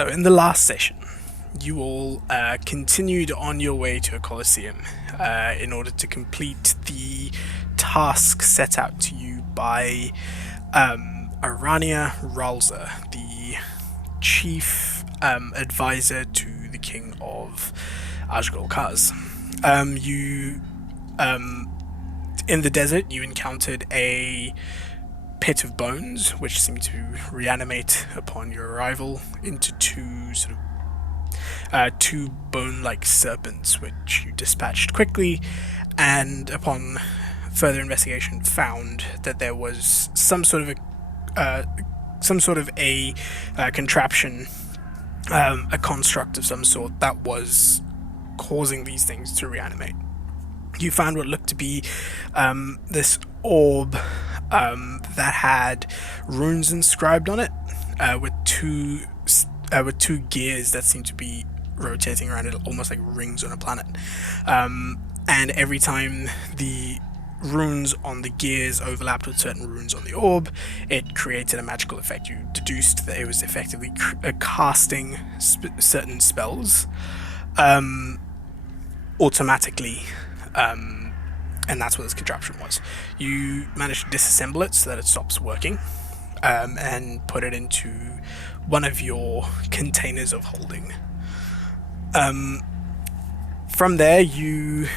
So in the last session, you all continued on your way to a Colosseum in order to complete the task set out to you by Arania Ralza, the chief advisor to the king of Ashgol-Kaz. In the desert, you encountered a pit of bones, which seemed to reanimate upon your arrival into two bone-like serpents, which you dispatched quickly, and upon further investigation found that there was some sort of a contraption, a construct of some sort that was causing these things to reanimate. You found what looked to be this orb that had runes inscribed on it, with two gears that seemed to be rotating around it, almost like rings on a planet. And every time the runes on the gears overlapped with certain runes on the orb, it created a magical effect. You deduced that it was effectively casting certain spells automatically. And that's what this contraption was. You managed to disassemble it so that it stops working, and put it into one of your containers of holding. From there, you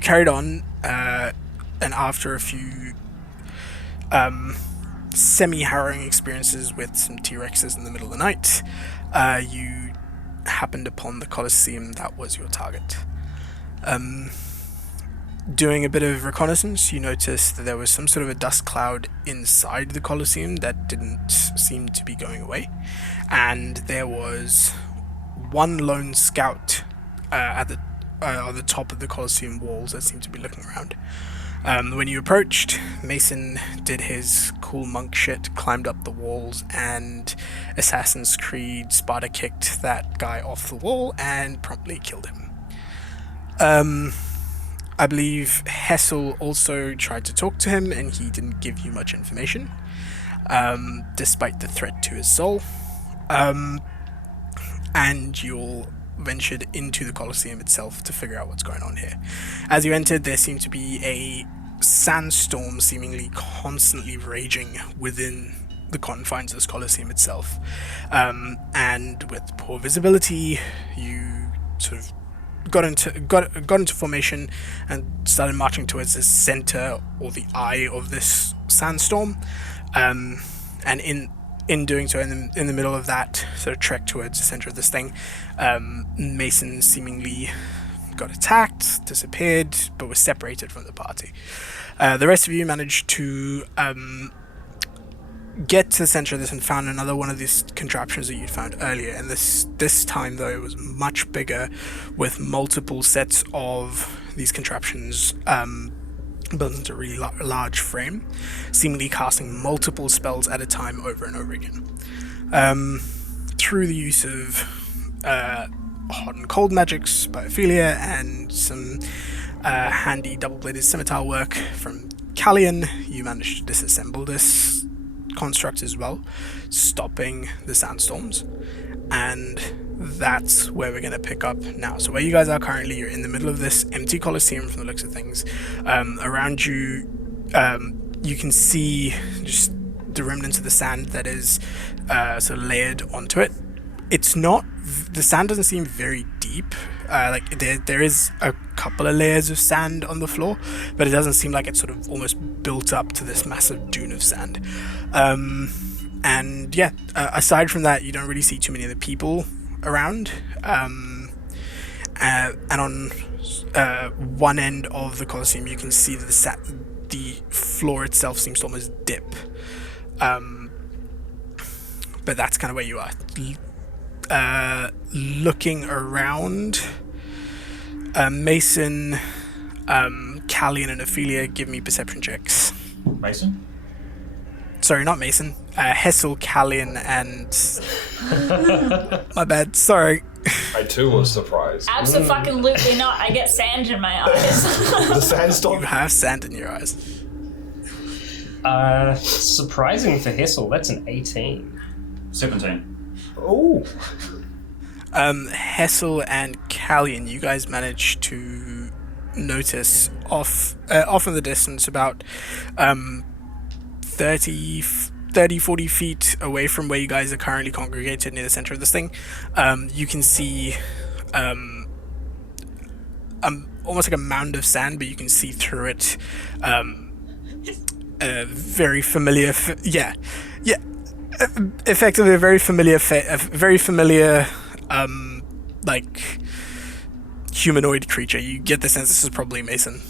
carried on, and after a few semi-harrowing experiences with some T-Rexes in the middle of the night, you happened upon the Colosseum that was your target. Doing a bit of reconnaissance, you noticed that there was some sort of a dust cloud inside the Colosseum that didn't seem to be going away, and there was one lone scout on the top of the Colosseum walls that seemed to be looking around. When you approached, Mason did his cool monk shit, climbed up the walls, and Assassin's Creed Sparta kicked that guy off the wall and promptly killed him. I believe Hessel also tried to talk to him, and he didn't give you much information, despite the threat to his soul. And you all ventured into the Colosseum itself to figure out what's going on here. As you entered, there seemed to be a sandstorm seemingly constantly raging within the confines of this Colosseum itself. And with poor visibility, you sort of got into formation and started marching towards the center or the eye of this sandstorm, and in doing so, in the middle of that sort of trek towards the center of this thing, Mason seemingly got attacked, disappeared, but was separated from the party. The rest of you managed to get to the center of this and found another one of these contraptions that you'd found earlier, and this time though it was much bigger, with multiple sets of these contraptions built into a really large frame, seemingly casting multiple spells at a time over and over again. Through the use of hot and cold magics by Ophelia and some handy double-bladed scimitar work from Callian, you managed to disassemble this construct as well, stopping the sandstorms, and that's where we're going to pick up now. So where you guys are currently, you're in the middle of this empty Colosseum from the looks of things. Around you, you can see just the remnants of the sand that is sort of layered onto it. The sand doesn't seem very deep. There is a couple of layers of sand on the floor, but it doesn't seem like it's sort of almost built up to this massive dune of sand. Aside from that, you don't really see too many of the people around. And on one end of the Colosseum, you can see that the floor itself seems to almost dip. But that's kind of where you are. Looking around, Mason, Callian, and Ophelia, give me perception checks. Mason? Sorry, not Mason. Hessel, Callian, and... My bad, sorry. I too was surprised. Abso-fucking-lutely not. I get sand in my eyes. The sandstorm. You have sand in your eyes. Surprising for Hessel, that's an 18. 17. Oh. Hessel and Callian, you guys managed to notice off in the distance about 30, 40 feet away from where you guys are currently congregated near the center of this thing. You can see almost like a mound of sand, but you can see through it a very familiar effectively a very familiar like humanoid creature. You get the sense this is probably Mason.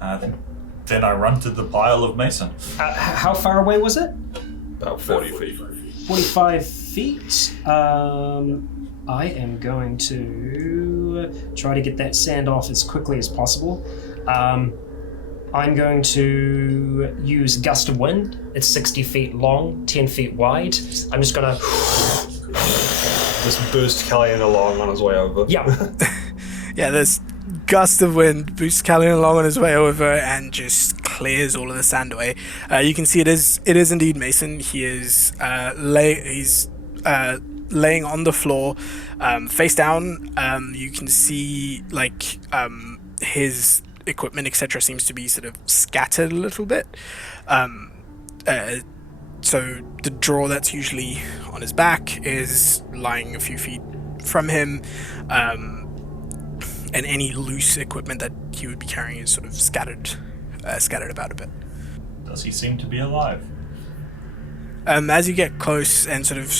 Then I run to the pile of Mason. How far away was it? About 40 feet. 45 feet. I am going to try to get that sand off as quickly as possible. I'm going to use Gust of Wind. It's 60 feet long, 10 feet wide. I'm just going to... Just boost Callian along on his way over. Yeah. Yeah, there's Gust of Wind boosts Callian along on his way over and just clears all of the sand away. You can see it is indeed Mason. He is laying on the floor, face down. You can see like his equipment, etc., seems to be sort of scattered a little bit. So the drawer that's usually on his back is lying a few feet from him, and any loose equipment that he would be carrying is sort of scattered about a bit. Does he seem to be alive? As you get close and sort of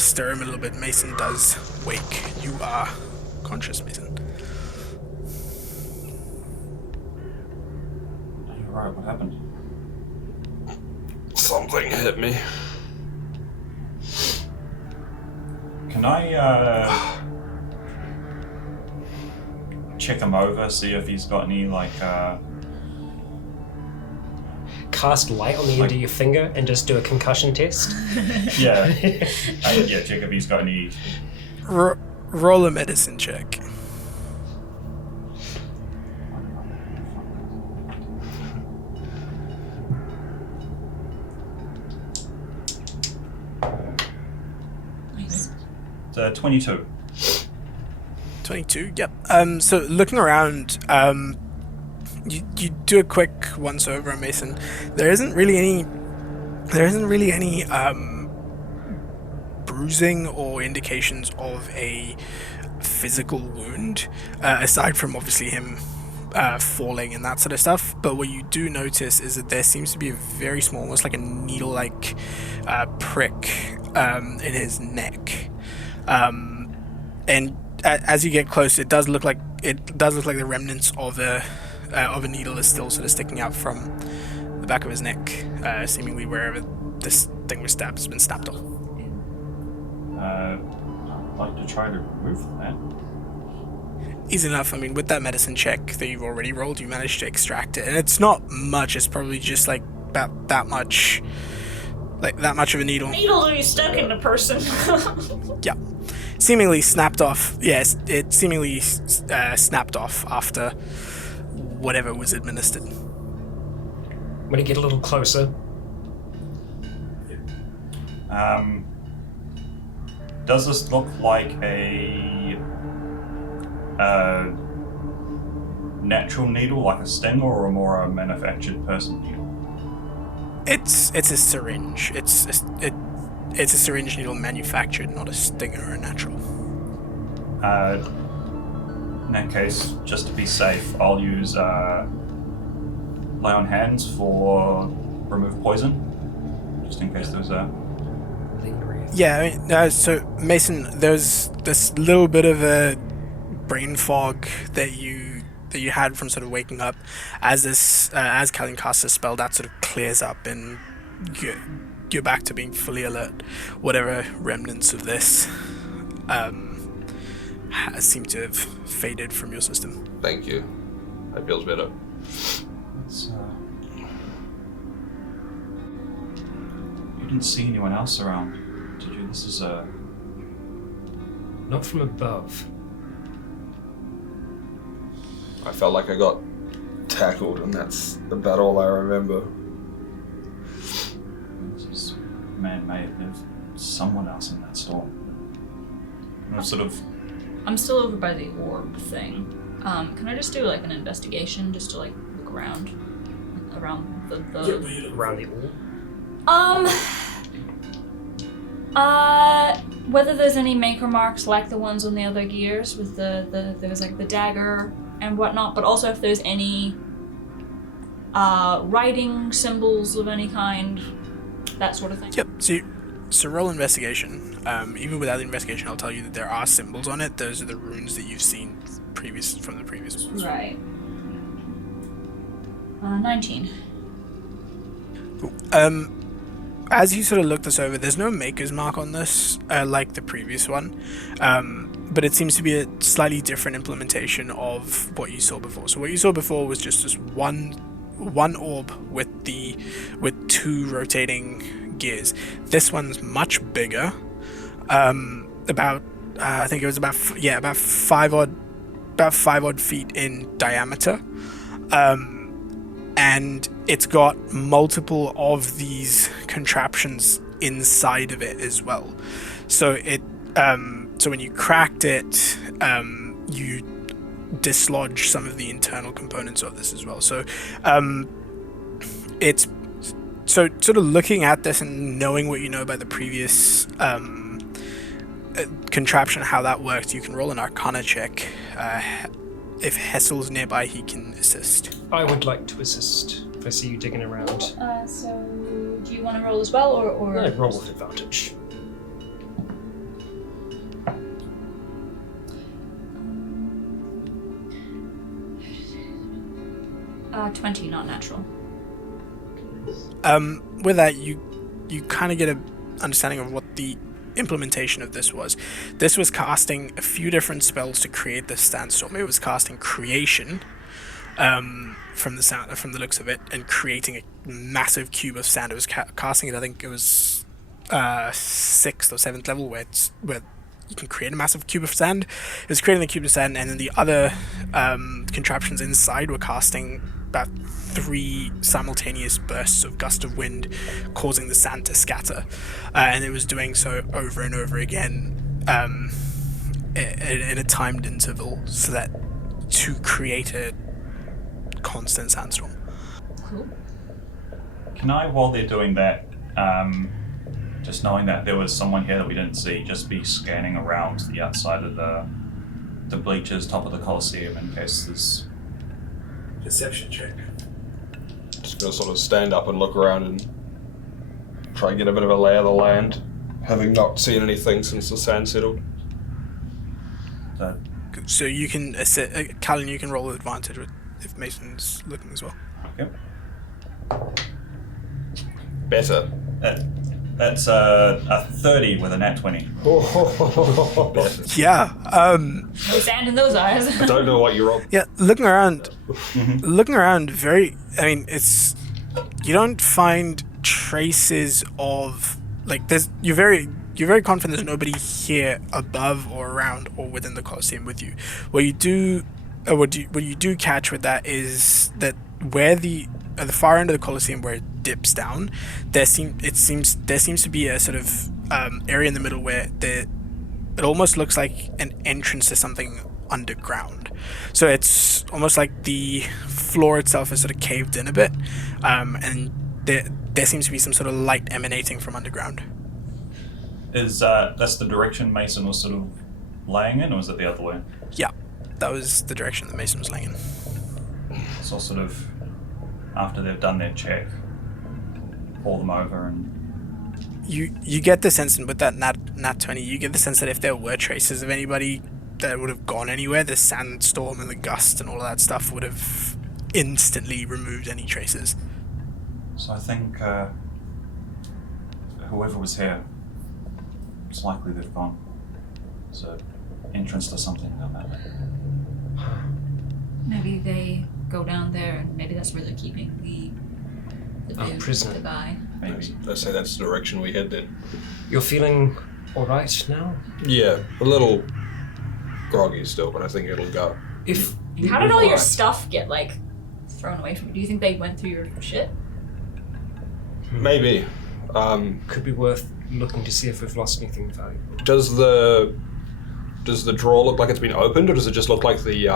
stir him a little bit, Mason does wake. You are conscious, Mason. You're right, what happened? Something hit me. Can I check him over, see if he's got any like Cast light on the end of your finger and just do a concussion test. yeah check if he's got any. Roll a medicine check. Nice. It's 22. 22. Yep. So looking around, you do a quick once over on Mason. There isn't really any bruising or indications of a physical wound, aside from obviously him falling and that sort of stuff. But what you do notice is that there seems to be a very small, almost like a needle-like prick in his neck, and as you get close, it does look like the remnants of a needle is still sort of sticking out from the back of his neck, seemingly wherever this thing was stabbed has been snapped off. I'd like to try to remove that. Easy enough. I mean, with that medicine check that you've already rolled, you managed to extract it, and it's not much. It's probably just like about that much of a needle. Needle to be stuck in a person. Yeah. Seemingly snapped off. Yes, it seemingly snapped off after whatever was administered. When you get a little closer. Does this look like a natural needle, like a stinger, or more a manufactured person needle? It's a syringe. It's a syringe needle manufactured, not a stinger or a natural. In that case, just to be safe, I'll use lay on hands for remove poison, just in case there's a... Yeah, I mean, so Mason, there's this little bit of a brain fog that you had from sort of waking up as Callian casts a spell that sort of clears up and you're back to being fully alert. Whatever remnants of this seem to have faded from your system. Thank you. That feels better. You didn't see anyone else around, did you? This is Not from above. I felt like I got tackled, and that's about all I remember. this is man-made. There's someone else in that storm. I'm sort of. I'm still over by the orb thing. Can I just do like an investigation just to like look around the Around the wall. Whether there's any maker marks like the ones on the other gears with there's like the dagger and whatnot, but also if there's any writing symbols of any kind, that sort of thing. Yep. So roll investigation. Even without the investigation, I'll tell you that there are symbols on it. Those are the runes that you've seen from the previous ones. Right. 19. Cool. As you sort of look this over, there's no maker's mark on this, like the previous one, but it seems to be a slightly different implementation of what you saw before. So what you saw before was just this one orb with two rotating gears. This one's much bigger, about I think it was about 5 odd feet in diameter. And it's got multiple of these contraptions inside of it as well. So so when you cracked it, you dislodge some of the internal components of this as well. So it's sort of looking at this and knowing what you know about the previous contraption, how that works. You can roll an Arcana check. If Hessel's nearby, he can assist. I would like to assist if I see you digging around. So do you want to roll as well, or? I roll with advantage. Uh, 20, not natural. With that, you kind of get an understanding of what the implementation of this was. This was casting a few different spells to create this sandstorm. It was casting creation, from the looks of it, and creating a massive cube of sand. It was casting it. I think it was 6th or 7th level where you can create a massive cube of sand. It was creating the cube of sand, and then the other contraptions inside were casting about 3 simultaneous bursts of gust of wind, causing the sand to scatter, and it was doing so over and over again in a timed interval, so that to create a constant sandstorm. Cool. Can I, while they're doing that, just knowing that there was someone here that we didn't see, just be scanning around the outside of the bleachers, top of the Colosseum, in case there's Perception check. Just gonna sort of stand up and look around and try and get a bit of a lay of the land, having not seen anything since the sand settled. So you can assist, Callan, you can roll with advantage if Mason's looking as well. Okay. Better. That's a 30 with a nat 20. Better. Yeah. No sand in those eyes. I don't know what you rolled. Yeah. Looking around, very. I mean, it's you don't find traces of like there's. You're very confident there's nobody here above or around or within the Colosseum with you. What you do catch with that is that where at the far end of the Colosseum where it dips down, there seems to be a sort of area in the middle where it almost looks like an entrance to something underground. So it's almost like the floor itself is sort of caved in a bit, and there seems to be some sort of light emanating from underground. Is that's the direction Mason was sort of laying in, or was it the other way? Yeah, that was the direction that Mason was laying in. So sort of after they've done their check, pull them over and. You get the sense, and with that nat 20, you get the sense that if there were traces of anybody that would have gone anywhere, the sandstorm and the gust and all of that stuff would have instantly removed any traces. So I think whoever was here, it's likely they've gone. It's an entrance to something down that way. Maybe they go down there, and maybe that's where they're keeping the dude, prisoner. the guy. Maybe. Let's say that's the direction we head then. You're feeling alright now? Yeah, a little groggy still, but I think it'll go. If you How did all your alright, stuff get like thrown away from you? Do you think they went through your shit? Maybe. could be worth looking to see if we've lost anything valuable. Does the drawer look like it's been opened, or does it just look like the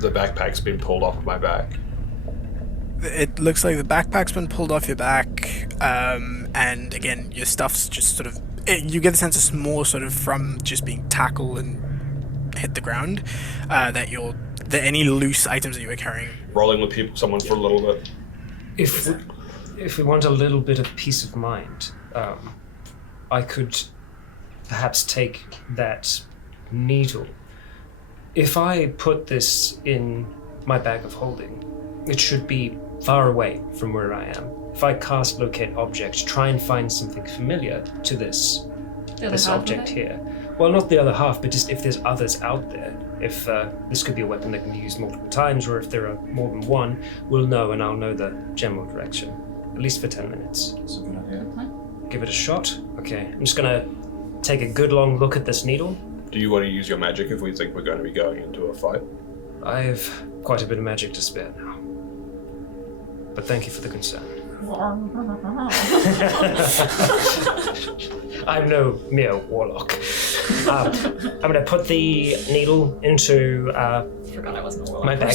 backpack's been pulled off of my back? It looks like the backpack's been pulled off your back, and again, your stuff's just sort of... you get the sense it's more sort of from just being tackled and hit the ground, that any loose items that you were carrying... Rolling with someone for a little bit. If we want a little bit of peace of mind, I could perhaps take that needle. If I put this in my bag of holding, it should be far away from where I am. If I cast locate object, try and find something familiar to this object here. Well, not the other half, but just if there's others out there. If this could be a weapon that can be used multiple times, or if there are more than one, we'll know, and I'll know the general direction. At least for 10 minutes. That's a good idea. Give it a shot. Okay, I'm just gonna take a good long look at this needle. Do you want to use your magic if we think we're going to be going into a fight? I've quite a bit of magic to spare now. But thank you for the concern. I'm no mere warlock. I'm gonna put the needle into Forgot I wasn't a warlock. my bag.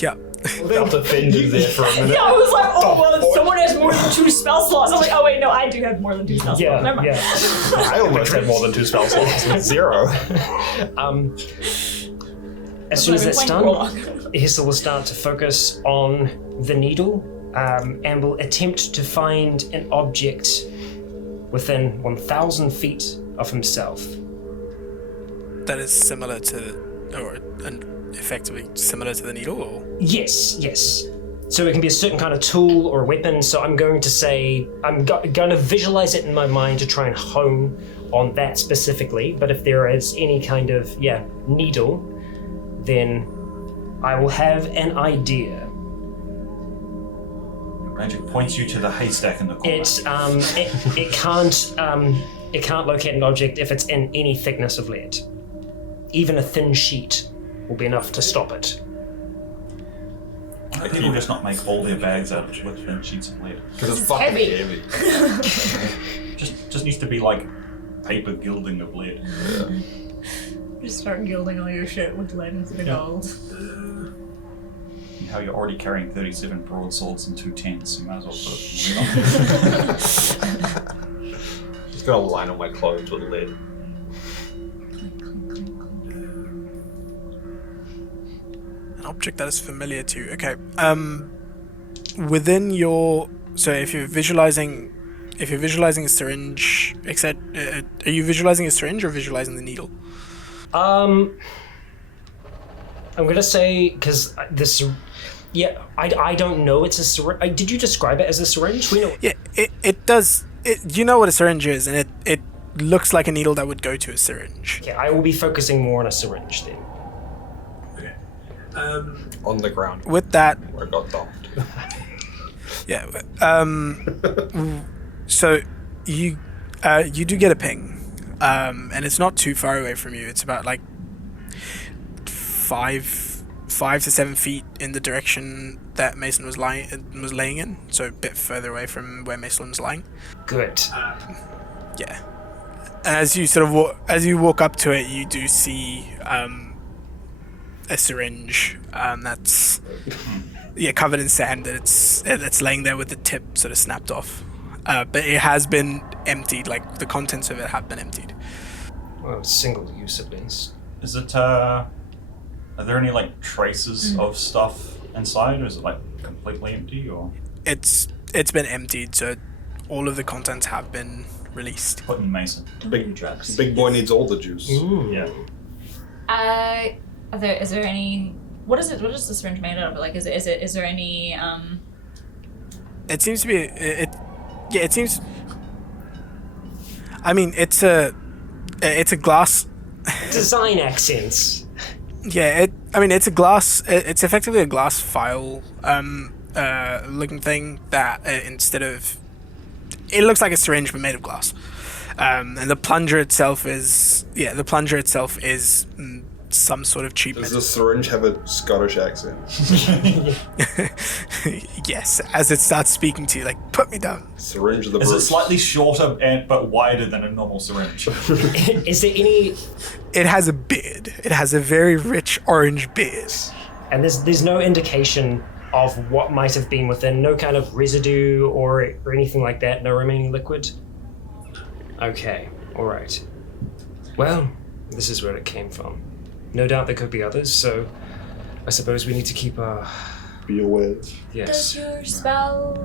Yeah. Felt offended there for a minute. Yeah, I was like, oh, well, someone has more than 2 spell slots. I was like, oh wait, no, I do have more than 2 spell slots. Never mind. Yeah. I almost had more than 2 spell slots with 0. As soon as I've been that's playing done, warlock. Hissel will start to focus on the needle and will attempt to find an object within 1,000 feet of himself. That is similar to... or effectively similar to the needle, or... Yes. So it can be a certain kind of tool or weapon, so I'm going to say... I'm going to visualize it in my mind to try and hone on that specifically, but if there is any kind of, needle, then I will have an idea. Magic points you to the haystack in the corner. It can't locate an object if it's in any thickness of lead. Even a thin sheet will be enough to stop it. Why do people just not make all their bags out with thin sheets of lead? Because it's fucking heavy. Just needs to be like paper gilding of lead. Just start gilding all your shit with lead instead of gold. You know, you're already carrying 37 broadswords and 2 tents, you might as well put Just gonna line all my clothes with lead. An object that is familiar to you. Okay. Within your... So if you're visualizing a syringe... Except, are you visualizing a syringe or visualizing the needle? I'm gonna say, because this... Yeah, I don't know it's a syringe. Did you describe it as a syringe? We know... Yeah, it does... you know what a syringe is, and it looks like a needle that would go to a syringe. Yeah, I will be focusing more on a syringe then. Okay. On the ground. With that... Where it got dumped. Yeah. So you do get a ping, and it's not too far away from you. It's about like 5 to 7 feet in the direction that Mason was laying in. So a bit further away from where Mason was lying. Good. Yeah. And as you sort of walk up to it, you do see a syringe that's covered in sand, and it's laying there with the tip sort of snapped off. But it has been emptied, like the contents of it have been emptied. Well, single use at least. Is it, are there any, like, traces of stuff inside, or is it, like, completely empty, or? It's been emptied, so all of the contents have been released. Put in Mason. Big boy needs all the juice. Ooh. Yeah. Is there any... What is the syringe made out of? Like, is there any, It seems to be... it seems... I mean, it's a glass... Design accents. Yeah, it's a glass... It's effectively a glass vial looking thing that instead of... It looks like a syringe but made of glass. And the plunger itself is... Yeah, the plunger itself is some sort of cheap Does the syringe have a Scottish accent? Yes, as it starts speaking to you, like, put me down. Syringe of the Is it Bruce. slightly shorter but wider than a normal syringe? Is there any? It has a beard. It has a very rich orange beard. And there's no indication of what might have been within. No kind of residue or anything like that. No remaining liquid. Okay. All right. Well, this is where it came from. No doubt there could be others. So, I suppose we need to keep our. Be aware. Yes. Does your spell?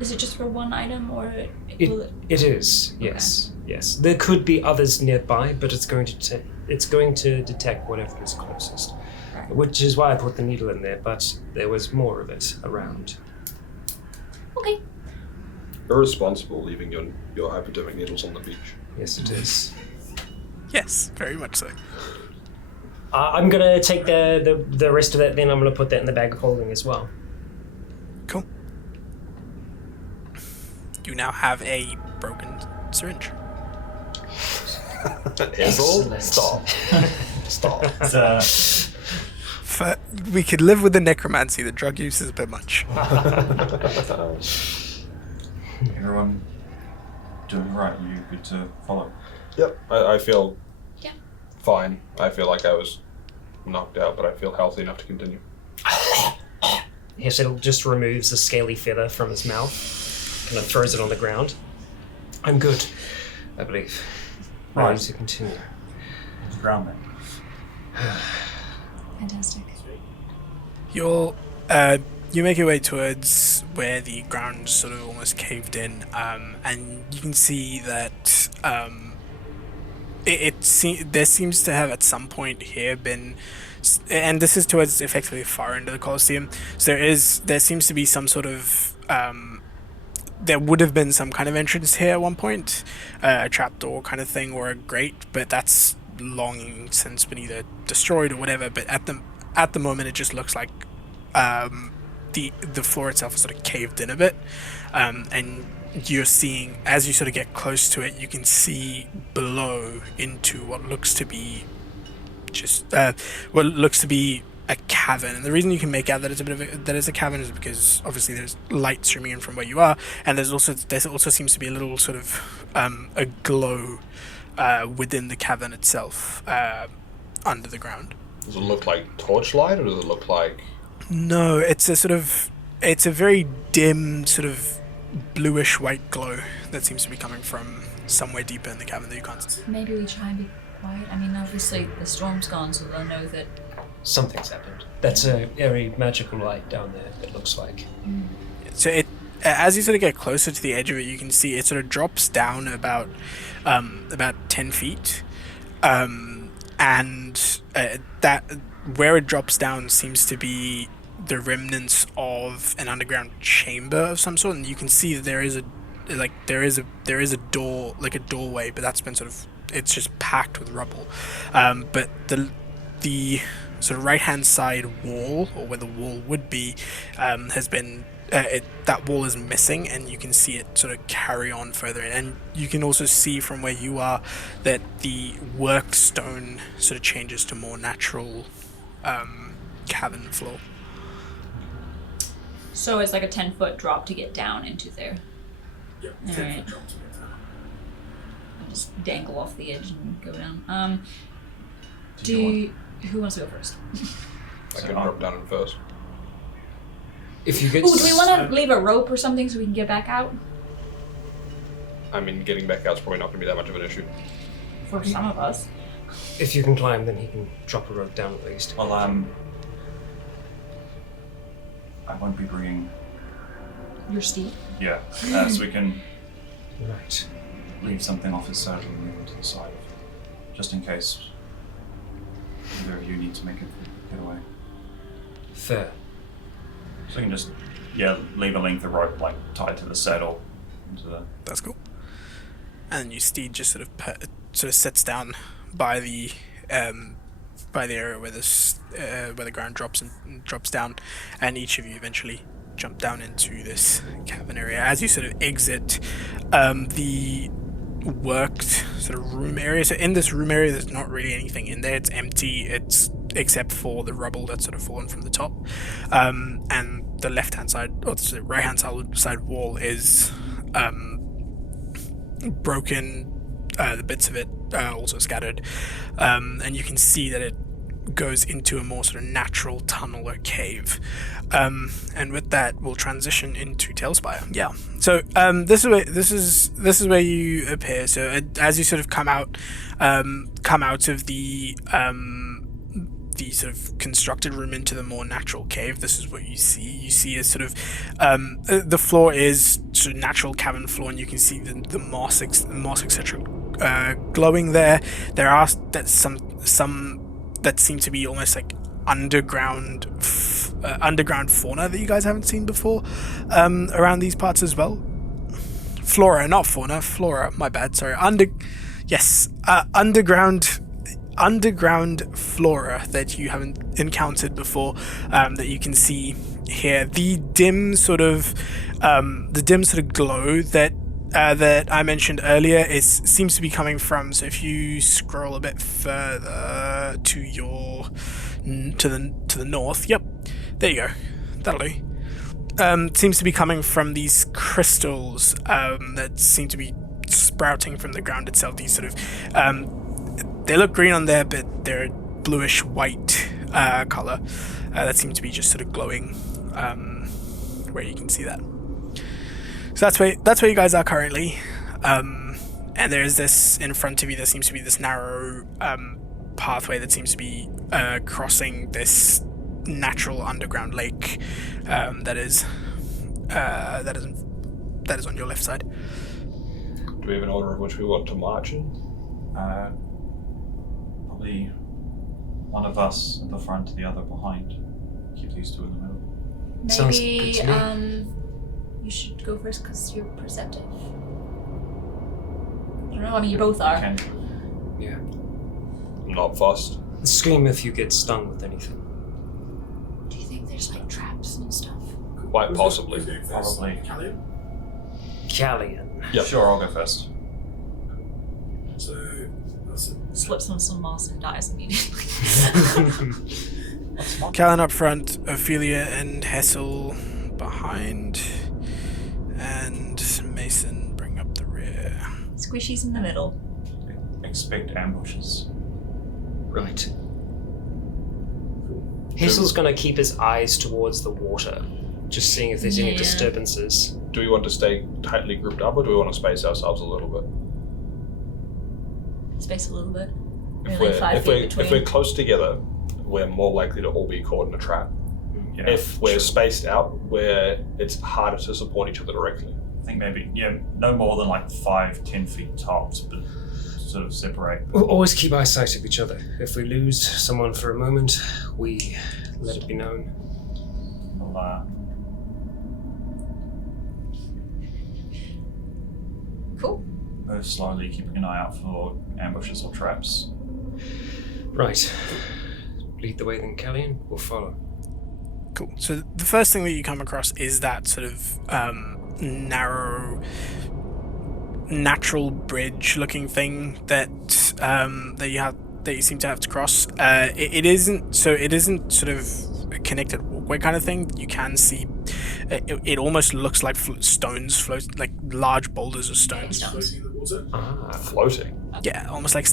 Is it just for one item, or will it? It is. Yes. Yes. There could be others nearby, but it's going to detect whatever is closest. Right. Which is why I put the needle in there, but there was more of it around. Okay. Irresponsible leaving your hypodermic needles on the beach. Yes, it is. Yes, very much so. I'm gonna take the rest of that. Then I'm gonna put that in the bag of holding as well. Cool. You now have a broken syringe. Ansel, Excellent. stop. Stop. We could live with the necromancy. The drug use is a bit much. Everyone doing right? You good to follow? Yep, I feel Yeah. fine. I feel like I was knocked out, but I feel healthy enough to continue. Hesel just removes a scaly feather from his mouth, kind of throws it on the ground. I'm good, I believe. Right. Ready to continue. It's ground then. Fantastic. You make your way towards where the ground sort of almost caved in, and you can see that there seems to have at some point here been, and this is towards effectively far end of the Colosseum. So there seems to be some sort of there would have been some kind of entrance here at one point, a trapdoor kind of thing or a grate, but that's long since been either destroyed or whatever. But at the moment, it just looks like the floor itself is sort of caved in a bit, and you're seeing, as you sort of get close to it, you can see below into what looks to be a cavern. And the reason you can make out that it's a cavern is because obviously there's light streaming in from where you are, and there also seems to be a little sort of a glow within the cavern itself, under the ground. Does it look like torchlight, or does it look like... No, it's a very dim sort of bluish white glow that seems to be coming from somewhere deeper in the cavern that you can't see. Maybe we try and be quiet. I mean, obviously the storm's gone, so they'll know that. Something's happened. That's a very magical light down there, it looks like. So as you sort of get closer to the edge of it, you can see it sort of drops down about 10 feet, and that where it drops down seems to be the remnants of an underground chamber of some sort, and you can see that there is a door, like a doorway, but that's been it's just packed with rubble. But the sort of right hand side wall, or where the wall would be, has been that wall is missing, and you can see it sort of carry on further in. And you can also see from where you are that the work stone sort of changes to more natural cavern floor. So it's like a 10-foot drop to get down into there. Yep. All 10 right. foot drop to get down. I'll just dangle off the edge and go down. Who wants to go first? I can drop down in first. If you get Ooh, do we want to leave a rope or something so we can get back out? I mean, getting back out's probably not going to be that much of an issue. For some of us. If you can climb, then he can drop a rope down at least. Well, I won't be bringing. You're steep. Yeah, so we can Right. leave something off his saddle and move him to the side, just in case either of you need to make a get away. Fair. So we can just leave a length of rope like tied to the saddle into the. That's cool. And your steed just sort of sits down by the area where the ground drops down, and each of you eventually jump down into this cavern area. As you sort of exit, the worked sort of room area. So in this room area, there's not really anything in there. It's empty. It's except for the rubble that's sort of fallen from the top, and the left-hand side or the right-hand side wall is broken. The bits of it also scattered, and you can see that it goes into a more sort of natural tunnel or cave, and with that we'll transition into Tailspire. Yeah, so this is where you appear. So as you sort of come out of the sort of constructed room into the more natural cave, this is what you see. You see a sort of the floor is sort of natural cavern floor, and you can see the moss etc. Glowing there. There are some that seem to be almost like underground fauna that you guys haven't seen before around these parts as well. Flora, not fauna. Flora, my bad. Sorry. Underground flora that you haven't encountered before, that you can see here. The dim sort of glow that I mentioned earlier seems to be coming from. So if you scroll a bit further to the north, yep, there you go. That'll do. Seems to be coming from these crystals that seem to be sprouting from the ground itself. These sort of they look green on there, but they're bluish white color that seem to be just sort of glowing where you can see that. So that's where you guys are currently, and there's this in front of you. There seems to be this narrow pathway that seems to be crossing this natural underground lake that is on your left side. Do we have an order of which we want to march in? Probably one of us at the front, the other behind. Keep these two in the middle. Sounds Maybe good to me. you should go first because you're perceptive. I don't know. I mean, you both are. Can Yeah. Not fussed. Scream if you get stung with anything. Do you think there's like traps and stuff? Quite possibly. probably. Callian. Yep. Sure, I'll go first. So that's it. Slips on some moss and dies immediately. Callan up front, Ophelia and Hessel behind, and Mason bring up the rear. Squishy's in the middle. Expect ambushes. Right. Hassel's gonna keep his eyes towards the water, just seeing if there's any Yeah. disturbances. Do we want to stay tightly grouped up, or do we want to space ourselves a little bit? Space a little bit. If Really we're, 5 if, feet we're, between. if we're close together, we're more likely to all be caught in a trap. Yeah, If we're sure. spaced out, it's harder to support each other directly. I think maybe, no more than like 5-10 feet tops, but sort of separate. We'll always keep eyesight of each other. If we lose someone for a moment, we let it be known. We'll, Cool. move slowly, keeping an eye out for ambushes or traps. Right. Lead the way then, Callian. We'll follow. Cool. So the first thing that you come across is that sort of narrow, natural bridge-looking thing that you seem to have to cross. It isn't sort of a connected walkway kind of thing. You can see it almost looks like stones float, like large boulders of stones. Floating in the water. Floating. Yeah, almost like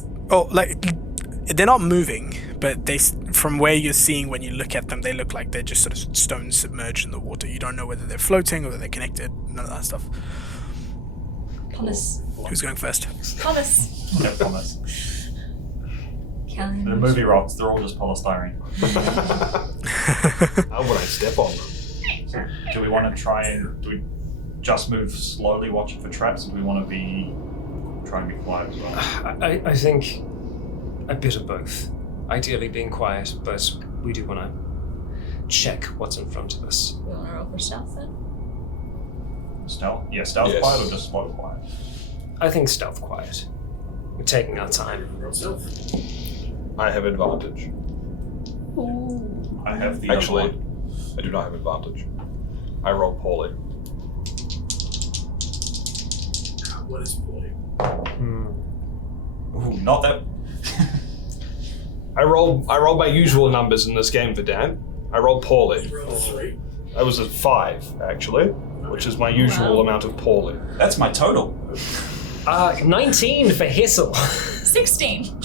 they're not moving, but from where you're seeing when you look at them, they look like they're just sort of stones submerged in the water. You don't know whether they're floating or whether they're connected. None of that stuff. Pumice. Who's going first? Pumice. No promise. Callian. The movie rocks, they're all just polystyrene. How would I step on them? So, do we want to do we just move slowly watching for traps, or do we want to try and be quiet as well? I think a bit of both. Ideally being quiet, but we do want to check what's in front of us. We want to roll for stealth then? Stealth? Yeah, stealth Yes. quiet or just slow quiet? I think stealth quiet. We're taking our time. Roll self. I have advantage. Ooh. I have the Actually, other one. I do not have advantage. I rolled poorly. What is poorly? Ooh, not that. I rolled my usual numbers in this game for Dan. I rolled poorly. Roll 3. I was at 5, actually, which is my usual amount of poorly. That's my total. 19 for Hessel. 16.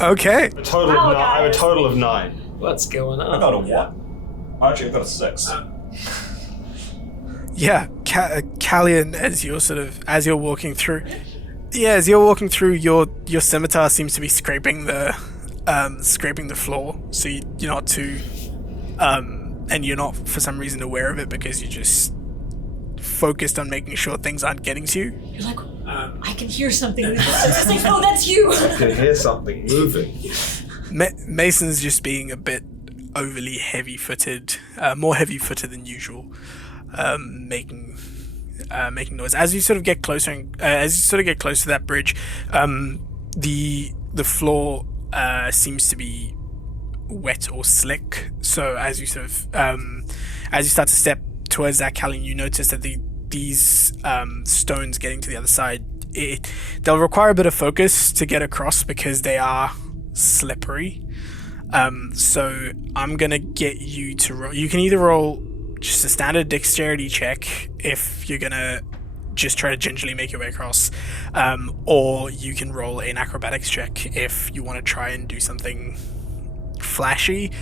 Okay. A total Wow, of I have a guys. total of 9. What's going I on? got a 1. Actually, I've got a 6. Yeah, Callian, as you're walking through, your scimitar seems to be scraping the floor. So you're not too, and you're not for some reason aware of it because you're just focused on making sure things aren't getting to you. You're like, I can hear something. It's like, no, that's you. I can hear something moving. Mason's just being a bit overly heavy-footed, more heavy-footed than usual, making noise. As you sort of get closer, to that bridge, the floor seems to be wet or slick. So as you start to step towards that, Callian, you notice that these stones getting to the other side, they'll require a bit of focus to get across because they are slippery. So I'm gonna get you to roll. You can either roll just a standard dexterity check if you're gonna just try to gingerly make your way across, or you can roll an acrobatics check if you want to try and do something flashy.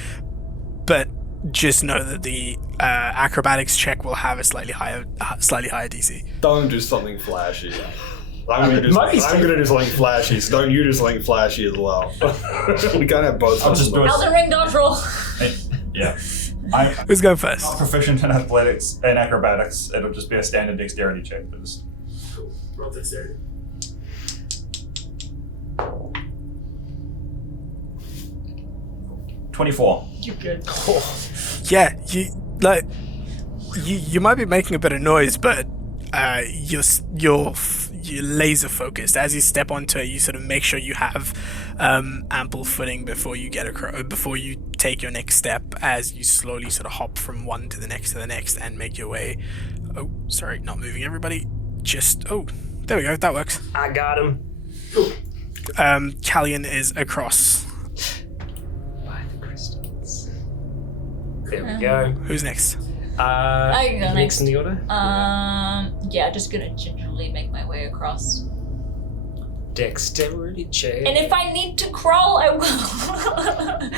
But just know that the acrobatics check will have a slightly higher DC. Don't do something flashy. I'm gonna do something flashy, so don't you do something flashy as well. We can't have both. I'll just do it. Elden Ring dodge roll. Yeah. I'm Who's going first? not proficient in athletics and acrobatics. It'll just be a standard dexterity check for this. Cool. Roll dexterity. $24. You're good. Yeah, you might be making a bit of noise, but you're laser focused. As you step onto it, you sort of make sure you have ample footing before you get across, before you take your next step. As you slowly sort of hop from one to the next and make your way. Oh, sorry, not moving everybody. There we go. That works. I got him. Callian is across. By the crystals. There we go. Who's next? I can go next. in the order. Yeah, just gonna gingerly make my way across. Dexterity check. And if I need to crawl, I will.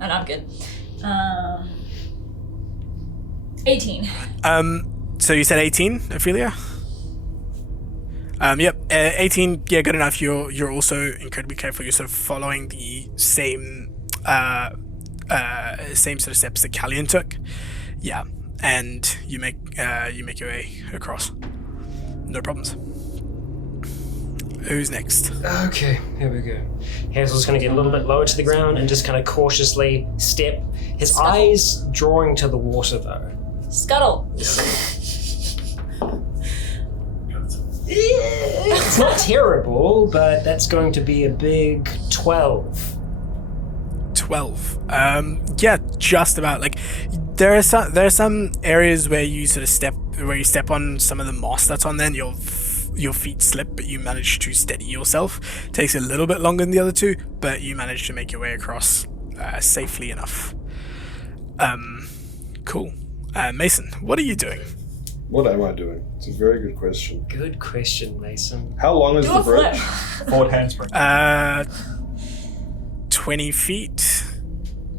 And I'm good. 18. So you said 18, Ophelia? Yep, 18. Yeah, good enough. You're also incredibly careful. You're sort of following the same sort of steps that Callian took. Yeah, and you make your way across. No problems. Who's next? Okay, here we go. Hazel's going to get a little bit lower to the ground and just kind of cautiously step. His Scuttle. eyes drawing to the water, though. Scuttle. It's not terrible, but that's going to be a big 12. 12. Yeah, just about. Like, there are some areas where you sort of step on some of the moss that's on there, and your feet slip, but you manage to steady yourself. Takes a little bit longer than the other two, but you manage to make your way across safely enough. Cool. Mason, what are you doing? What am I doing? It's a very good question. Good question, Mason. How long is Do the a flip. bridge? Forward handspring. 20 feet.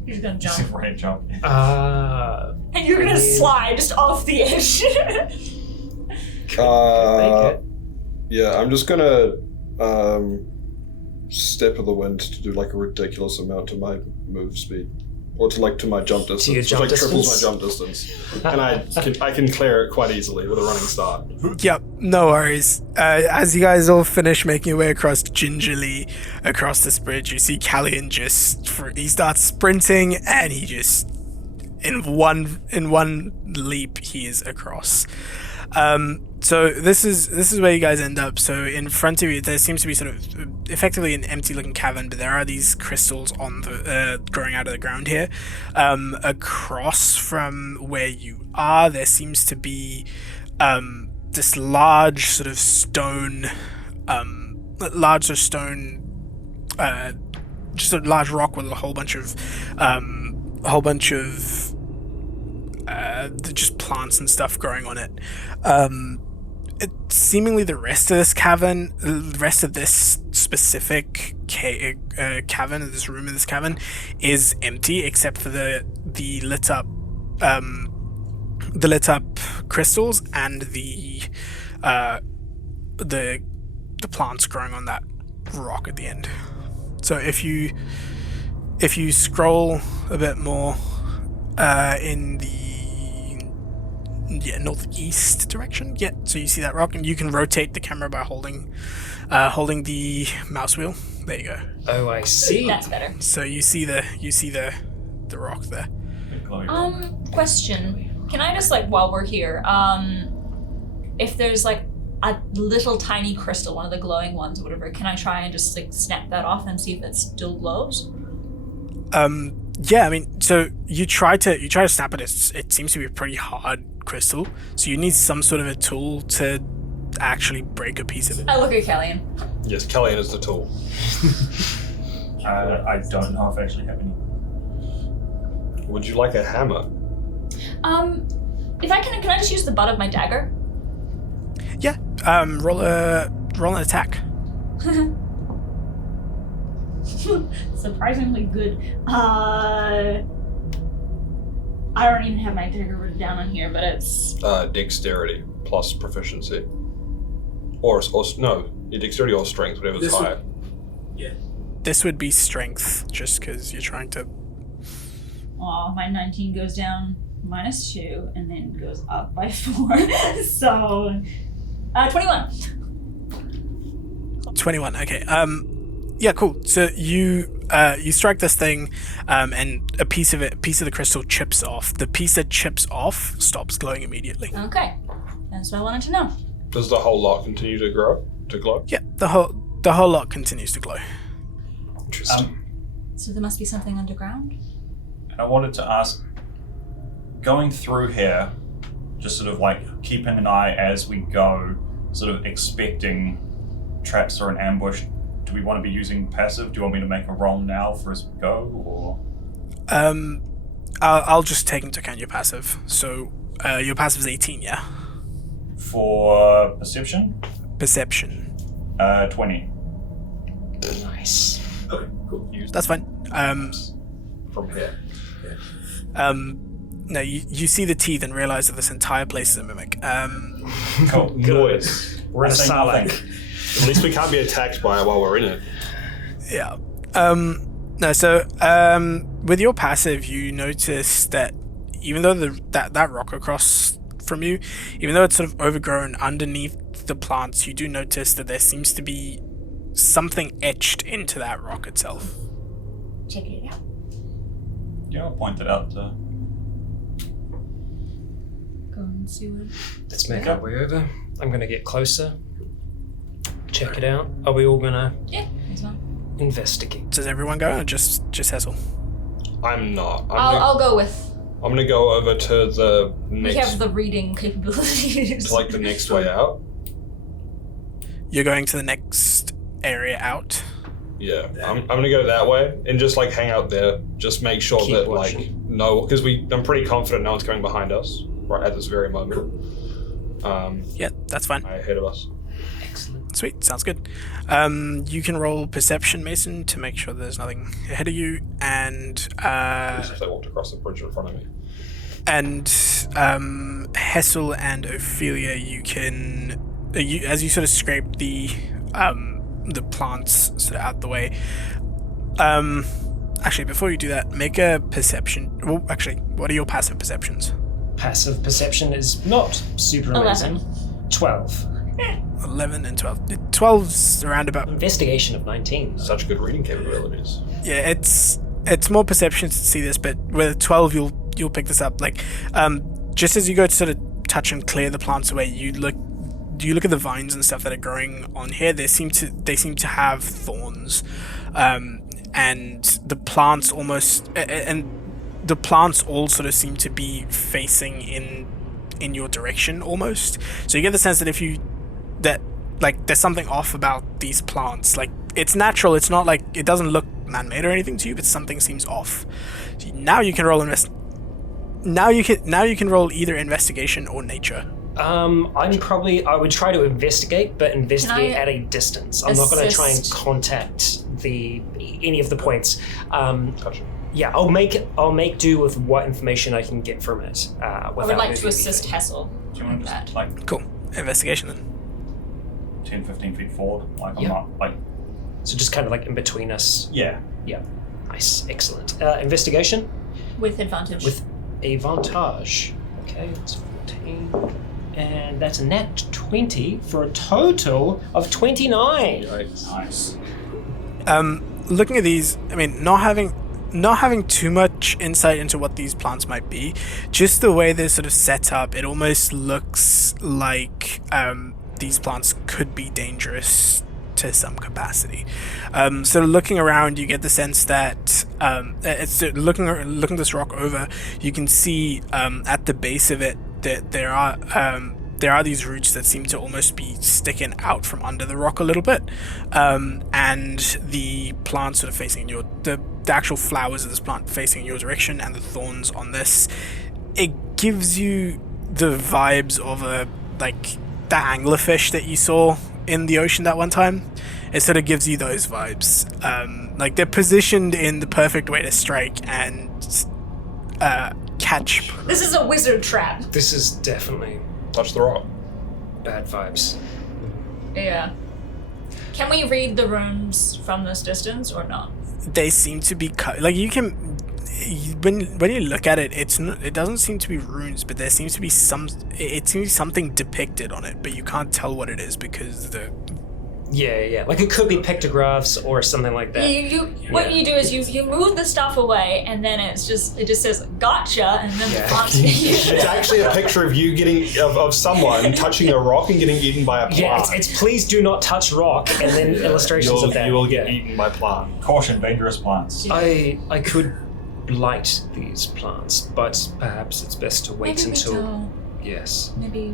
He's gonna jump. Right jump. And you're gonna slide just off the edge. Uh, yeah, I'm just gonna step of the wind to do like a ridiculous amount to my move speed, or to my jump distance, your jump which triples my distance? jump distance, and I can clear it quite easily with a running start. Yep, no worries. As you guys all finish making your way across gingerly across this bridge, you see Callian he starts sprinting, and he just in one leap he is across. So this is where you guys end up. So in front of you, there seems to be sort of effectively an empty-looking cavern, but there are these crystals on the growing out of the ground here. Across from where you are, there seems to be this large sort of stone, just a large rock with a whole bunch of just plants and stuff growing on it. Seemingly the rest of this cavern, the rest of this specific cavern, this room in this cavern, is empty except for the lit up crystals and the plants growing on that rock at the end. So if you scroll a bit more in the northeast direction, so you see that rock, and you can rotate the camera by holding the mouse wheel. There you go. Oh, I see. That's better. So you see the rock there. Question. Can I just, like, while we're here, if there's, like, a little tiny crystal, one of the glowing ones or whatever, can I try and just, like, snap that off and see if it still glows? Yeah, I mean, so you try to snap it. It seems to be a pretty hard crystal, so you need some sort of a tool to actually break a piece of it. I look at Kellyanne. Yes, Kellyanne is the tool. I don't know if I actually have any. Would you like a hammer? If I can I just use the butt of my dagger? Yeah. Roll an attack. Surprisingly good. I don't even have my dagger written down on here, but it's Dexterity plus proficiency. Or no, your dexterity or strength, whatever's This higher. Yeah. This would be strength, just because you're trying to. my 19 goes down -2 and then goes up by 4. So 21. 21. Okay. Yeah. Cool. So you strike this thing, and a piece of the crystal chips off. The piece that chips off stops glowing immediately. Okay. That's what I wanted to know. Does the whole lot continue to glow? Yeah. The whole lot continues to glow. Interesting. So there must be something underground? And I wanted to ask, going through here, just sort of like keeping an eye as we go, sort of expecting traps or an ambush, do we want to be using passive? Do you want me to make a roll now for as we go, or? I'll just take into account your passive. So your passive is 18, yeah? For perception? Perception. 20. Nice. Okay, cool. That's fine. From here. No, you see the teeth and realize that this entire place is a mimic. Cool. Noise. We're in a Say salad. nothing. At least we can't be attacked by it while we're in it. Yeah. No, so with your passive, you notice that even though that rock across from you, even though it's sort of overgrown underneath the plants, you do notice that there seems to be something etched into that rock itself. Check it out. Yeah, I'll point it out to. Go and see what. Let's make our way over. I'm gonna get closer. Check it out. Are we all gonna Yeah, as well. investigate? Does everyone go or just Hessel? I'm not. I'll go with. I'm gonna go over to the We have next, the reading capabilities. to like the next way out. You're going to the next area out. Yeah, I'm gonna go that way and just like hang out there. Just make sure Keep that watching. like no, because I'm pretty confident no one's coming behind us right at this very moment. Yeah, that's fine. Ahead of us. Excellent. Sweet, sounds good. You can roll perception, Mason, to make sure there's nothing ahead of you, and As if they walked across the bridge in front of me. Hessel and Ophelia, you can, as you sort of scrape the plants sort of out the way. Actually, before you do that, make a perception. Well, actually, what are your passive perceptions? Passive perception is not super amazing. 12. 11 and 12. 12's around about. Investigation of 19. Such good reading capabilities. Yeah, it's more perception to see this, but with 12 you'll pick this up. Like, just as you go to sort of touch and clear the plants away, you look at the vines and stuff that are growing on here. They seem to have thorns, and the plants all sort of seem to be facing in your direction almost. So you get the sense that there's something off about these plants. Like, it's natural. It's not like it doesn't look man-made or anything to you, but something seems off. So now you can roll Now you can roll either investigation or nature. I would try to investigate, but investigate Can I at a distance. I'm not going to try and assist? contact any of the points. Gotcha. Yeah, I'll make do with what information I can get from it. I would like to moving assist anything. Hessel Do you with want to that. just like Cool. Investigation then. 10, 15 feet forward? Like I'm Yeah. not like So just kind of like in between us. yeah. Yeah, nice, excellent. Investigation With advantage. with advantage. Okay, that's 14, and that's a net 20 for a total of 29. Yikes. Nice. Looking at these, I mean, not having too much insight into what these plants might be, just the way they're sort of set up, it almost looks like these plants could be dangerous to some capacity. So looking around, you get the sense that looking this rock over, you can see at the base of it that there are these roots that seem to almost be sticking out from under the rock a little bit, and the plant sort of facing the actual flowers of this plant facing your direction, and the thorns on this, it gives you the vibes of the anglerfish that you saw in the ocean that one time. It sort of gives you those vibes. Like, they're positioned in the perfect way to strike and catch. This is a wizard trap. This is definitely Touch the rock. bad vibes. Yeah. Can we read the runes from this distance or not? They seem to be cut. Like, you can, when you look at it, it doesn't seem to be runes, but there seems to be something depicted on it, but you can't tell what it is because Yeah. Like it could be pictographs or something like that. What you do is you move the stuff away, and then it just says gotcha, and then the plant's It's actually a picture of you of someone touching a rock and getting eaten by a plant. Yeah, it's please do not touch rock, and then illustrations of that. You will get eaten by plant. Caution, dangerous plants. I could light these plants, but perhaps it's best to wait Maybe until. we don't. Yes, Maybe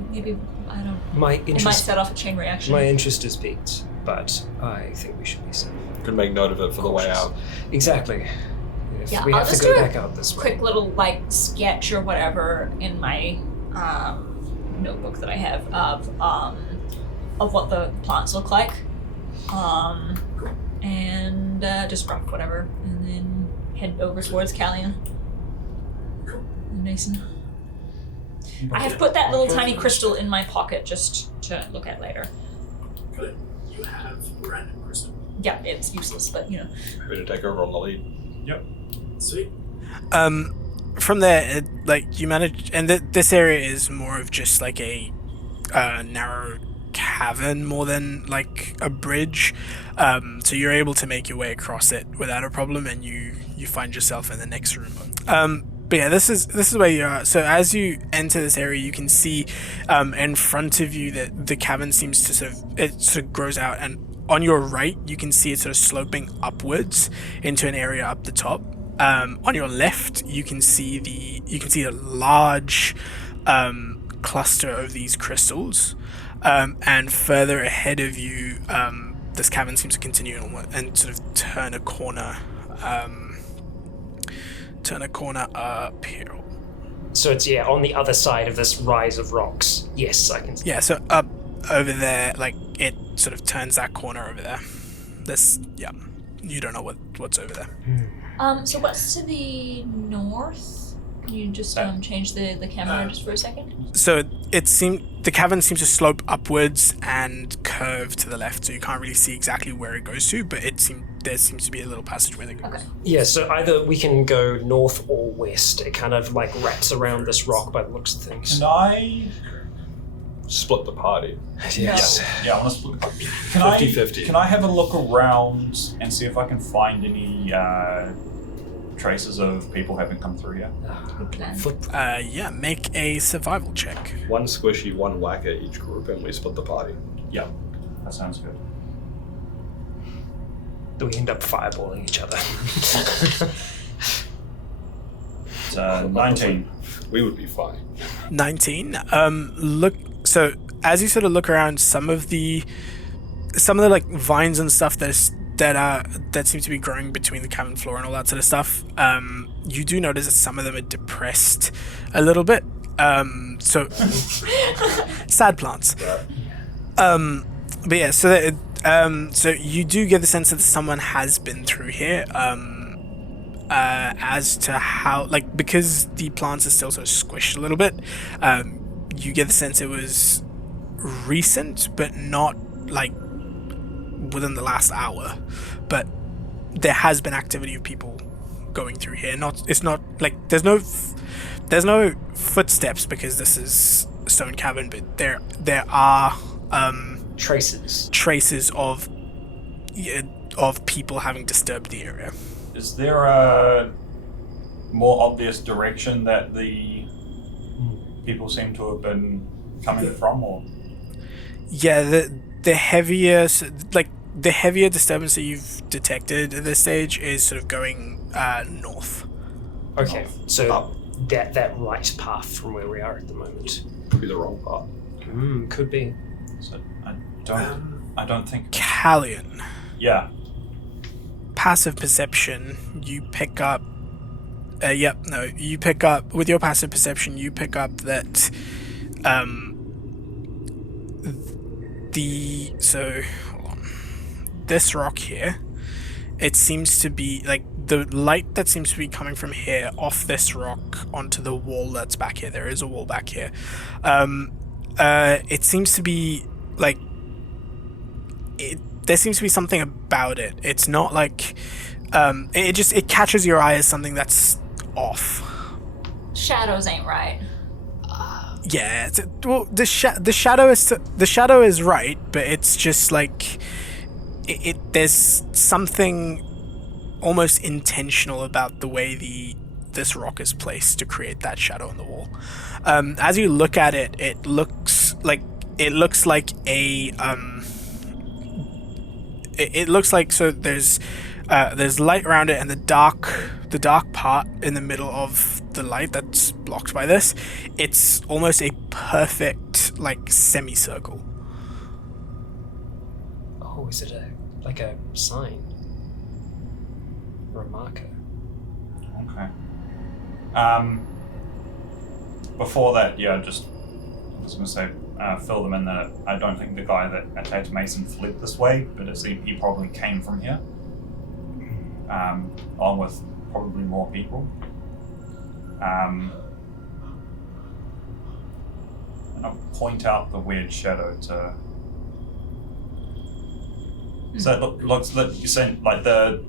I don't. my It might interest. set off a chain reaction. My interest is piqued, but I think we should be safe. Could make note of it for the way out. Exactly. If Yeah, we I'll have to just go do a back out this way. Quick little sketch or whatever in my notebook that I have of what the plants look like, and just rough whatever, and then head over towards Callian and Mason. I have put that little tiny crystal in my pocket just to look at later. Good. You have random crystal. Yeah, it's useless, but Happy to take over on the lead. Yep. Sweet. From there, you manage, and this area is more of just like a narrow cavern more than like a bridge. So you're able to make your way across it without a problem, and you find yourself in the next room. But yeah, this is where you are. So as you enter this area, you can see in front of you that the cavern seems to sort of grows out, and on your right you can see it sort of sloping upwards into an area up the top. On your left, you can see a large cluster of these crystals, and further ahead of you, this cavern seems to continue and sort of turn a corner up here. So it's on the other side of this rise of rocks. Yes, I can see. Yeah, so up over there, like it sort of turns that corner over there. You don't know what's over there. So what's to the north? Can you just change the camera just for a second? So the cavern seems to slope upwards and curve to the left, so you can't really see exactly where it goes to, but there seems to be a little passageway that goes. Okay. Yeah, so either we can go north or west. It kind of like wraps around this rock by the looks of things. Can I? Split the party. Yes. Yeah, I want to split. 50-50. Can I have a look around and see if I can find any traces of people having come through here? Good plan. Yeah, make a survival check. One squishy, one whacker each group, and we split the party. Yeah, that sounds good. We end up fireballing each other. It's 19. We would be fine. 19. Look. So as you sort of look around, some of the like vines and stuff that seem to be growing between the cavern floor and all that sort of stuff. You do notice that some of them are depressed a little bit. So sad plants. But yeah, so you do get the sense that someone has been through here. As to how, like, because the plants are still sort of squished a little bit, you get the sense it was recent, but not like within the last hour. But there has been activity of people going through here. It's not like there's no footsteps because this is a stone cavern, but there are traces of people having disturbed the area. Is there a more obvious direction that the people seem to have been coming from, or? Yeah, the heavier disturbance that you've detected at this stage is sort of going north. Okay, so that right path from where we are at the moment. Could be the wrong path. Could be. So I don't think. Callion. Yeah. Passive perception, you pick up with your passive perception, you pick up that hold on. This rock here, it seems to be like the light that seems to be coming from here off this rock onto the wall that's back here. There is a wall back here. It seems to be like there seems to be something about it. It's not like it catches your eye as something that's off. Shadows ain't right. Yeah, the shadow is right, but it's just like there's something almost intentional about the way this rock is placed to create that shadow on the wall. As you look at it, it looks like a It looks like, so there's light around it, and the dark part in the middle of the light that's blocked by this, it's almost a perfect like semicircle. Oh, is it like a sign or a marker? Okay. Before that, I was going to say, fill them in that I don't think the guy that attacked Mason fled this way, but it seemed he probably came from here, along with probably more people. And I'll point out the weird shadow to. So it looks like you're saying like the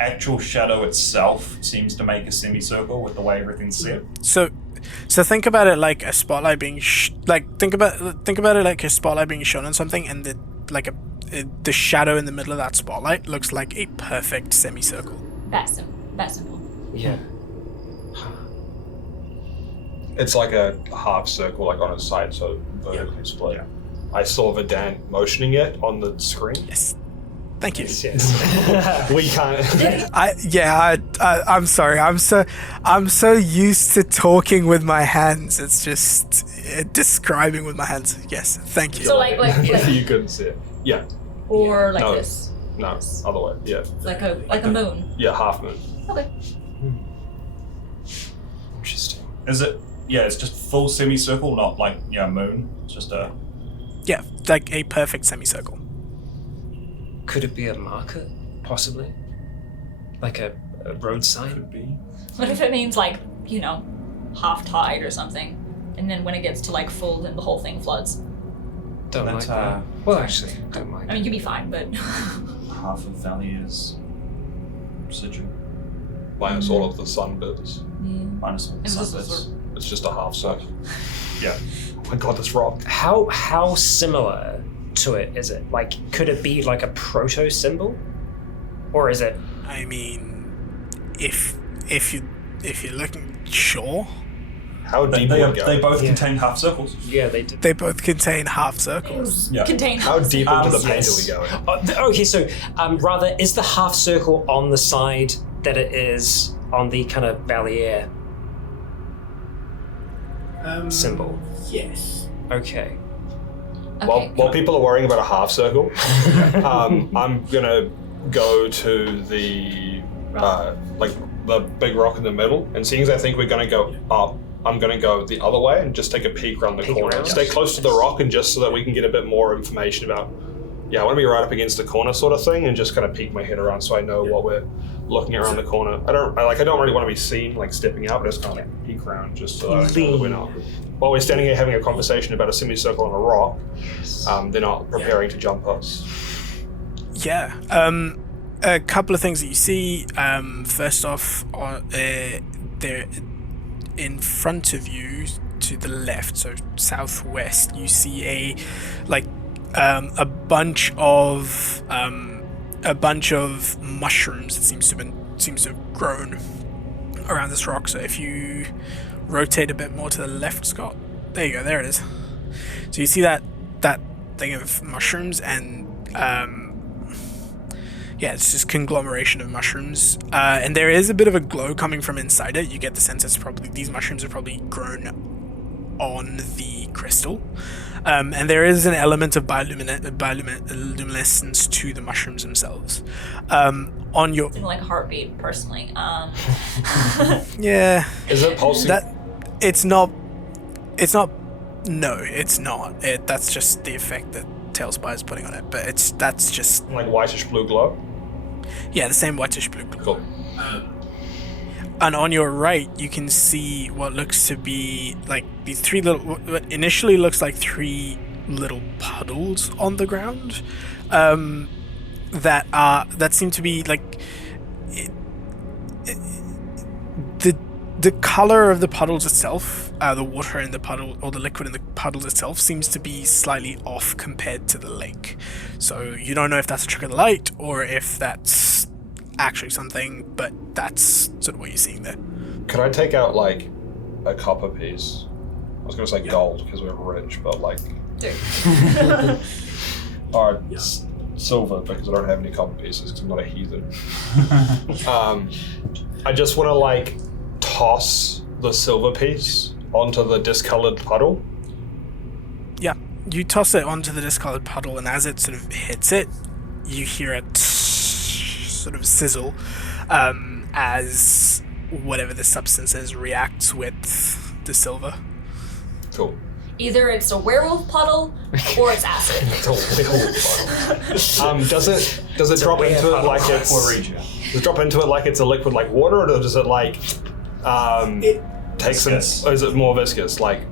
actual shadow itself seems to make a semicircle with the way everything's set. So think about it like a spotlight being think about it like a spotlight being shown on something, and the shadow in the middle of that spotlight looks like a perfect semicircle. That simple. Yeah. It's like a half circle, like on its side, so vertically split. Yeah. I saw Verdant motioning it on the screen. Yes. Thank you. Yes. We can't. I'm sorry. I'm so used to talking with my hands. It's just describing with my hands. Yes. Thank you. So like You couldn't see it. Yeah. or like No. this. No. Other way. Yeah. Like a moon. Yeah. Half moon. Okay. Interesting. Is it? Yeah, it's just full semicircle, not like moon. It's just a. Yeah, like a perfect semicircle. Could it be a marker, possibly? Like a road sign? Could be. What if it means like, half tide or something, and then when it gets to like full, then the whole thing floods? Don't That's, like that. Well, actually, don't mind. I mean, you'd be fine, but Half of Valley is residual. Minus all of the sun bits. Minus all the Is this sunbits. It's just a half circle. Yeah. Oh my god, this rock. How similar to it is it? Like, could it be like a proto symbol, or is it? I mean, if you're looking, sure. How They, deep they, are we they going? both Yeah. contain half circles. Yeah, they do. They both contain half circles. Yeah. contain How deep into the paint yes. are we going? Okay, so rather, is the half circle on the side that it is on the kind of Valier? symbol. Yes. Okay. While people are worrying about a half circle, I'm gonna go to the like the big rock in the middle, and seeing as I think we're gonna go up, I'm gonna go the other way and just take a peek around the corner. around? Stay close to the rock, and just so that we can get a bit more information about. Yeah, I want to be right up against the corner, sort of thing, and just kind of peek my head around so I know what we're looking at around the corner. I don't really want to be seen like stepping out, but I just kind of like peek around just so that I know that we're not. While we're standing here having a conversation about a semicircle on a rock, they're not preparing to jump us. Yeah. A couple of things that you see. First off, there in front of you to the left, so southwest, you see a bunch of mushrooms that seems to have grown around this rock. So if you rotate a bit more to the left, Scott, there you go, there it is. So you see that thing of mushrooms, and it's just conglomeration of mushrooms, and there is a bit of a glow coming from inside it. You get the sense these mushrooms are probably grown on the crystal. And there is an element of bioluminescence to the mushrooms themselves. On your like a heartbeat, personally. yeah, Is it pulsing? It's not. No, it's not. That's just the effect that Tailspire is putting on it. But that's just like whitish blue glow? the same whitish blue glow. Cool. And on your right, you can see what looks to be like these what initially looks like three little puddles on the ground, that seem to be like the color of the puddles itself, the water in the puddle or the liquid in the puddles itself seems to be slightly off compared to the lake. So you don't know if that's a trick of the light or if that's actually something, but that's sort of what you're seeing there. Could I take out like a copper piece? I was going to say gold because we're rich, but like, or silver because I don't have any copper pieces because I'm not a heathen. I just want to like toss the silver piece onto the discolored puddle. Yeah, you toss it onto the discolored puddle, and as it sort of hits it, you hear it sort of sizzle as whatever the substance is reacts with the silver. Cool. Either it's a werewolf puddle or it's acid. It's a does it drop into it like it's does it drop into it like it's a liquid like water, or does it like take some? Or is it more viscous? Like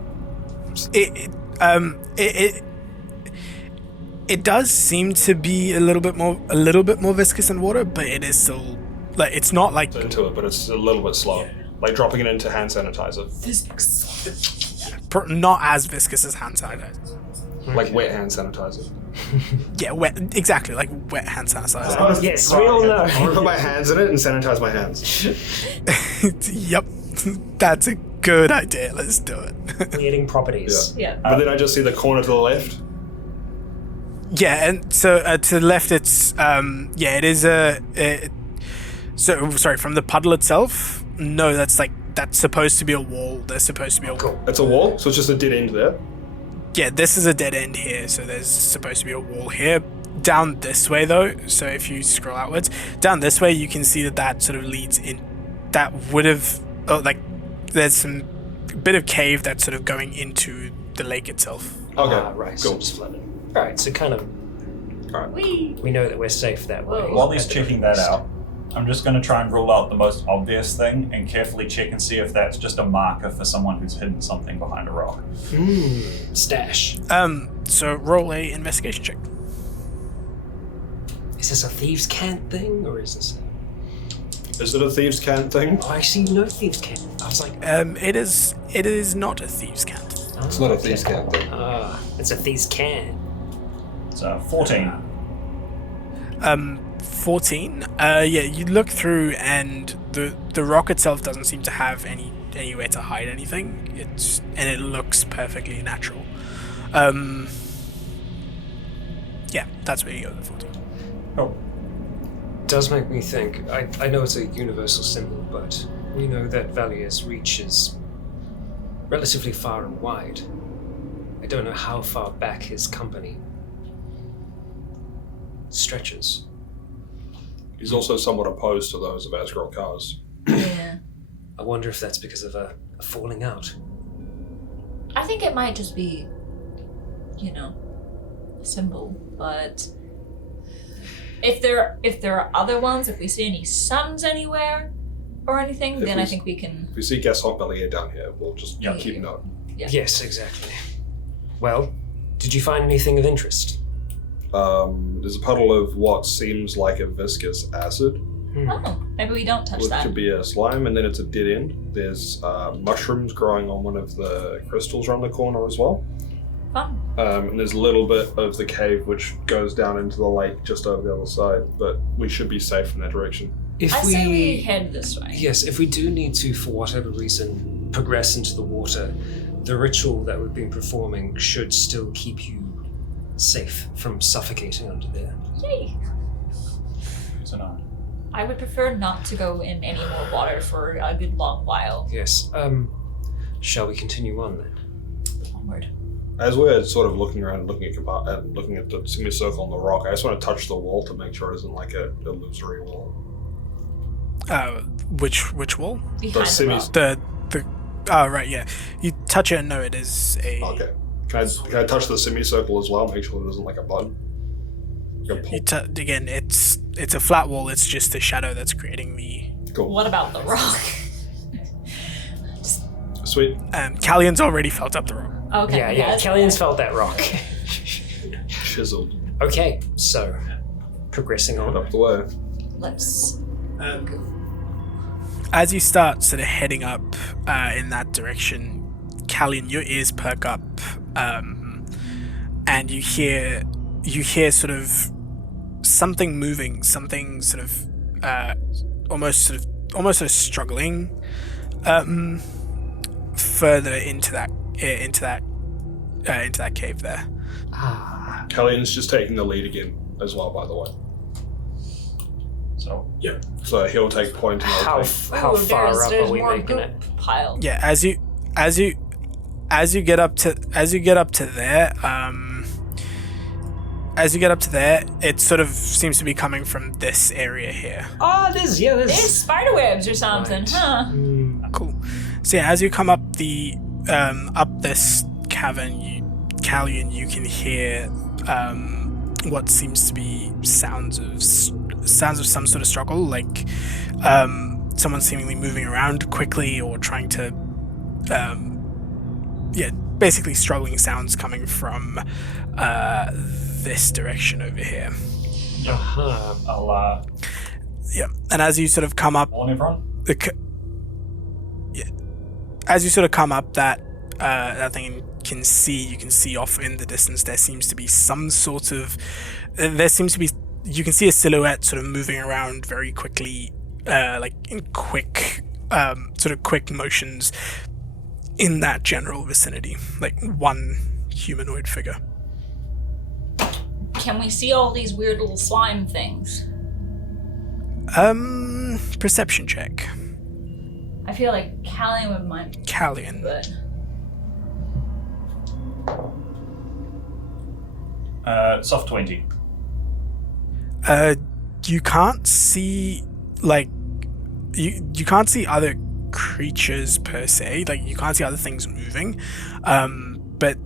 it does seem to be a little bit more viscous than water, but it is still like it's not like into it, but it's a little bit slow. Like dropping it into hand sanitizer. Not as viscous as hand sanitizer. Like wet hand sanitizer. Yeah, wet, exactly, like wet hand sanitizer. Yes, we all know. I want to put my hands in it and sanitize my hands. Yep, that's a good idea. Let's do it. Creating properties. Yeah. But then I just see the corner to the left. Yeah, and so to the left, it's it is so sorry, from the puddle itself. No, that's supposed to be a wall. There's supposed to be a wall. It's a wall, so it's just a dead end there. Yeah, this is a dead end here, so there's supposed to be a wall here. Down this way, though, so if you scroll outwards, down this way, you can see that sort of leads in. That would have there's some bit of cave that's sort of going into the lake itself. Okay, Right, cool. so just flooded. Alright, so kind of we know that we're safe that way. While he's checking that out, I'm just going to try and rule out the most obvious thing and carefully check and see if that's just a marker for someone who's hidden something behind a rock. Stash. So roll a investigation check. Is this a thieves' cant thing, or is this Is it a thieves' cant thing? I see no thieves' cant. I was like, It is not a thieves' cant. It's not a thieves' cant thing. It's a thieves' can. It's 14. 14. You look through, and the rock itself doesn't seem to have anywhere to hide anything. It looks perfectly natural. That's where you go with 14. Oh. Does make me think. I know it's a universal symbol, but we know that Valier's reach is relatively far and wide. I don't know how far back his company stretches. He's also somewhat opposed to those of Asgard cars. Yeah. I wonder if that's because of a falling out. I think it might just be, a symbol, but if there are other ones, if we see any suns anywhere or anything, then I think we can. If we see Gaston Bellier down here, we'll just Yeah. keep note. Yeah. Yes, exactly. Well, did you find anything of interest? There's a puddle of what seems like a viscous acid, Oh, maybe we don't touch which that. could be a slime, and then it's a dead end. There's mushrooms growing on one of the crystals around the corner as well. Fun. And there's a little bit of the cave which goes down into the lake just over the other side, but we should be safe from that direction. If I say we head this way. Yes, if we do need to, for whatever reason, progress into the water, the ritual that we've been performing should still keep you safe from suffocating under there. Yay. Who's an eye? I would prefer not to go in any more water for a good long while. Yes. Shall we continue on then? Onward. As we're sort of looking around, looking at the semicircle on the rock, I just want to touch the wall to make sure it isn't like a illusory wall. Which wall? Behind the semi- rock. The oh right, yeah. You touch it and no, it is a. Okay. Can I touch the semicircle as well? Make sure it isn't like a button. Again, it's a flat wall. It's just the shadow that's creating the. Cool. What about the rock? Sweet. Callion's already felt up the rock. Okay. Yeah. that's Kellyan's fine. felt that rock. Chiseled. Okay, so progressing Put on. up the way. Let's. As you start sort of heading up in that direction, Callion, your ears perk up, and you hear sort of something moving, something sort of almost struggling further into that cave there. Kellyan's just taking the lead again as well, by the way. So, So he'll take point and I'll take. How far up there's are we more making goop it? Pile. Yeah, as you get up to there, it sort of seems to be coming from this area here. There's There's spiderwebs or something, Right. huh? Cool. So yeah, as you come up the up this cavern, Callion, you can hear what seems to be sounds of some sort of struggle, like someone seemingly moving around quickly or trying to basically struggling sounds coming from this direction over here. Uh-huh. I'll Yeah, and as you sort of come up, warn everyone. as you sort of come up that thing, you can see off in the distance there seems to be some sort of you can see a silhouette sort of moving around very quickly, like in quick motions in that general vicinity, like one humanoid figure. Can we see all these weird little slime things? Perception check. I feel like Callion would mind, Callion. but Soft 20. You can't see you can't see other creatures per se, like you can't see other things moving, but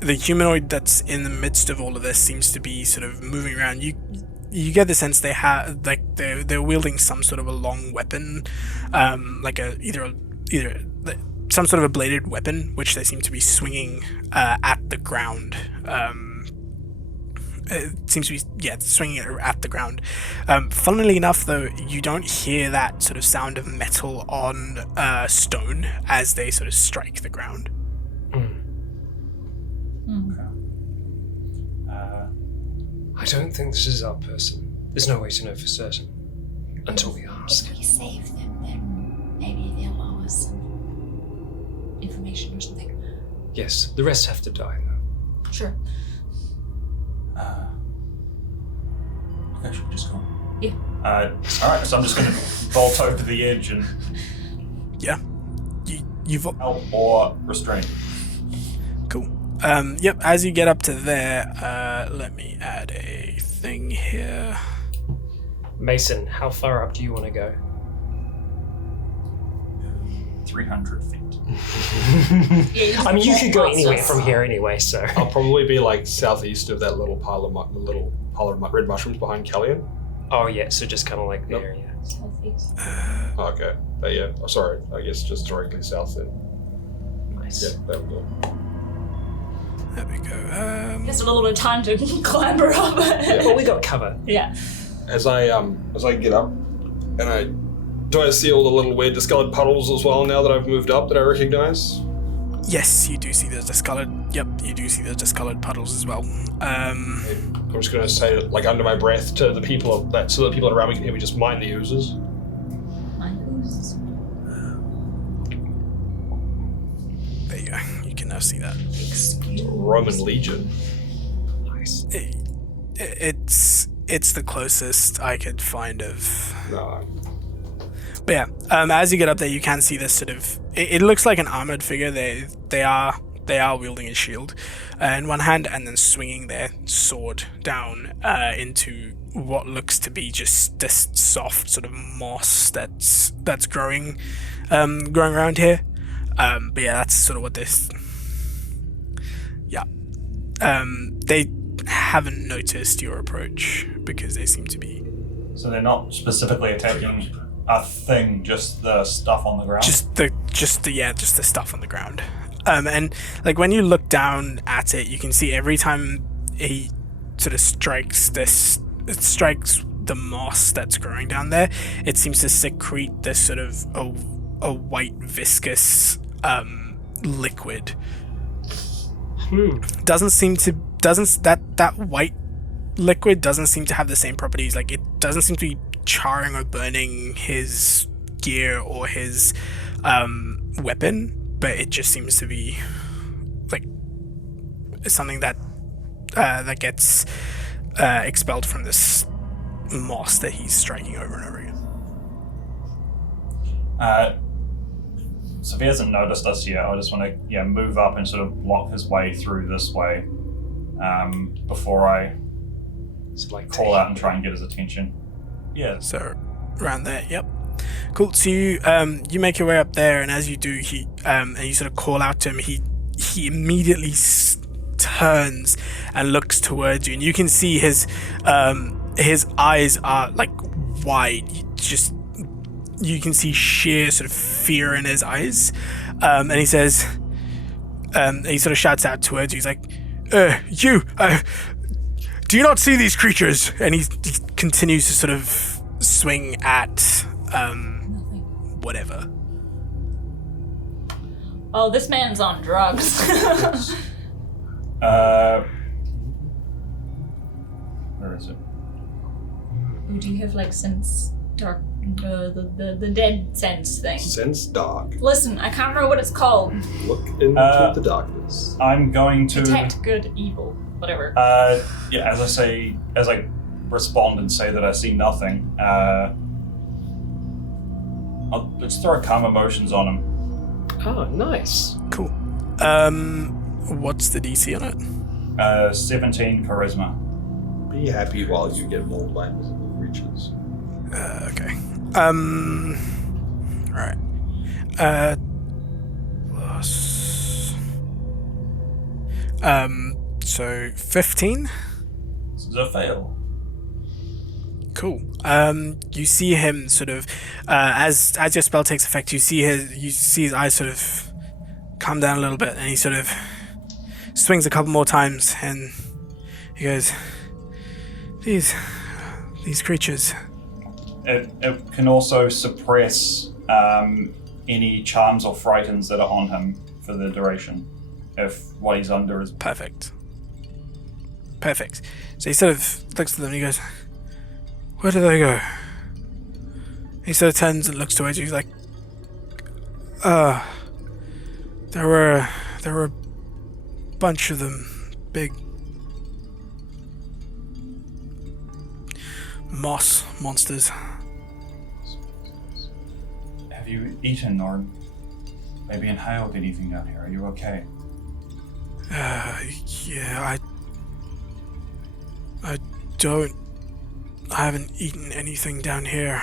the humanoid that's in the midst of all of this seems to be sort of moving around. You get the sense they have, like, they're wielding some sort of a long weapon, like either some sort of a bladed weapon, which they seem to be swinging at the ground. It seems to be, swinging it at the ground. Funnily enough, though, you don't hear that sort of sound of metal on stone as they sort of strike the ground. I don't think this is our person. There's no way to know for certain until we ask. if we save them, then maybe they'll owe us some information or something. Yes, the rest have to die, though. Sure. Okay, should we just go? Yeah. Alright, so I'm just going to vault over the edge and... Yeah. You've Help or restrain. cool. Yep. As you get up to there, let me add a thing here. Mason, how far up do you want to go? 300 feet. I mean, you could go anywhere from here anyway, so. I'll probably be like southeast of that little pile of red mushrooms behind Callian. Oh, yeah, so just kind of like Yep. there, yeah. Southeast. Oh, okay. But yeah. Oh, sorry. I guess just directly south then. Nice. Yeah, that would go. There we go. Just a little bit of time to clamber up. Well, we got cover. Yeah. As I get up, do I see all the little weird discolored puddles as well now that I've moved up that I recognise? Yes, you do see those discolored. Yep, you do see those discolored puddles as well. I'm just going to say, like under my breath, to the people so the people around me can hear me, just mind the oozes. Mine goes. There you go. You can now see that. Roman Legion. Nice. It's the closest I could find of. No. But yeah, as you get up there, you can see this sort of. It looks like an armored figure. They are wielding a shield in one hand, and then swinging their sword down into what looks to be just this soft sort of moss that's growing around here. But yeah, that's sort of what this. Yeah, they haven't noticed your approach because they seem to be So they're not specifically attacking a thing, just the stuff on the ground? just the stuff on the ground. And like when you look down at it, you can see every time he sort of strikes the moss that's growing down there, it seems to secrete this sort of a white viscous liquid. That white liquid doesn't seem to have the same properties. Like it doesn't seem to be charring or burning his gear or his weapon, but it just seems to be like something that gets expelled from this moss that he's striking over and over again. So if he hasn't noticed us yet, I just want to move up and sort of block his way through this way before I So like call out and try and get his attention. Yeah. So around there, yep. Cool. So you make your way up there, and as you do, and you sort of call out to him. He immediately turns and looks towards you, and you can see his eyes are like wide. You can see sheer sort of fear in his eyes, and he says, he sort of shouts out towards you. He's like, "You, do you not see these creatures?" And he continues to sort of swing at whatever. Oh, this man's on drugs. Where is it? Do you have like sense dark the dead sense thing? Sense dark. Listen, I can't remember what it's called. Look into the darkness. I'm going to Detect good, evil, whatever. as I respond and say that I see nothing, let's throw calm emotions on him. Oh, nice. Cool. What's the DC on it? 17 charisma. Be happy while you get mauled by invisible creatures. Okay. Right. Plus. So 15. This is a fail. Cool. You see him sort of, as your spell takes effect, you see his eyes sort of calm down a little bit, and he sort of swings a couple more times, and he goes, These creatures. It can also suppress any charms or frightens that are on him for the duration, if what he's under is... Perfect. So he sort of looks at them and he goes, "Where do they go?" He sort of turns and looks towards you. He's like, there were a bunch of them, big moss monsters. Have you eaten, or... maybe inhaled anything down here. Are you okay? Yeah, I haven't eaten anything down here.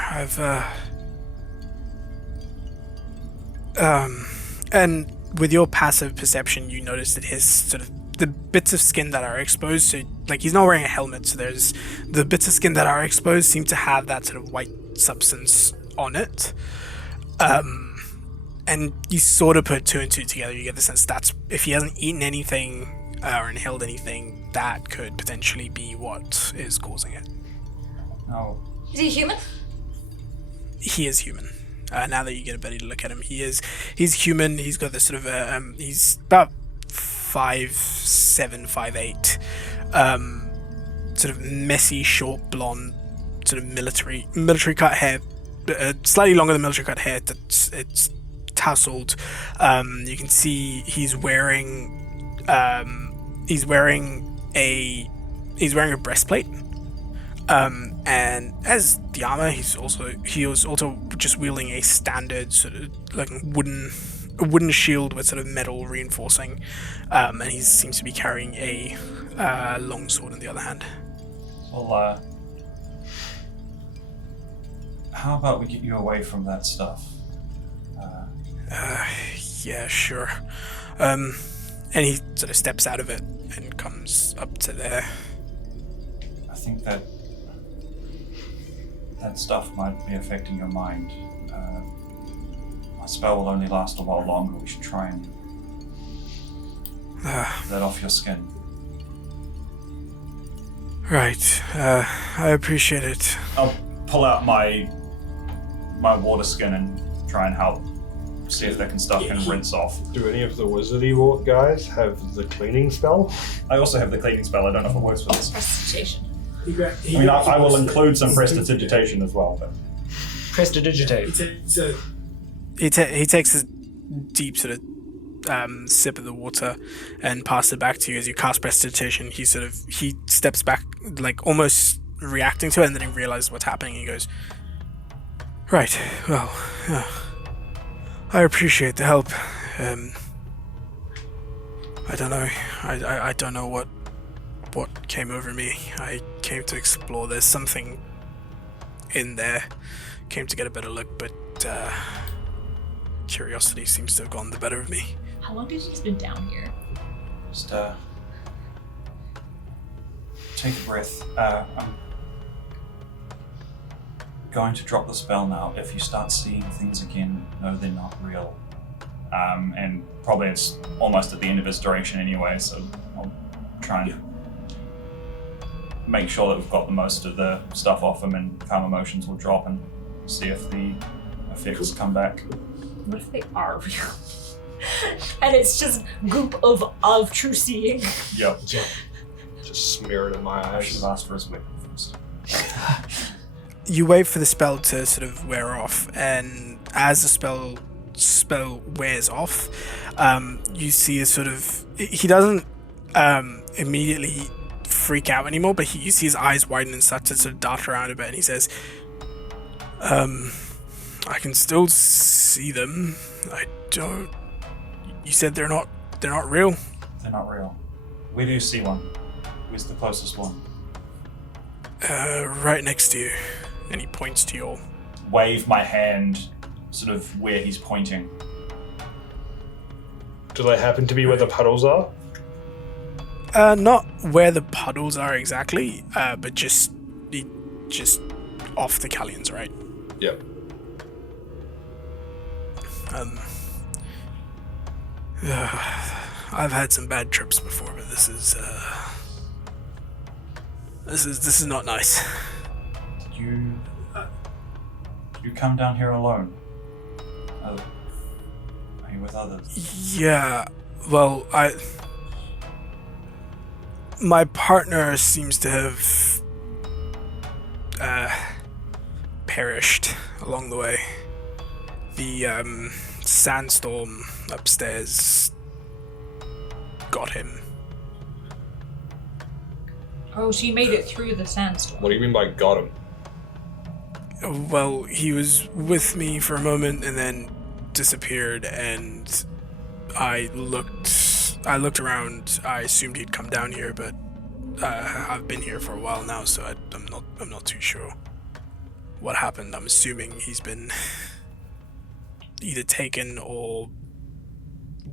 And with your passive perception, you notice that his sort of the bits of skin that are exposed, so like he's not wearing a helmet, so there's the bits of skin that are exposed seem to have that sort of white substance on it. And you sort of put two and two together. You get the sense that's if he hasn't eaten anything or inhaled anything, that could potentially be what is causing it. Oh. Is he human? He is human. Now that you get a better look at him, he's human. He's got this sort of he's about 5'7", 5'8", sort of messy, short, blonde, sort of military cut hair, slightly longer than military cut hair. It's tousled. You can see he's wearing a breastplate. And as the armor, he was also just wielding a standard sort of like wooden shield with sort of metal reinforcing, and he seems to be carrying a long sword in the other hand. Well, how about we get you away from that stuff? Yeah, sure. And he sort of steps out of it and comes up to there. I think that stuff might be affecting your mind. My spell will only last a while longer. We should try and get that off your skin. Right. I appreciate it. I'll pull out my water skin and try and help see if that stuff can rinse off. Do any of the wizardy guys have the cleaning spell? I also have the cleaning spell. I don't know if it works with this. Prestidigitation. I will include some prestidigitation as well. But Prestidigitate. He takes a deep sort of sip of the water and passes it back to you as you cast prestidigitation. He steps back, like almost reacting to it, and then he realizes what's happening. And he goes, "Right. Well, I appreciate the help. I don't know. I don't know what came over me. I came to explore. There's something in there. Came to get a better look, but curiosity seems to have gone the better of me." How long have you just been down here? just take a breath. I'm going to drop the spell now. If you start seeing things again, know they're not real. And probably it's almost at the end of his duration anyway, so I'll try and make sure that we've got the most of the stuff off him, and calm emotions will drop and see if the effects come back. What if they are real? And it's just goop of true seeing. Yep. Just smear it in my I should eyes. have asked for his weapon first. You wait for the spell to sort of wear off, and as the spell wears off, you see a sort of... He doesn't immediately freak out anymore, but you see his eyes widen and start to sort of dart around a bit, and he says, I can still see them. I don't... You said they're not real? They're not real. Where do you see one? Where's the closest one? Right next to you. And he points to your... Wave my hand sort of where he's pointing. Do they happen to be where the puddles are? Not where the puddles are exactly, but just off the Callions, right? Yep. I've had some bad trips before, but this is not nice. Did you come down here alone? Are you with others? Yeah, well, my partner seems to have perished along the way. The sandstorm upstairs got him. Oh, so you made it through the sandstorm. What do you mean by got him? Well, he was with me for a moment, and then disappeared, and I looked around. I assumed he'd come down here, but I've been here for a while now, so I'm not too sure what happened. I'm assuming he's been either taken or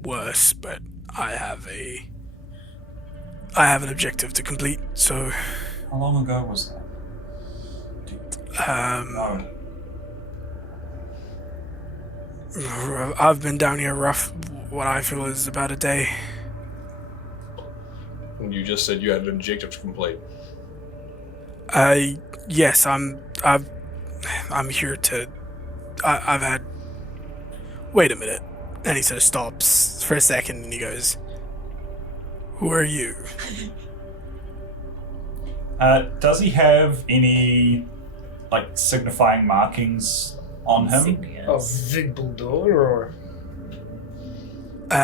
worse, but I have an objective to complete, so How long ago was that? No. I've been down here what I feel is about a day. And you just said you had an objective to complete. Yes, I'm here to. I've had. Wait a minute. And he sort of stops for a second, and he goes, "Who are you?" Does he have any, like, signifying markings on him? Of Vigbuldor or?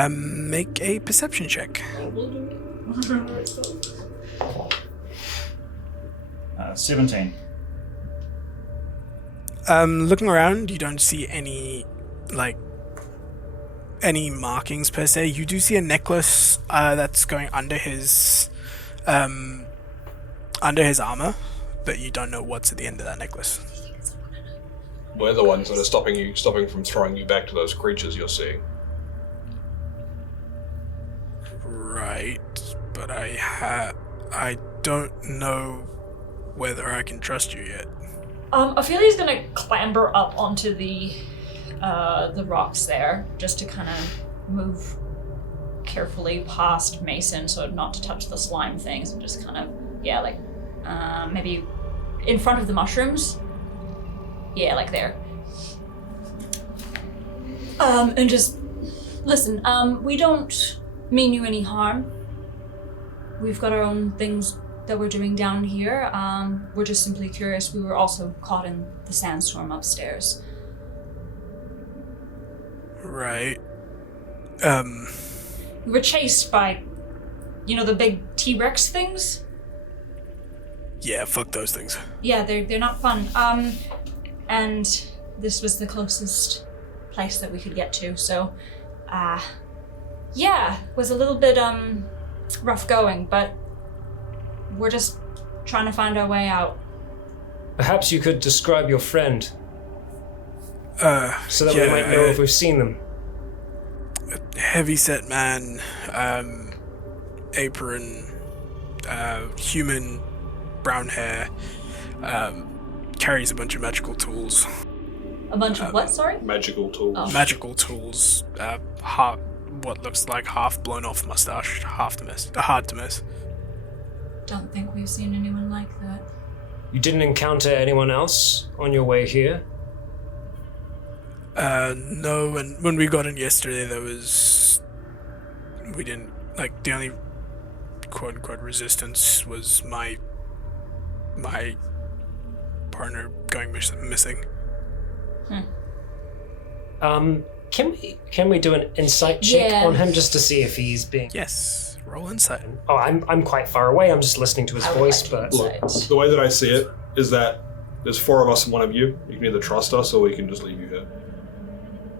Make a perception check. 17. Looking around, you don't see any markings per se. You do see a necklace that's going under his armor, but you don't know what's at the end of that necklace. We're the ones that are stopping from throwing you back to those creatures you're seeing. Right, but I don't know whether I can trust you yet. Ophelia's gonna clamber up onto the rocks there, just to kind of move carefully past Mason, so not to touch the slime things, and just kind of, maybe in front of the mushrooms. Yeah, like there. And just listen. We don't mean you any harm. We've got our own things that we're doing down here. We're just simply curious. We were also caught in the sandstorm upstairs. Right. We were chased by, the big T-Rex things? Yeah, fuck those things. Yeah, they're not fun. And this was the closest place that we could get to, so, was a little bit, rough going, but we're just trying to find our way out. Perhaps you could describe your friend, so that yeah, we might know if we've seen them. Heavy-set man, apron, human, brown hair, carries a bunch of magical tools. A bunch of what, sorry? Magical tools. Oh. Magical tools, what looks like half blown off mustache, hard to miss. Don't think we've seen anyone like that. You didn't encounter anyone else on your way here? No, and when we got in yesterday, we didn't, the only quote-unquote resistance was my partner going missing. Can we do an insight check on him just to see if he's being... Yes, roll insight. Oh, I'm quite far away, I'm just listening to his voice, but... Look, the way that I see it is that there's 4 of us and 1 of you. You can either trust us or we can just leave you here.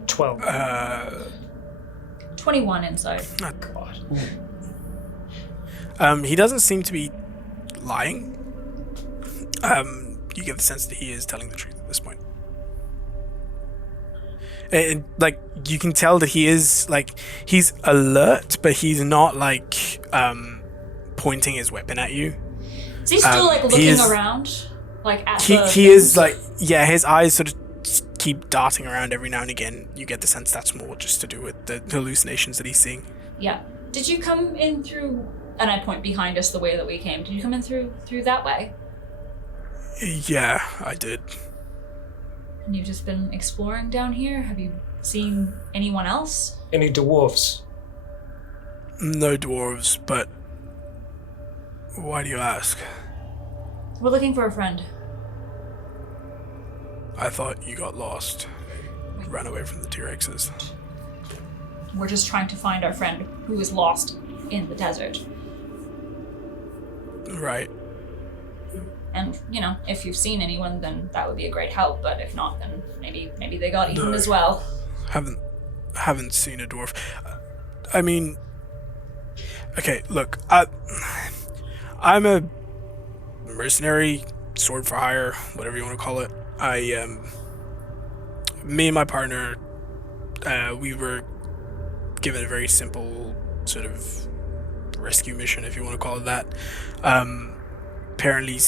12. 21 inside. Oh, God. He doesn't seem to be lying. You get the sense that he is telling the truth at this point. And, you can tell that he is, he's alert, but he's not, pointing his weapon at you. Is he still, looking around? He is, his eyes sort of keep darting around every now and again. You get the sense that's more just to do with the hallucinations that he's seeing. Yeah. Did you come in through, and I point behind us the way that we came, did you come in through that way? Yeah, I did. And you've just been exploring down here? Have you seen anyone else? Any dwarves? No dwarves, but why do you ask? We're looking for a friend. I thought you got lost. Ran away from the T-Rexes. We're just trying to find our friend who is lost in the desert. Right. And, if you've seen anyone, then that would be a great help. But if not, then maybe they got eaten as well. haven't seen a dwarf. I mean, okay, look, I'm a mercenary, sword for hire, whatever you want to call it. Me and my partner, we were given a very simple sort of rescue mission, if you want to call it that. Apparently,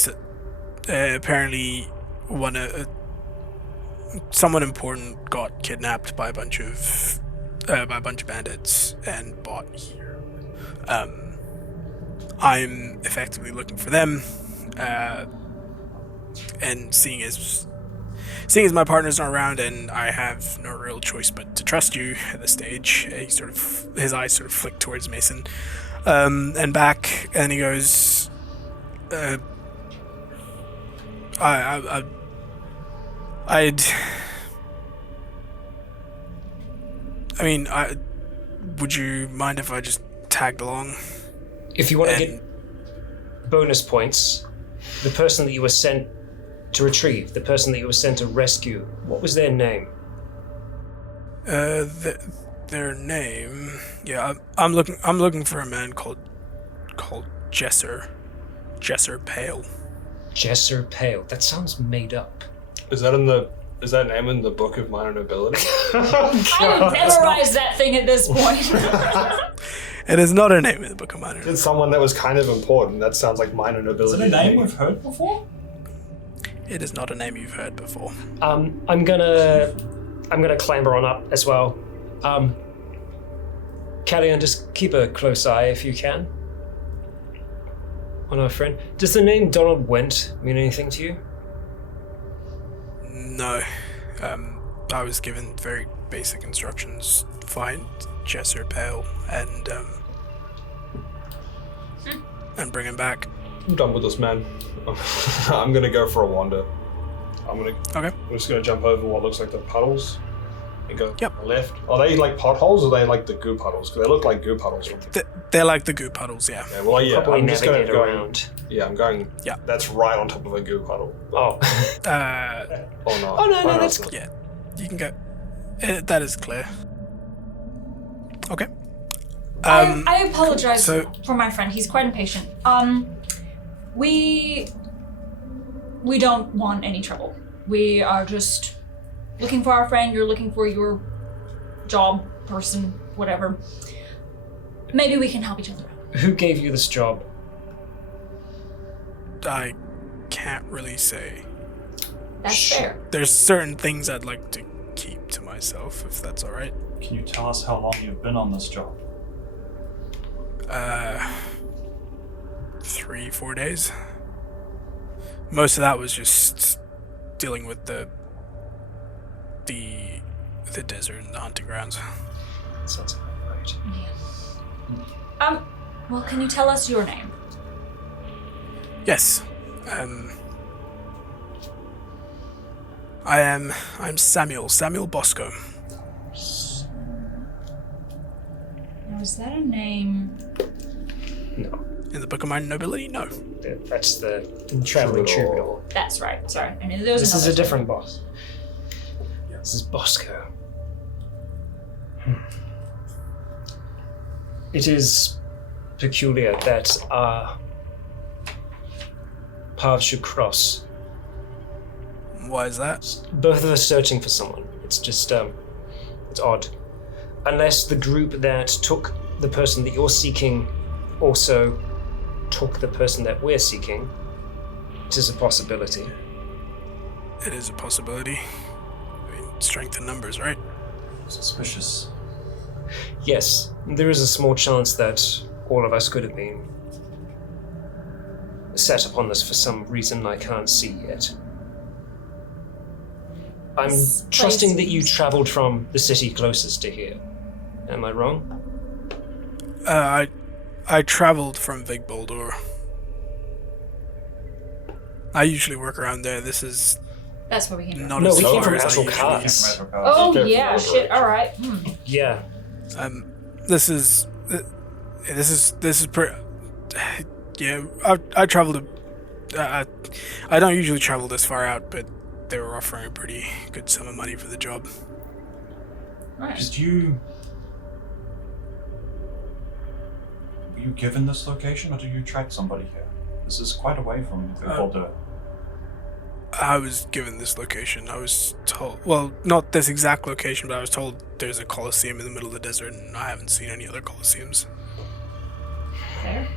someone important got kidnapped by a bunch of bandits and brought here. I'm effectively looking for them, and seeing as my partner's not around and I have no real choice but to trust you at this stage, his eyes sort of flick towards Mason, and back, and he goes, would you mind if I just tagged along? If you want to get bonus points, the person that you were sent to retrieve, the person that you were sent to rescue, what was their name? Their name? Yeah, I'm looking for a man called Jesser Pale. Jesser Pale. That sounds made up. Is that name in the Book of Minor Nobility? I memorized that thing at this point. It is not a name in the Book of Minor. It's someone that was kind of important. That sounds like minor nobility. Is it a name we've heard before? It is not a name you've heard before. I'm gonna clamber on up as well. Callion, just keep a close eye if you can on our friend. Does the name Donald Went mean anything to you? No. I was given very basic instructions. Find Jesser Pale and bring him back. I'm done with this man. I'm gonna go for a wander. Okay. I'm just gonna jump over what looks like the puddles and go Yep. left. Are they like potholes or are they like the goo puddles? Because they look like goo puddles from They're like the goo puddles, yeah. Yeah, well, yeah, Probably I'm just gonna navigate go around. Yeah, I'm going. Yeah. That's right on top of a goo puddle. Oh. Oh no. Oh, no, that's not. Yeah. You can go. That is clear. Okay. I apologize so- for my friend. He's quite impatient. We don't want any trouble. We are just looking for our friend. You're looking for your job person, whatever. Maybe we can help each other out. Who gave you this job? I can't really say. That's fair. There's certain things I'd like to keep to myself, if that's all right. Can you tell us how long you've been on this job? 3-4 days. Most of that was just dealing with the desert and the hunting grounds. Sounds about right. Well, can you tell us your name? Yes. I'm Samuel Bosco. Now, is that a name? No. In the Book of Minor Nobility? No. That's the traveling troubadour. That's right. Sorry. I mean, there was This is another a different boss. This is Bosco. It is peculiar that our paths should cross. Why is that? Both of us searching for someone. It's just, it's odd. Unless the group that took the person that you're seeking also took the person that we're seeking, it is a possibility. It is a possibility. I mean, strength in numbers, right? Suspicious. Yes, there is a small chance that all of us could have been set upon this for some reason I can't see yet. I'm This trusting place that you seems- traveled from the city closest to here. Am I wrong? I traveled from Vig Boldor. I usually work around there. This is That's where we came from. not No, as we came far from as I Astral usually Cards. am. Oh Careful, yeah, Lord. shit. All right. Yeah. This is pretty. Yeah, I traveled. I don't usually travel this far out, but they were offering a pretty good sum of money for the job. Right. Did you... Were you given this location, or did you track somebody here? This is quite away from Boulder. I was given this location. I was told, well, not this exact location, but I was told there's a coliseum in the middle of the desert, and I haven't seen any other coliseums. Fair.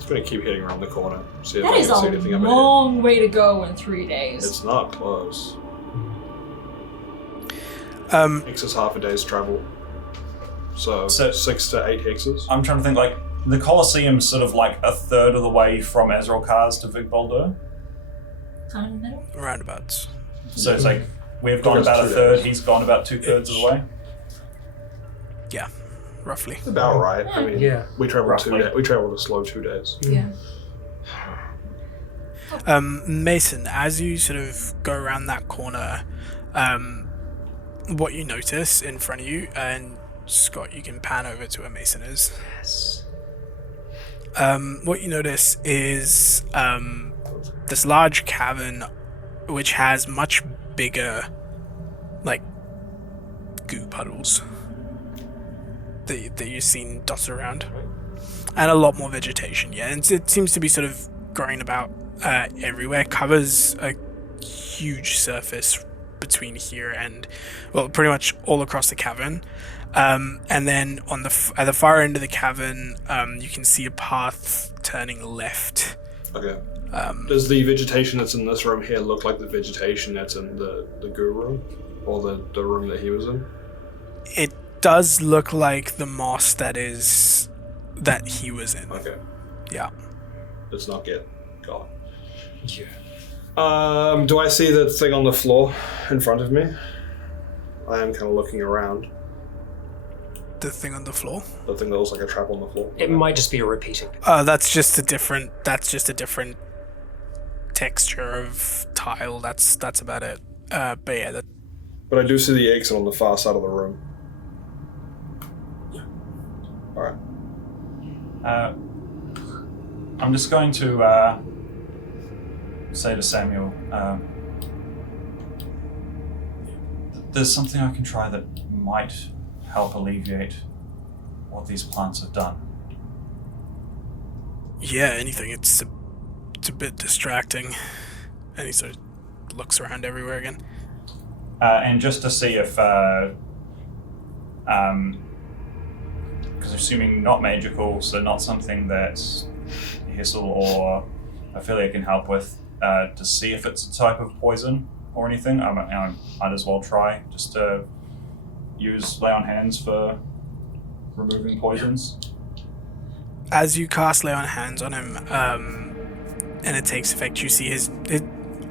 I'm gonna keep heading around the corner, see if That I is can a see anything up ahead. long way to go in 3 days. It's not close. Um, Hex is half a day's travel. So, So- 6 to 8 hexes. I'm trying to think, like, the Colosseum's sort of like a third of the way from Azrael-Kaz to Vig Boulder. Kind of in the middle. roundabouts. So it's like, we've gone Because about a 2 third, days. he's gone about 2/3 of the way. Yeah, roughly. About right. I mean, Yeah. we traveled Roughly. We traveled a slow 2 days. Yeah. Mason, as you sort of go around that corner, what you notice in front of you, and Scott, you can pan over to where Mason is. Yes. What you notice is this large cavern, which has much bigger, like, goo puddles that you've seen dotted around, and a lot more vegetation. Yeah, and it seems to be sort of growing about everywhere. Covers a huge surface between here and, well, pretty much all across the cavern. And then on at the far end of the cavern, you can see a path turning left. Okay. Does the vegetation that's in this room here look like the vegetation that's in the goo room? Or the room that he was in? It does look like the moss that he was in. Okay. Yeah. Let's not get gone. Yeah. Do I see the thing on the floor in front of me? I am kind of looking around. The thing on the floor. The thing that looks like a trap on the floor. It might just be a repeating. That's just a different texture of tile. That's about it. But yeah, But I do see the exit on the far side of the room. Alright. I'm just going to say to Samuel, there's something I can try that might help alleviate what these plants have done. yeah, anything. It's a bit distracting. And he sort of looks around everywhere again. And just to see if, because assuming not magical, so not something that Hessel or Ophelia can help with, to see if it's a type of poison or anything. I might as well try just to use lay on hands for removing poisons. As you cast lay on hands on him, and it takes effect, you see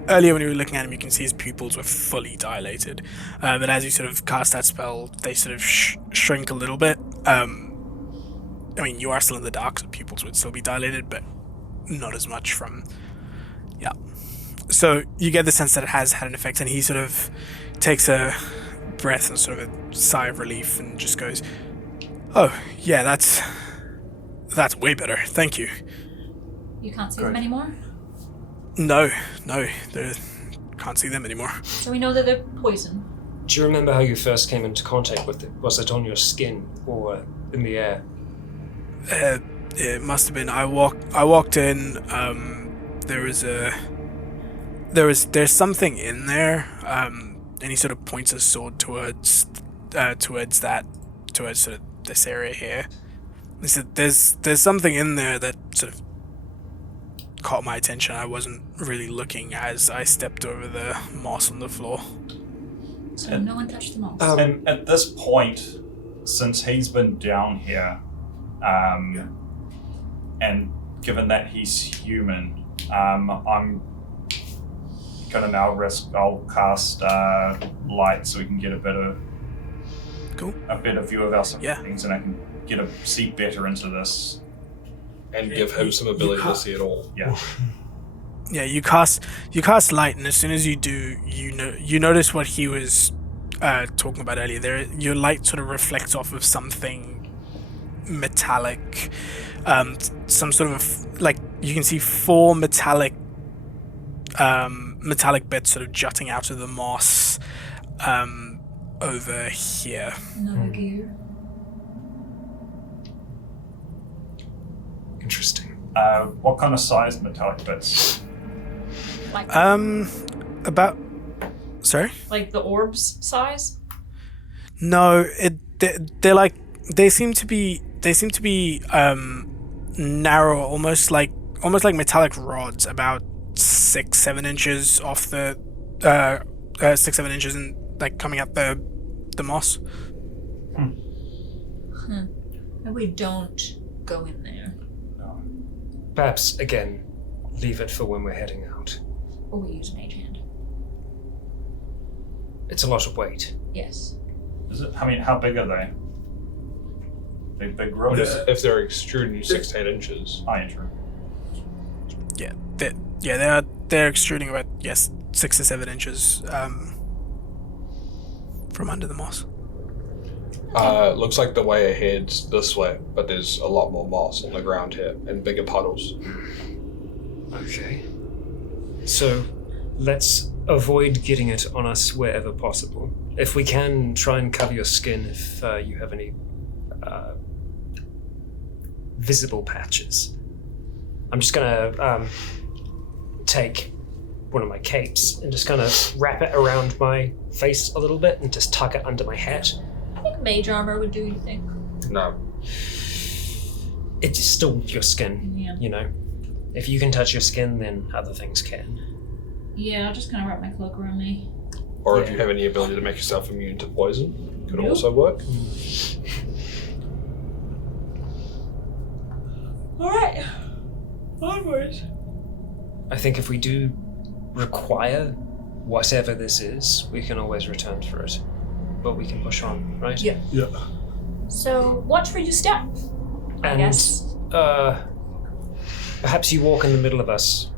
earlier when you were looking at him, you can see his pupils were fully dilated. But as you sort of cast that spell, they sort of shrink a little bit. I mean, you are still in the dark, so pupils would still be dilated, but not as much from... Yeah. So you get the sense that it has had an effect, and he sort of takes a breath and sort of a sigh of relief and just goes, "Oh, yeah, that's way better. Thank you." You can't see Good. them anymore? No, can't see them anymore. So we know that they're poison. Do you remember how you first came into contact with it? Was it on your skin or in the air? It must have been. I walked in. There's something in there. And he sort of points his sword towards sort of this area here. He said, "There's something in there that sort of caught my attention. I wasn't really looking as I stepped over the moss on the floor." So And- no one touched the moss. And at this point, since he's been down here, and given that he's human, I'm gonna now risk. I'll cast light so we can get a better view of our surroundings, and I can get a see better into this. And give him some ability to see it all. Yeah. Yeah, you cast light, and as soon as you do, you notice what he was talking about earlier. There, your light sort of reflects off of something metallic, some sort of like you can see 4 metallic bits sort of jutting out of the moss, over here. Another gear. Interesting. What kind of size metallic bits? Like, About. Sorry. like the orbs size? No, they're like they seem to be narrow, almost like metallic rods, about 6-7 inches off the 6-7 inches and like coming up the moss. Maybe we don't go in there. Perhaps, again, leave it for when we're heading out. Or we use mage hand. It's a lot of weight. Yes. Is it? I mean, how big are they? Big rodents. If they're extruding 6 to 8 inches. Oh, yeah, true. They're extruding about 6 to 7 inches from under the moss. Looks like the way ahead's this way, but there's a lot more moss on the ground here and bigger puddles. Okay. So, let's avoid getting it on us wherever possible. If we can, try and cover your skin if you have any visible patches. I'm just gonna take one of my capes and just kind of wrap it around my face a little bit and just tuck it under my hat. I think mage armor would do, you think? No. It's still your skin, Yeah. you know. If you can touch your skin, then other things can. Yeah, I'll just kind of wrap my cloak around me. Or if Yeah. you have any ability to make yourself immune to poison, could Nope. also work. Alright. Onwards. I think if we do require whatever this is, we can always return for it. But we can push on, right? Yeah. Yeah. So, watch where you step, I And guess. perhaps you walk in the middle of us,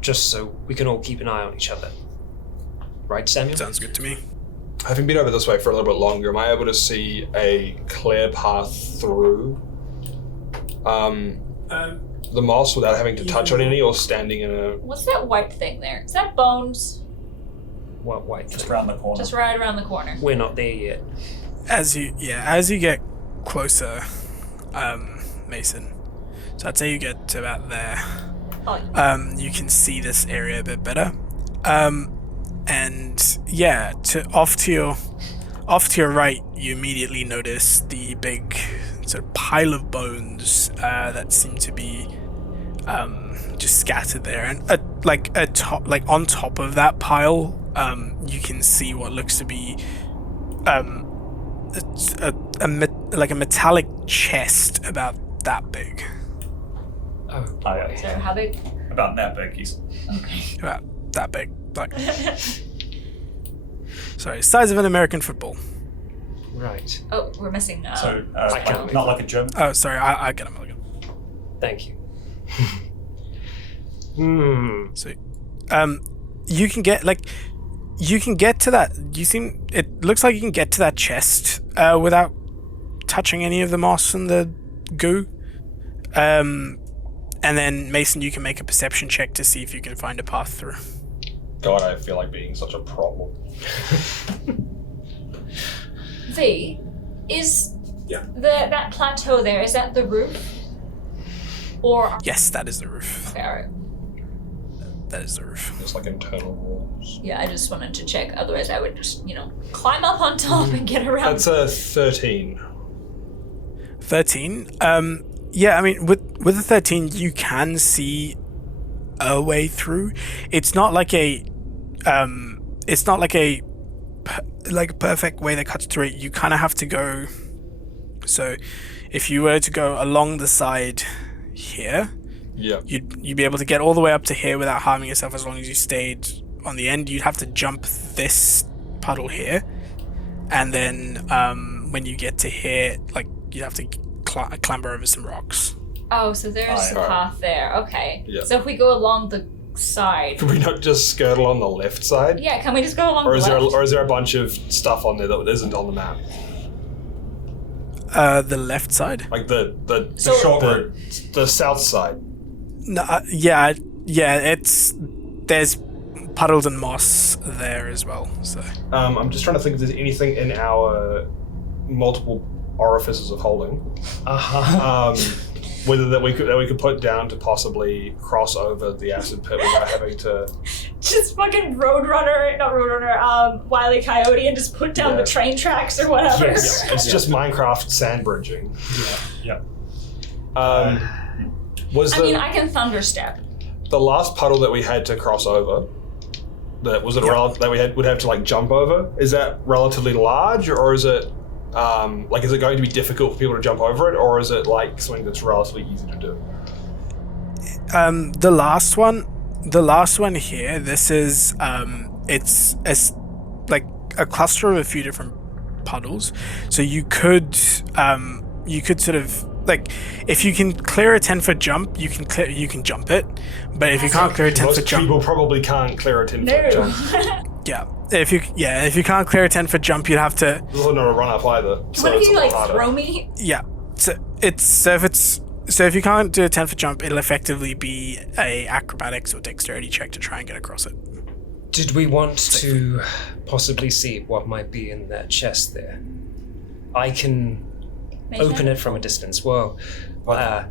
just so we can all keep an eye on each other. Right, Samuel? Sounds good to me. Having been over this way for a little bit longer, am I able to see a clear path through the moss without having to touch on any or standing in a... What's that white thing there? Is that bones? What white Just thing? around the corner. Just right around the corner. We're not there yet. As you get closer, Mason. So I'd say you get to about there. Oh, You can see this area a bit better. And yeah, off to your right, you immediately notice the big sort of pile of bones that seem to be just scattered there, and on top of that pile, you can see what looks to be a metallic chest about that big. Oh, Oh, yeah. so how big? About that big. He's Okay. About that big. Like, sorry, size of an American football. right. Oh, we're missing. so can't not like a gym. Oh, sorry, I get him. Thank you. So, you can get to that. It looks like you can get to that chest without touching any of the moss and the goo. And then Mason, you can make a perception check to see if you can find a path through. God, I feel like being such a problem. V, is Yeah. that plateau there? Is that the roof? Or Yes, that is the roof. okay, all right. That is the roof. It's like internal walls. Yeah, I just wanted to check. Otherwise, I would just climb up on top and get around. That's a 13. 13. Yeah, I mean, with the 13, you can see a way through. It's not like a perfect way that cuts through it. You kind of have to go. So, if you were to go along the side here, Yeah. you'd be able to get all the way up to here without harming yourself as long as you stayed on the end. You'd have to jump this puddle here, and then when you get to here, like you'd have to clamber over some rocks. Oh, so there's the Alright. path there. Okay. Yeah. So if we go along the side, Can we not just skirt along the left side? yeah, can we just go along Or the is left? there a bunch of stuff on there that isn't on the map? The left side. Like the So- Short route. the south side. No, yeah. There's puddles and moss there as well. So I'm just trying to think if there's anything in our multiple orifices of holding. Whether that we could put down to possibly cross over the acid pit without having to. Just fucking Wile E. Coyote and just put down the train tracks or whatever. Yes, it's just Minecraft sand bridging. Yeah. I can thunderstep. The last puddle that we had to cross over, that would have to like jump over. Is that relatively large, or is it is it going to be difficult for people to jump over it, or is it like something that's relatively easy to do? The last one here. This is it's like a cluster of a few different puddles. So you could sort of like, if you can clear a 10-foot jump, you can jump it. But if you can't clear a 10-foot jump, people probably can't clear a 10-foot jump. Yeah. If you can't clear a 10-foot jump, you'd have to. There's not a run up either. What if you like throw me? Yeah. So if you can't do a 10-foot jump, it'll effectively be a acrobatics or dexterity check to try and get across it. Did we want to possibly see what might be in that chest there? I can open it from a distance. Whoa.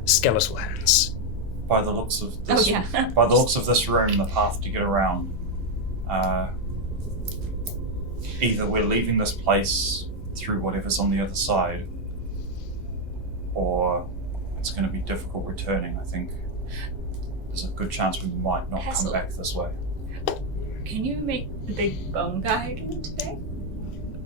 Skeletal hands. By the looks of this, by the looks of this room, the path to get around, either we're leaving this place through whatever's on the other side, or it's going to be difficult returning. I think there's a good chance we might not come back this way. Can you make the big bone guy again today?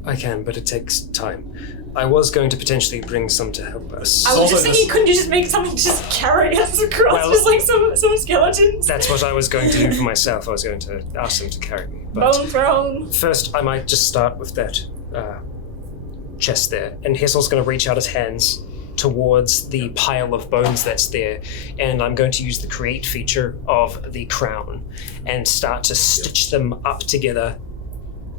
I can, but it takes time. I was going to potentially bring some to help us. I was just thinking, couldn't you just make something to just carry us across, just like some skeletons? That's what I was going to do for myself. I was going to ask them to carry me. But bone throne. First, I might just start with that chest there. And Hessel's going to reach out his hands towards the pile of bones that's there, and I'm going to use the create feature of the crown and start to stitch them up together.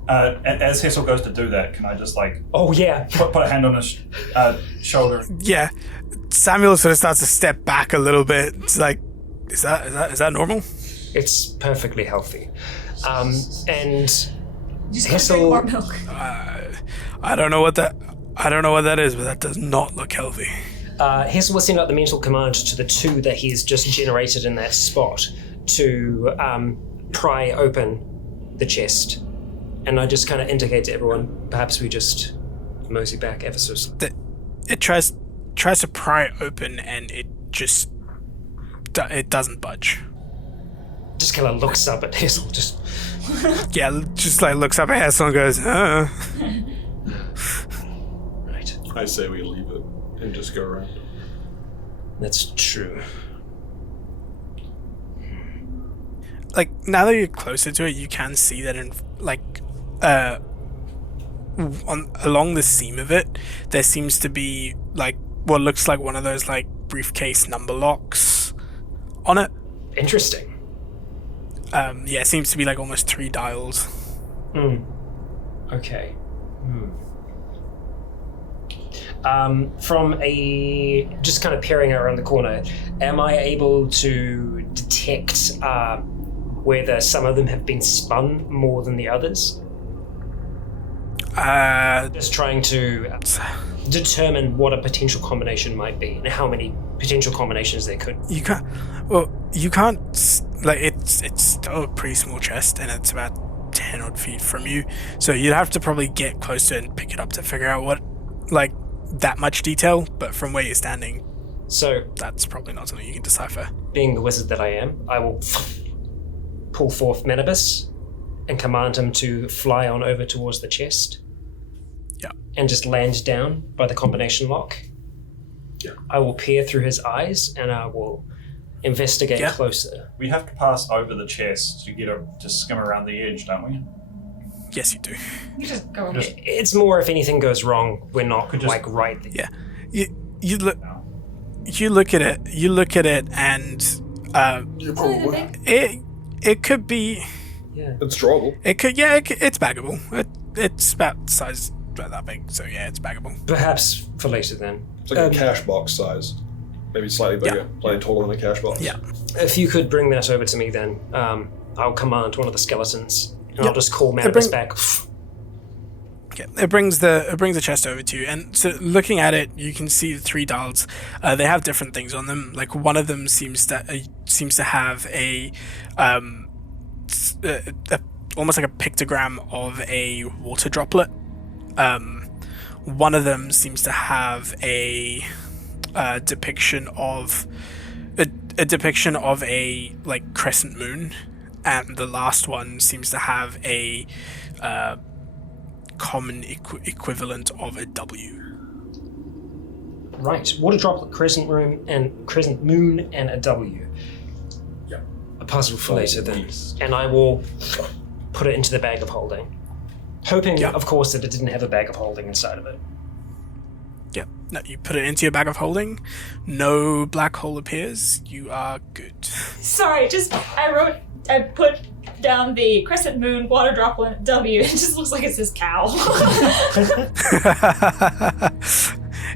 As Hessel goes to do that, can I just like... Oh, yeah. Put a hand on his shoulder? Yeah. Samuel sort of starts to step back a little bit. It's like, is that normal? It's perfectly healthy. And Just Hessel... more milk. I don't know what that is, but that does not look healthy. Hessel will send out the mental command to the two that he's just generated in that spot to pry open the chest. And I just kind of indicate to everyone, perhaps we just mosey back ever so slightly. It tries to pry open, and it doesn't budge. Just kind of looks up at Hessel, just... Yeah, just like looks up at Hessel and goes, Right. I say we leave it and just go around. That's true. Like, now that you're closer to it, you can see that along the seam of it, there seems to be like what looks like one of those like briefcase number locks on it. Interesting. It seems to be like almost 3 dials. Okay. From just kind of peering around the corner, am I able to detect whether some of them have been spun more than the others? Just trying to determine what a potential combination might be and how many potential combinations there could. You can't. Like, it's still a pretty small chest, and it's about 10 odd feet from you. So you'd have to probably get closer and pick it up to figure out what, like, that much detail. But from where you're standing, so that's probably not something you can decipher. Being the wizard that I am, I will pull forth Menibus and command him to fly on over towards the chest. Yeah. And just land down by the combination lock. Yeah. I will peer through his eyes and I will investigate closer. We have to pass over the chest to skim around the edge, don't we? Yes, you do. You just go. It's more if anything goes wrong, we're not like right there. Yeah. You look at it, and You probably it could be. Yeah. It's drawable. It's baggable. It's about size about that big, so yeah, it's baggable. Perhaps for later then. It's like a cash box size. Maybe slightly bigger, slightly taller than a cash box. Yeah. If you could bring that over to me then, I'll command one of the skeletons, and I'll Yep. just call Manibus back. Okay, it brings the chest over to you, and so looking at it, you can see the 3 dials. They have different things on them. Like one of them seems to have a almost like a pictogram of a water droplet. One of them seems to have a depiction of a depiction of a like crescent moon, and the last one seems to have a common equivalent of a W. Right, water droplet, crescent moon, and a W. Yeah. A puzzle for later then, and I will put it into the bag of holding, hoping, Yeah. of course, that it didn't have a bag of holding inside of it. Yeah. No, you put it into your bag of holding. No black hole appears. You are good. Sorry, I put down the crescent moon, water droplet, W. It just looks like it says cow.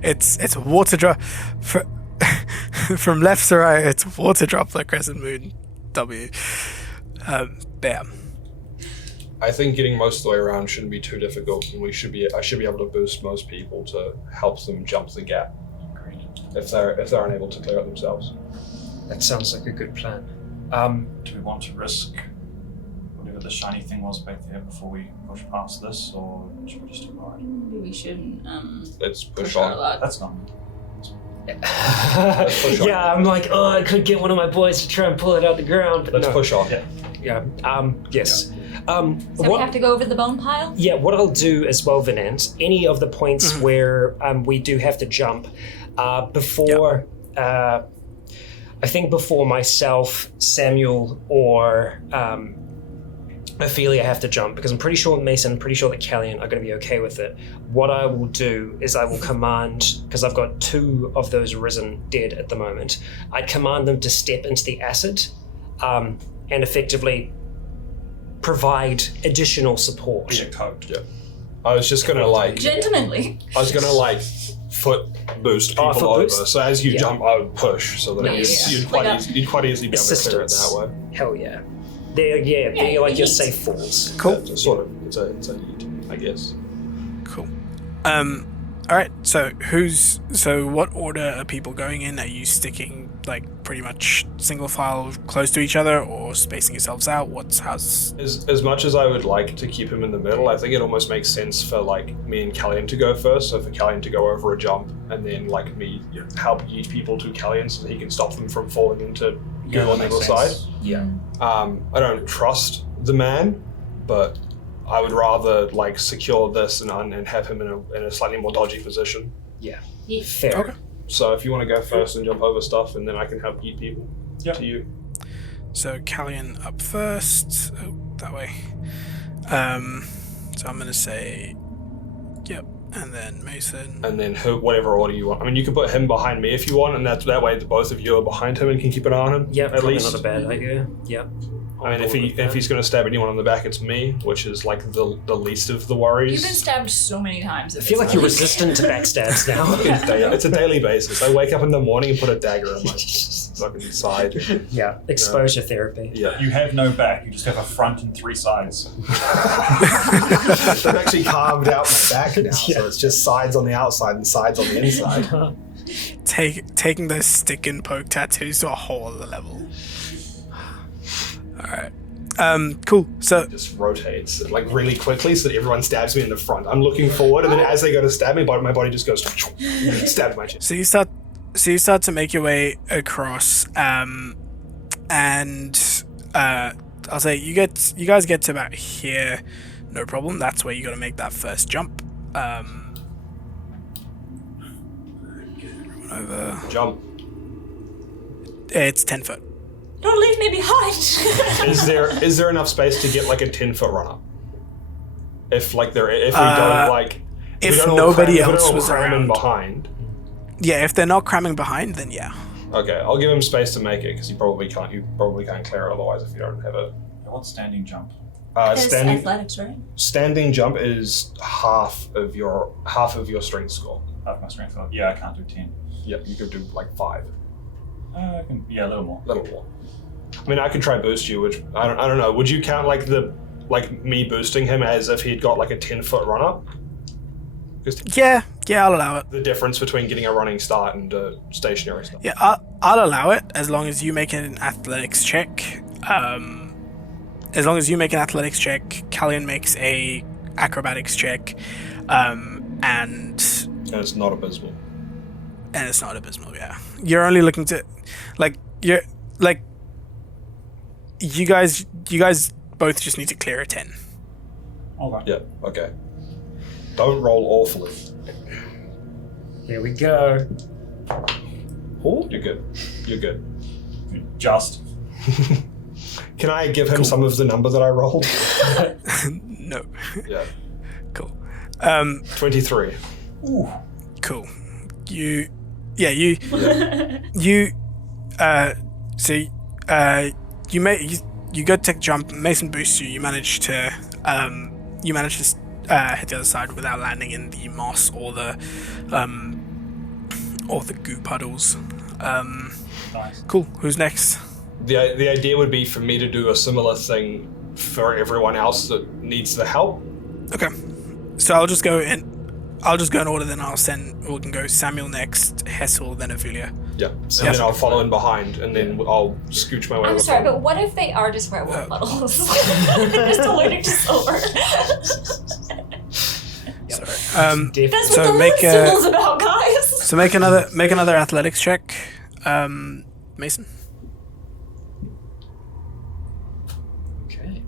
It's water drop from left to right. It's water droplet, crescent moon, W. Bam. I think getting most of the way around shouldn't be too difficult, and I should be able to boost most people to help them jump the gap if they're unable to clear it themselves. That sounds like a good plan. Do we want to risk whatever the shiny thing was back there before we push past this, or should we just do it? Maybe we shouldn't Let's push push our on. luck. That's not. push on. Yeah, I'm like, oh, I could get one of my boys to try and pull it out the ground. But Let's no. push on. Yeah. Yes. So we have to go over the bone pile? Yeah, what I'll do as well, Venant, any of the points where we do have to jump, before, I think before myself, Samuel, or Ophelia have to jump, because I'm pretty sure Mason, I'm pretty sure that Callian are going to be okay with it. What I will do is I will command, because I've got 2 of those risen dead at the moment, I'd command them to step into the acid and effectively provide additional support. Be a code. Yeah. I was just gonna Gentlemanly. foot boost people foot over. boost? So as you Yeah. jump, I would push so that Nice. you'd quite easily be able to clear it Assistance. that way. Hell yeah. They're like your safe falls. Cool. Yeah, sort of. It's a need, I guess. Cool. All right. So what order are people going in? Are you sticking like pretty much single file close to each other, or spacing yourselves out? How's? As much as I would like to keep him in the middle, I think it almost makes sense for like me and Callian to go first. So for Callian to go over a jump, and then like me help yeet people to Callian so that he can stop them from falling into goo on the other side. Yeah. I don't trust the man, but I would rather like secure this and have him in a slightly more dodgy position. Yeah. Yeah. Fair. Okay. So if you want to go first and jump over stuff, and then I can help yeet people Yep. to you. So Callian up first. Oh, that way. So I'm gonna say, yep, and then Mason. And then whatever order you want. I mean, you can put him behind me if you want, and that way both of you are behind him and can keep an eye on him. Yeah, at probably least. not a bad idea. Yeah. I mean, if he's going to stab anyone on the back, it's me, which is like the least of the worries. You've been stabbed so many times. I feel like you're resistant to backstabs now. It's a daily basis. I wake up in the morning and put a dagger in my fucking side. Yeah, exposure therapy. Yeah. You have no back. You just have a front and 3 sides. I've actually carved out my back now, so it's just sides on the outside and sides on the inside. Taking those stick and poke tattoos to a whole other level. All right. Cool. So It just rotates like really quickly so that everyone stabs me in the front. I'm looking forward, and then as they go to stab me, my body just goes stab my chest. you start to make your way across, and I'll say you guys get to about here, no problem. That's where you got to make that first jump. Get everyone over. Jump. It's 10 foot. Don't leave me behind. Is there enough space to get like a 10-foot run up? If we don't like If we don't all nobody cram- we don't else all was cram in around. behind. Yeah, if they're not cramming behind, then yeah. Okay, I'll give him space to make it because you probably can't clear it otherwise if you don't have a What's standing jump? It's standing athletics, right? standing jump is half of your strength score. Half my strength. Yeah, I can't do 10. Yeah, you could do like 5, I can, yeah, a little more. little more. I mean, I could try boost you, which I don't know. Would you count like me boosting him as if he'd got like a 10-foot run up? Yeah, I'll allow it. The difference between getting a running start and a stationary start. Yeah, I'll allow it as long as you make an athletics check. As long as you make an athletics check, Callion makes a acrobatics check, and it's not abysmal. And it's not abysmal. Yeah, you're only looking to, you guys both just need to clear a 10. Okay. Yeah. Okay. Don't roll awfully. Here we go. Oh, you're good. You're good. Just. Can I give him some of the number that I rolled? No. Yeah. Cool. 23. Ooh. Cool. You go to take a jump. Mason boosts you. You manage to hit the other side without landing in the moss or the goo puddles. Nice. Cool. Who's next? The idea would be for me to do a similar thing for everyone else that needs the help. Okay. So I'll just go in order. Then we can go Samuel next, Hessel, then Ophelia. Yeah. And then I'll follow in behind, and then I'll scooch my way. I'm sorry, but what if they are just werewolf puddles? They're just allergic to silver. Sorry. That's So what the make symbol's about, guys. So make another athletics check, Mason. Okay.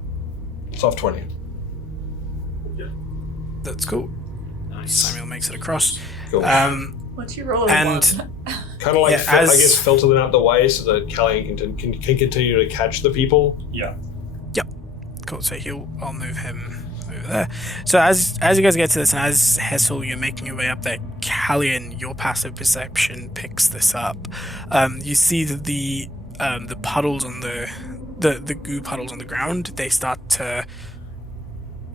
Soft 20. That's cool. Nice. Samuel makes it across. Cool. What's your roll? And Kind of like, yeah, I guess, filter them out the way so that Callion can continue to catch the people. Yeah. cool. So I'll move him over there. So as you guys get to this, and as Hessel, you're making your way up there, Callion, your passive perception picks this up. You see that the puddles on the goo puddles on the ground, they start to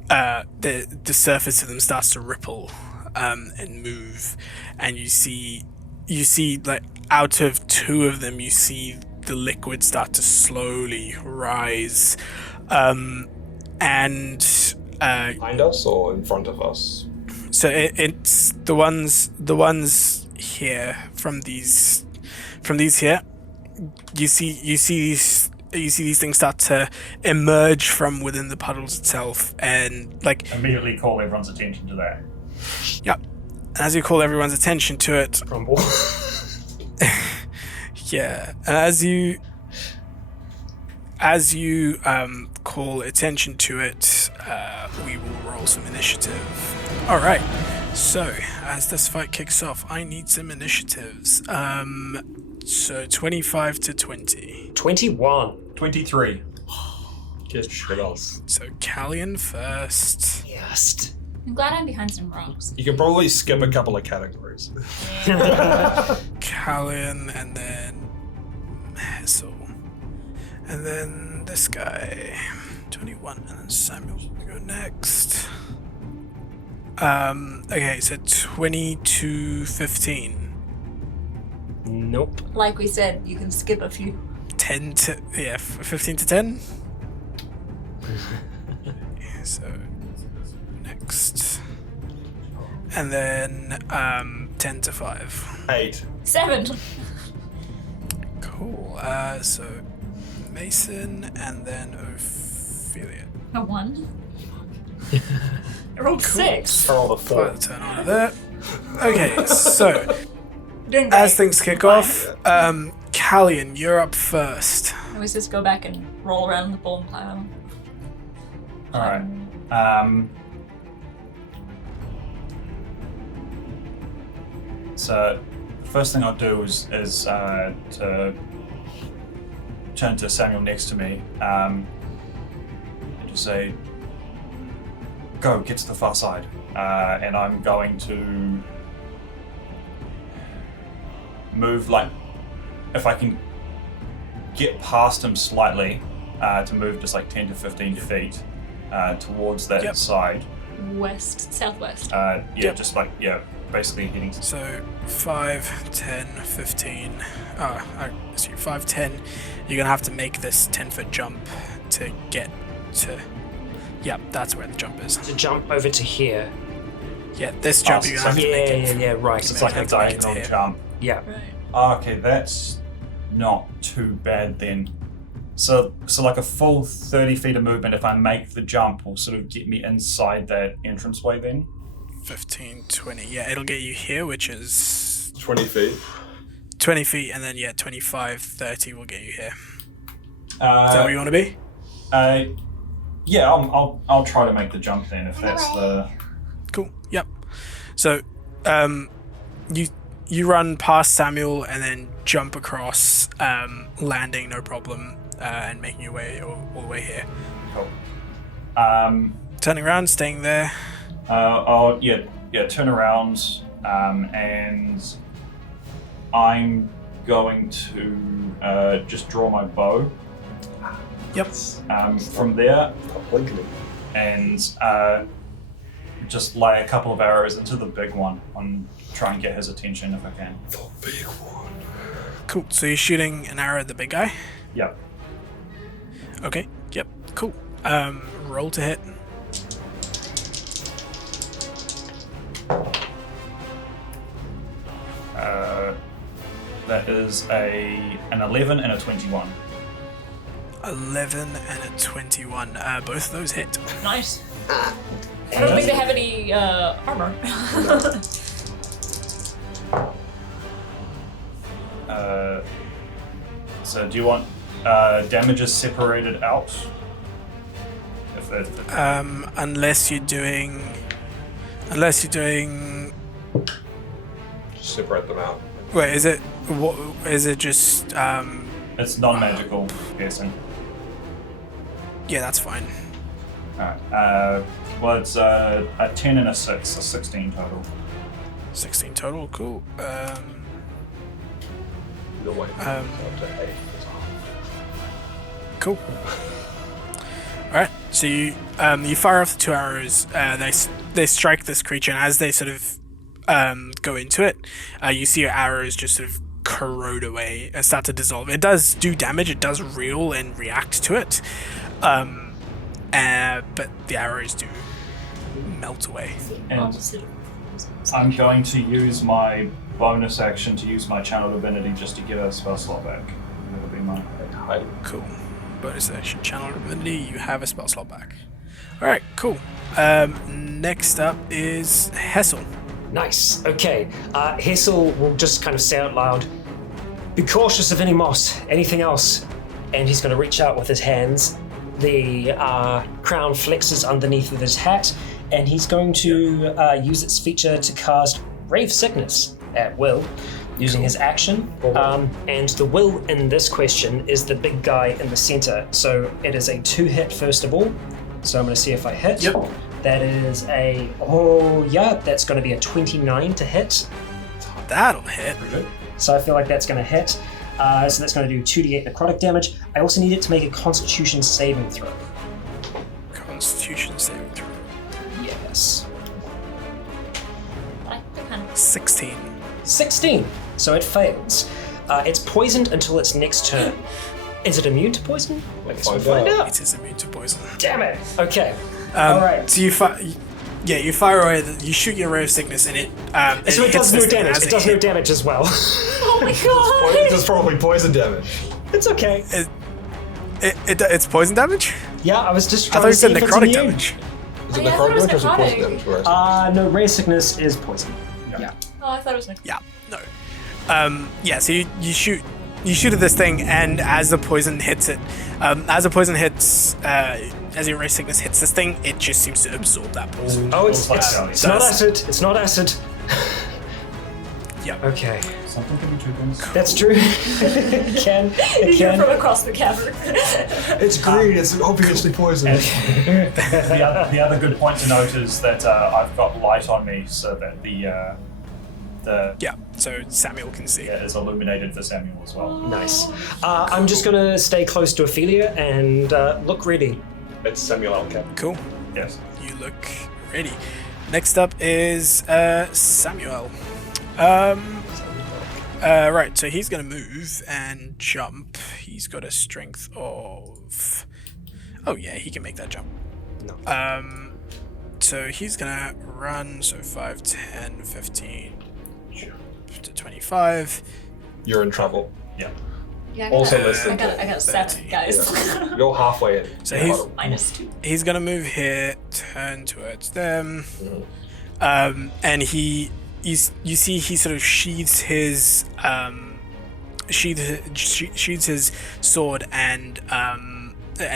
the surface of them starts to ripple and move, and you see like out of two of them, you see the liquid start to slowly rise, and Behind us or in front of us? so it's the ones here from these here. You see these things start to emerge from within the puddles itself, and like Immediately call everyone's attention to that. yeah. As you call everyone's attention to it, Crumble. yeah, and as you call attention to it, we will roll some initiative. All right. So as this fight kicks off, I need some initiatives. So 25 to 20. 21. 23. Get shit else. So Callion first. Yes. I'm glad I'm behind some rocks. You can probably skip a couple of categories. Callion, and then Hessel, and then this guy, 21, and then Samuel will go next. Okay, so 20 to 15. Nope. Like we said, you can skip a few. 10 to 15 to 10. So next, and then 10 to 5. 8. 7. Cool. So Mason, and then Ophelia. A 1. I rolled 6. I rolled a 4. Put the turn on there. Okay, so Doing great. as things kick off, Callion, you're up first. I always just go back and roll around the ball and climb. Alright. So, first thing I'll do is to turn to Samuel next to me and just say, go, get to the far side. And I'm going to move, like, if I can get past him slightly, to move just like 10 to 15 feet towards that Yep. side. southwest. Yeah, just like, basically heading. So 5, 10, 15. 5, 10. You're gonna have to make this 10-foot jump to get to. Yeah, that's where the jump is. To jump over to here. Yeah, this jump you're gonna have to make it. Yeah, right. It's like a have to make it diagonal here. jump. Yeah. Right. Okay, that's not too bad then. So like a full 30 feet of movement, if I make the jump, will sort of get me inside that entranceway then? 15, 20. Yeah, it'll get you here, which is 20 feet. 20 feet, and then 25, 30 will get you here. Is that Uh, where you want to be? yeah, I'll try to make the jump then if that's the. Cool. Yep. So, you run past Samuel and then jump across, landing no problem, and making your way all the way here. Cool. Turning around, staying there. I'll turn around, and I'm going to just draw my bow. Yep. From there, Stop blinking it. and just lay a couple of arrows into the big one and try and get his attention if I can. The big one. Cool. So you're shooting an arrow at the big guy. Yep. Okay. Yep. Cool. Roll to hit. That is an 11 and a 21. 11 and a 21. Both of those hit. Nice. I don't think they have any armor. So do you want damages separated out? If Unless you're doing. Just separate them out. Wait, is it? What is it? Just it's non-magical piercing. Yeah, that's fine. Alright. Well, it's a 10 and a 6, so 16 total. 16 total. Cool. No way. Up to 8. Cool. All right. So you fire off the 2 arrows. They strike this creature, and as they sort of go into it, you see your arrows just sort of corrode away and start to dissolve. It does do damage. It does reel and react to it, but the arrows do melt away. And I'm going to use my bonus action to use my channel divinity just to get a spell slot back. That'll be my. Cool. Bonus action, channel divinity. You have a spell slot back. All right. Cool. Next up is Hessel. Nice. Okay. Hessel will just kind of say out loud, "Be cautious of any moss, anything else." And he's going to reach out with his hands. The crown flexes underneath of his hat, and he's going to use its feature to cast Rave Sickness at will, using his action. And the will in this question is the big guy in the center. So it is a 2-hit first of all. So I'm going to see if I hit. Yep. That is that's going to be a 29 to hit. That'll hit. So I feel like that's going to hit. So that's going to do 2d8 necrotic damage. I also need it to make a Constitution saving throw. Constitution saving throw. Yes. 16. 16. So it fails. It's poisoned until its next turn. Is it immune to poison? Let's find out. It is immune to poison. Damn it. Okay. All right. So you fire away. You shoot your ray of sickness, and it. So it does no damage. It does no damage as well. Oh my god! It does probably poison damage. It's okay. It's poison damage. Yeah, I was just I trying thought you to see said if it's necrotic immune. damage. Is it yeah, I thought it was necrotic damage or is it poison necrotic. damage? No, ray sickness is poison. Yeah. Oh, I thought it was next. Yeah. No. So you shoot at this thing, and as the poison hits it, as your ray sickness hits this thing, it just seems to absorb that poison. Oh, it's like not acid. It's not acid. Yeah. Okay. Something can be two things. That's true. It can. You hear from across the cavern. It's green. It's obviously poison. The other good point to note is that I've got light on me, so that the Yeah. So Samuel can see. is illuminated for Samuel as well. Nice. I'm just gonna stay close to Ophelia and look ready. It's Samuel Alcap. Cool. Yes. You look Alrighty. Next up is Samuel. Right, so he's gonna move and jump. He's got a strength of... Oh yeah, he can make that jump. No. So he's gonna run, so 5, 10, 15, to 25. You're in trouble. Yeah. Yeah, Also I listen. got a 7, guys. Yeah. You're halfway in. So You're he's- bottom. -2. He's gonna move here, turn towards them, Mhm. and you see he sort of sheathes his sheathes his sword and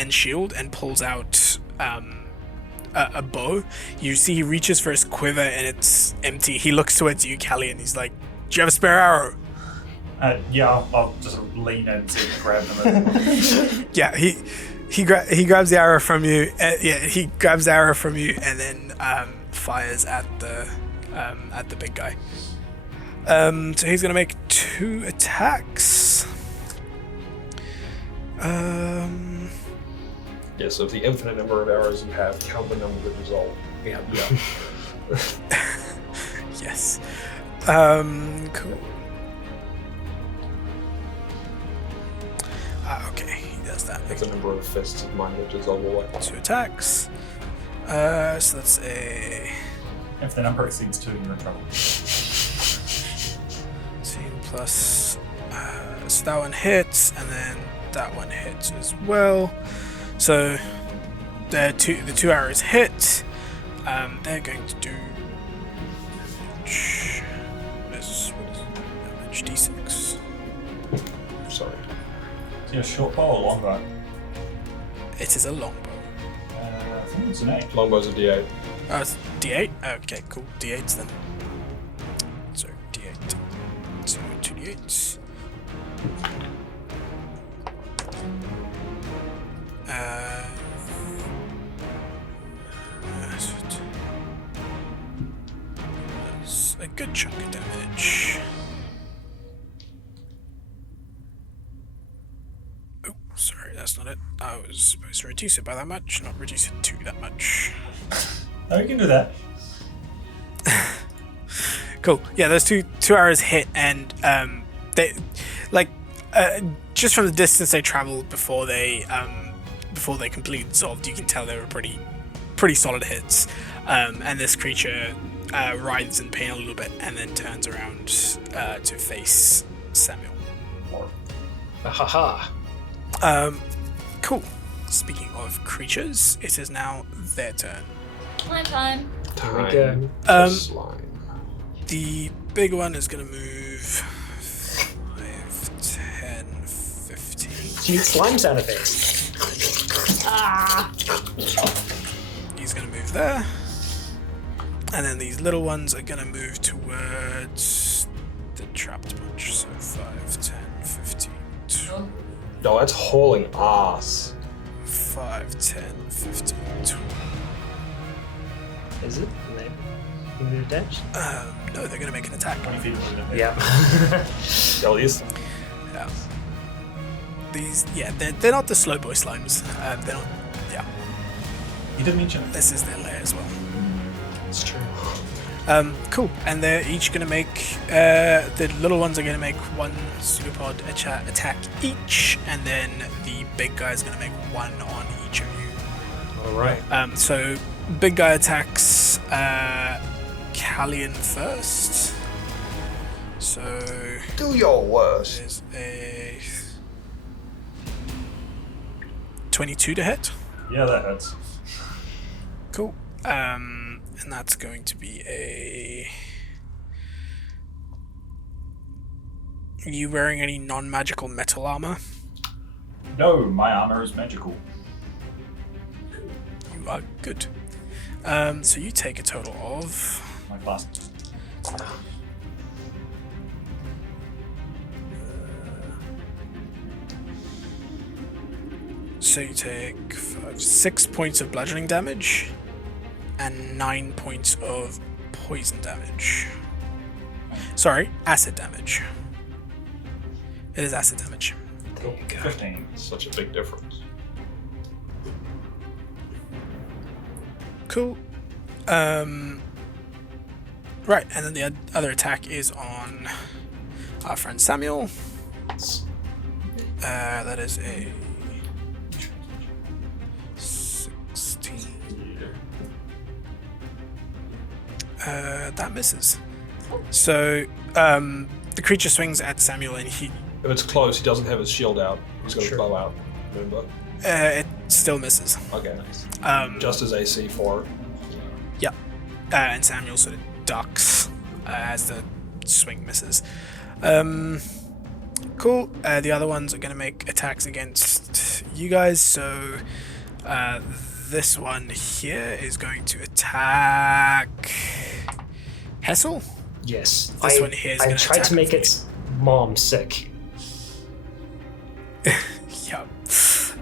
shield and pulls out a bow. You see he reaches for his quiver and it's empty. He looks towards you, Callie, and he's like, "Do you have a spare arrow?" Yeah, I'll just lean in to grab them. Yeah, he grabs the arrow from you. He grabs the arrow from you and then fires at the big guy. So he's gonna make 2 attacks. Yeah, so if the infinite number of arrows you have, count the number that result. Yeah. Yes. Cool. Okay, he does that. That's the number of fists of mine that dissolve away. 2 attacks. So that's a If the number exceeds 2, you're in trouble. 18 plus. So that one hits, and then that one hits as well. So the two arrows hit. They're going to do. What is damage? D6. Sorry. Is he a short bow or long bow? It is a longbow. I think it's an 8. Longbow's a D8. Oh, it's D8? Okay, cool. D8s then. So, D8. So, 2 D8s. That's a good chunk of damage. Oh, sorry, that's not it. I was supposed to reduce it by that much, not reduce it to that much. Oh, you can do that. Cool. Yeah, those two arrows hit, and they, like, just from the distance they traveled before they completely dissolved, you can tell they were pretty solid hits. And this creature writhes in pain a little bit, and then turns around to face Samuel. Ha. Cool. Speaking of creatures, it is now their turn. Time. Here we go. Slime. The big one is going to move 5, 10, 15. Cute slime sound effects. He's going to move there. And then these little ones are going to move towards the trapped bunch. So 5, 10, 15, 20, No, that's hauling ass. 5, 10, 15, 20. Is it? Maybe dash? No, they're going to make an attack. 20 feet of movement. Yeah. Yo, these. Yeah. These, yeah, they're not the slow boy slimes. They're not, yeah. You did mention it. This is their lair as well. It's true. Cool. And they're each going to make, the little ones are going to make 1 pseudopod attack each, and then the big guy is going to make 1 on each of you. Alright. So, big guy attacks Callian first. So, Do your worst. there's a 22 to hit. Yeah, that hurts. Cool. And that's going to be a... Are you wearing any non-magical metal armor? No, my armor is magical. You are good. So you take a total of... My class. So you take 6 points of bludgeoning damage and 9 points of poison damage. Sorry, acid damage. It is acid damage. There you go. 15. Such a big difference. Cool. Right, and then the other attack is on our friend Samuel. That is a 16. That misses. So the creature swings at Samuel, and If it's close, he doesn't have his shield out. He's got his bow out. Remember? it still misses. Okay. Just as AC for. Yeah, and Samuel sort of ducks as the swing misses. Cool. The other ones are going to make attacks against you guys. So this one here is going to attack Hessel. Yes. This one here is I gonna tried to attack make me. its mom sick. Yep.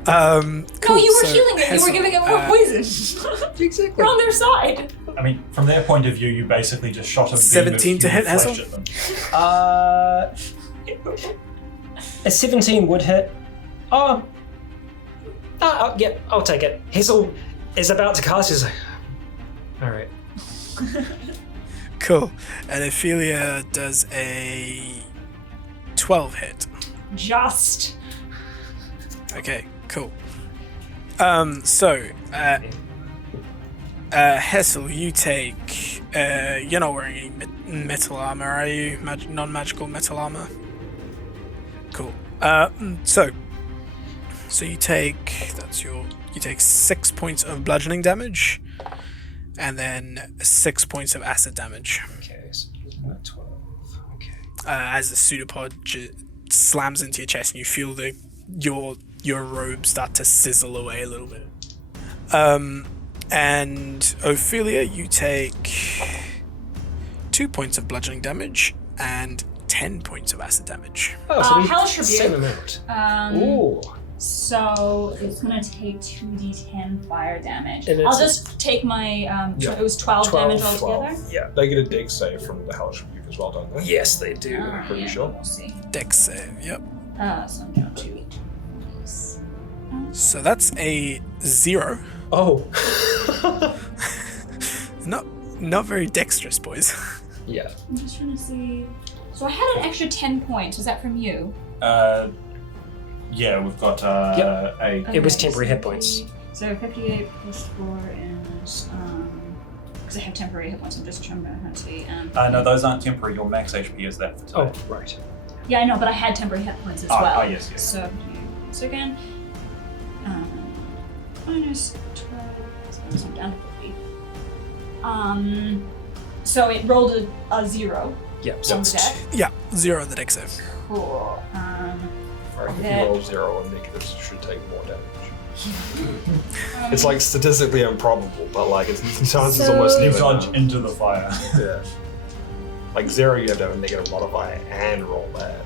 No, Cool. you were So healing it. You Hessel, were giving it more poison. Exactly. You're on their side. I mean, from their point of view, you basically just shot a beam 17 of to human hit, flesh Hazel? at them. A 17 would hit. Yeah, I'll take it. Hazel is about to cast. He's like, all right. Cool. And Ophelia does a 12 hit. Just. Okay, cool. Hessel, you take. You're not wearing any metal armor, are you? Non-magical metal armor. Cool. So you take. You take 6 points of bludgeoning damage, and then 6 points of acid damage. Okay, so 12. Okay. As the pseudopod slams into your chest, and you feel your robe start to sizzle away a little bit. And Ophelia, you take 2 points of bludgeoning damage and 10 points of acid damage. Oh, so we Hellish Rebuke. same amount. Um, Ooh. So it's gonna take 2d10 fire damage. And I'll it's- just take my. So Yeah. it was 12 damage 12. altogether. Yeah. They get a dig save from the Hellish Rebuke as well, don't they? Yes, they do. pretty Yeah, sure. We'll see. Dex save, yep. So I'm down to 8. So that's a 0. Oh. Not very dexterous, boys. Yeah. I'm just trying to see. So I had an extra 10 points. Was that from you? Yeah, we've got Yep. a. It was temporary hit points. So 58 plus 4 is because I have temporary hit points. I'm just trying to see. No, those aren't temporary. Your max HP is that for today. Oh, right. Yeah, I know, but I had temporary hit points as Ah, well. yes. So again, minus 12. So I'm down to 50. So it rolled a 0 Yep. on the deck. Yeah, 0 on the dex save. Cool. Or if Okay. you roll 0 on negatives, you should take more damage. It's like statistically improbable, but like it's the chances So- almost You never. dodge into the fire. Yeah. Like 0, you have to have a negative modifier and roll bad.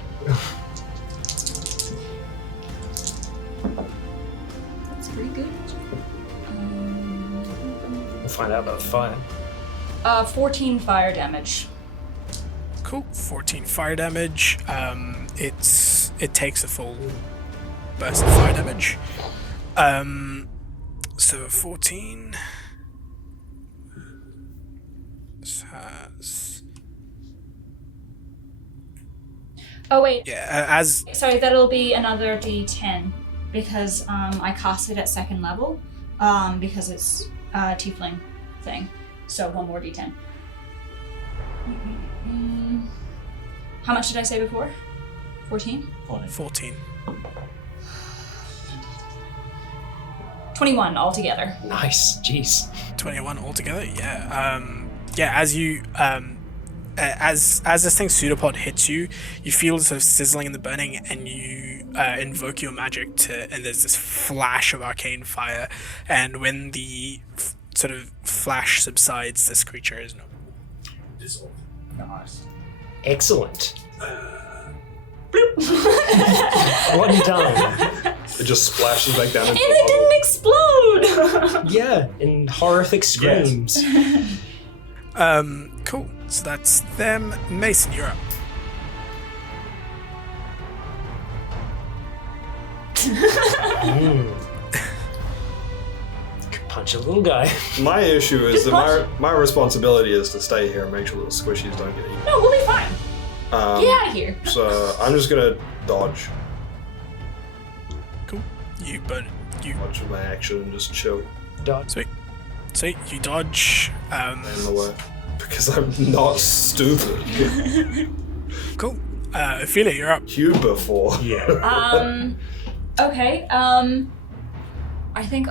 That's pretty good. We'll find out about fire. 14 fire damage. Cool. 14 fire damage. It takes a full burst of fire damage. So 14 has Oh wait. as Sorry, that'll be another d10 because I cast it at 2nd level because it's a tiefling thing. So one more d10. How much did I say before? 14? 14. 21 altogether. Nice. Jeez. 21 altogether. Yeah. As you as this thing pseudopod hits you, you feel sort of sizzling in the burning, and you invoke your magic and there's this flash of arcane fire, and when the sort of flash subsides, this creature is no. Dissolve. Nice. Excellent. One done. It just splashes back down into And the it bubble. didn't explode! Yeah, in horrific screams. Cool. So that's them. Mason, you're up. punch a little guy. My issue is Just that punch. my responsibility is to stay here and make sure little squishies don't get eaten. No, we'll be fine. Get out of here. So I'm just gonna dodge. Cool. You Dodge with my action and just chill Dodge. sweet. You dodge. in the way. Because I'm not stupid. Cool. Ophelia, you're up. You before. Yeah. Okay. I think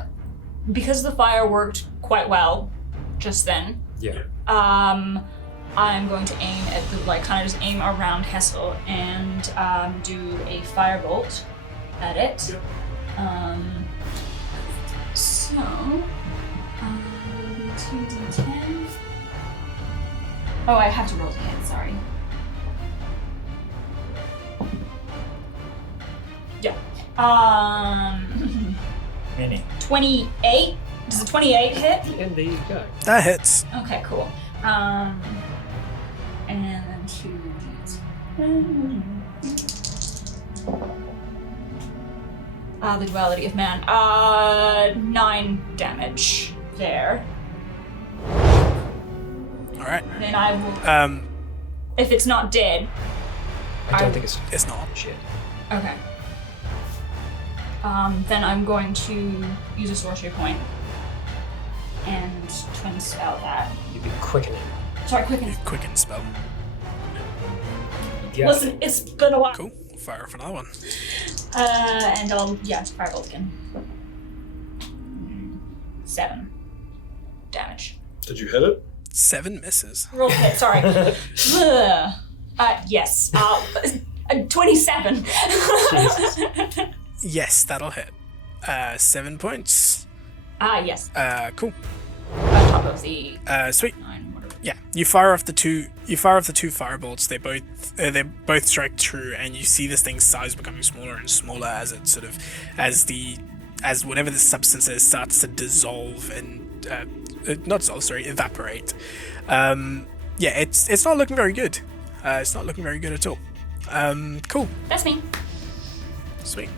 because the fire worked quite well just then, Yeah. I'm going to aim at the kind of just aim around Hessel and do a firebolt at it. So 2d10. Oh, I have to roll to hit. Sorry. Yeah. Many. 28. Does a 28 hit? And there you go. That hits. Okay, cool. And then 2d10. The duality of man. 9 damage there. All right. Then I will. If it's not dead. I don't think It's not. shit. Okay. Then I'm going to use a sorcery point and twin spell that. You'd be quickening. Sorry, quicken. Quicken spell. Yeah. Listen, it's been a while. Cool. Fire off another one. And I'll firebolt again. 7 damage. Did you hit it? 7 misses. Roll hit. Sorry. Yes. 27. Yes, that'll hit. 7 points. Yes. Cool. On top of the Sweet. 9. Whatever. Yeah, you fire off the two firebolts. They both strike true, and you see this thing's size becoming smaller and smaller as it sort of as whatever the substance is starts to dissolve and evaporate. Yeah, it's not looking very good. It's not looking very good at all. Cool, That's me. sweet.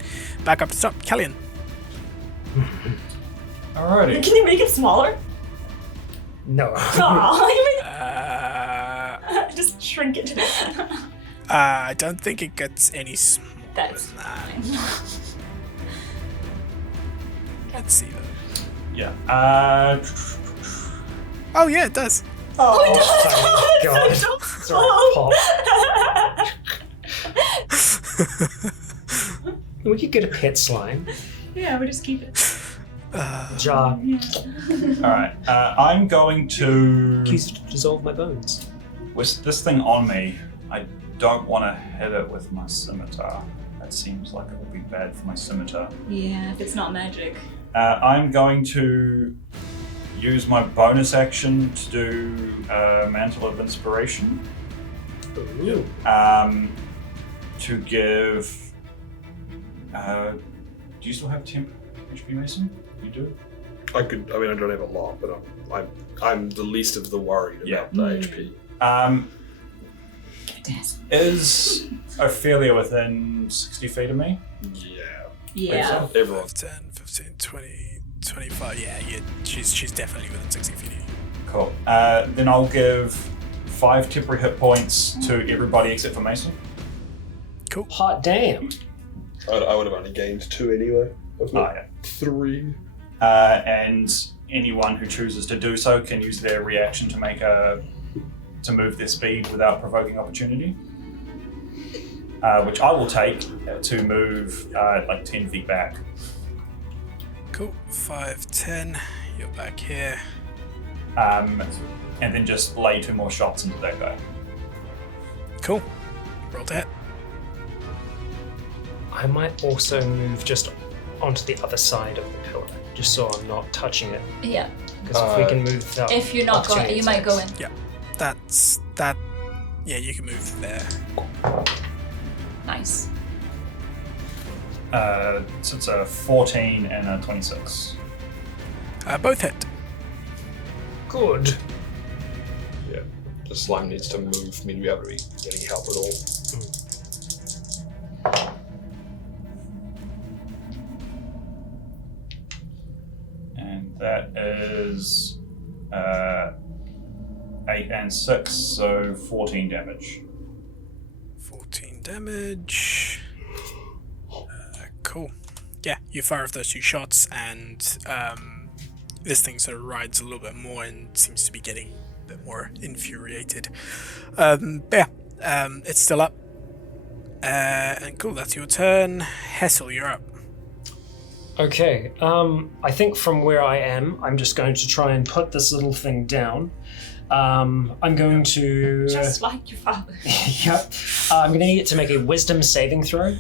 Back up to top, Callian. Alrighty. Can you make it smaller? No. Aw, you make just shrink it. I don't think it gets any smaller That's than that. fine. Let's see though. Yeah. Oh yeah, it does. Oh, It's God. so Sorry, Pop. We could get a pet slime. Yeah, we just keep it. Jar. Alright. I'm going to. Used to dissolve my bones. With this thing on me, I don't want to hit it with my scimitar. That seems like it would be bad for my scimitar. Yeah, if it's not magic. I'm going to use my bonus action to do Mantle of Inspiration. Ooh. To give. Do you still have temp HP, Mason? You do? I don't have a lot, but I'm the least of the worried about the HP. Is Ophelia within 60 feet of me? Yeah. Everyone. 10, 15, 20, 25. Yeah, she's definitely within 60 feet of you. Cool. Then I'll give 5 temporary hit points to everybody except for Mason. Cool. Hot damn. I would have only gained 2 anyway. Of my yeah. 3. And anyone who chooses to do so can use their reaction to move their speed without provoking opportunity. Which I will take to move 10 feet back. Cool. 5, 10. You're back here. And then just lay 2 more shots into that guy. Cool. Roll to hit. I might also move just onto the other side of the pillar, just so I'm not touching it. Yeah. Because if we can move that, If you're not going, you might go in. Yeah. Yeah, you can move there. Nice. So it's a 14 and a 26. Both hit. Good. Yeah. The slime needs to move for me to be able to be getting help at all. And that and 6, so 14 damage. 14 damage. Cool. Yeah, you fire off those 2 shots, and this thing sort of rides a little bit more and seems to be getting a bit more infuriated. But yeah, it's still up. And cool, that's your turn. Hessel, you're up. Okay, I think from where I am, I'm just going to try and put this little thing down. I'm going to... Just like your father. Yep. I'm going to need it to make a wisdom saving throw.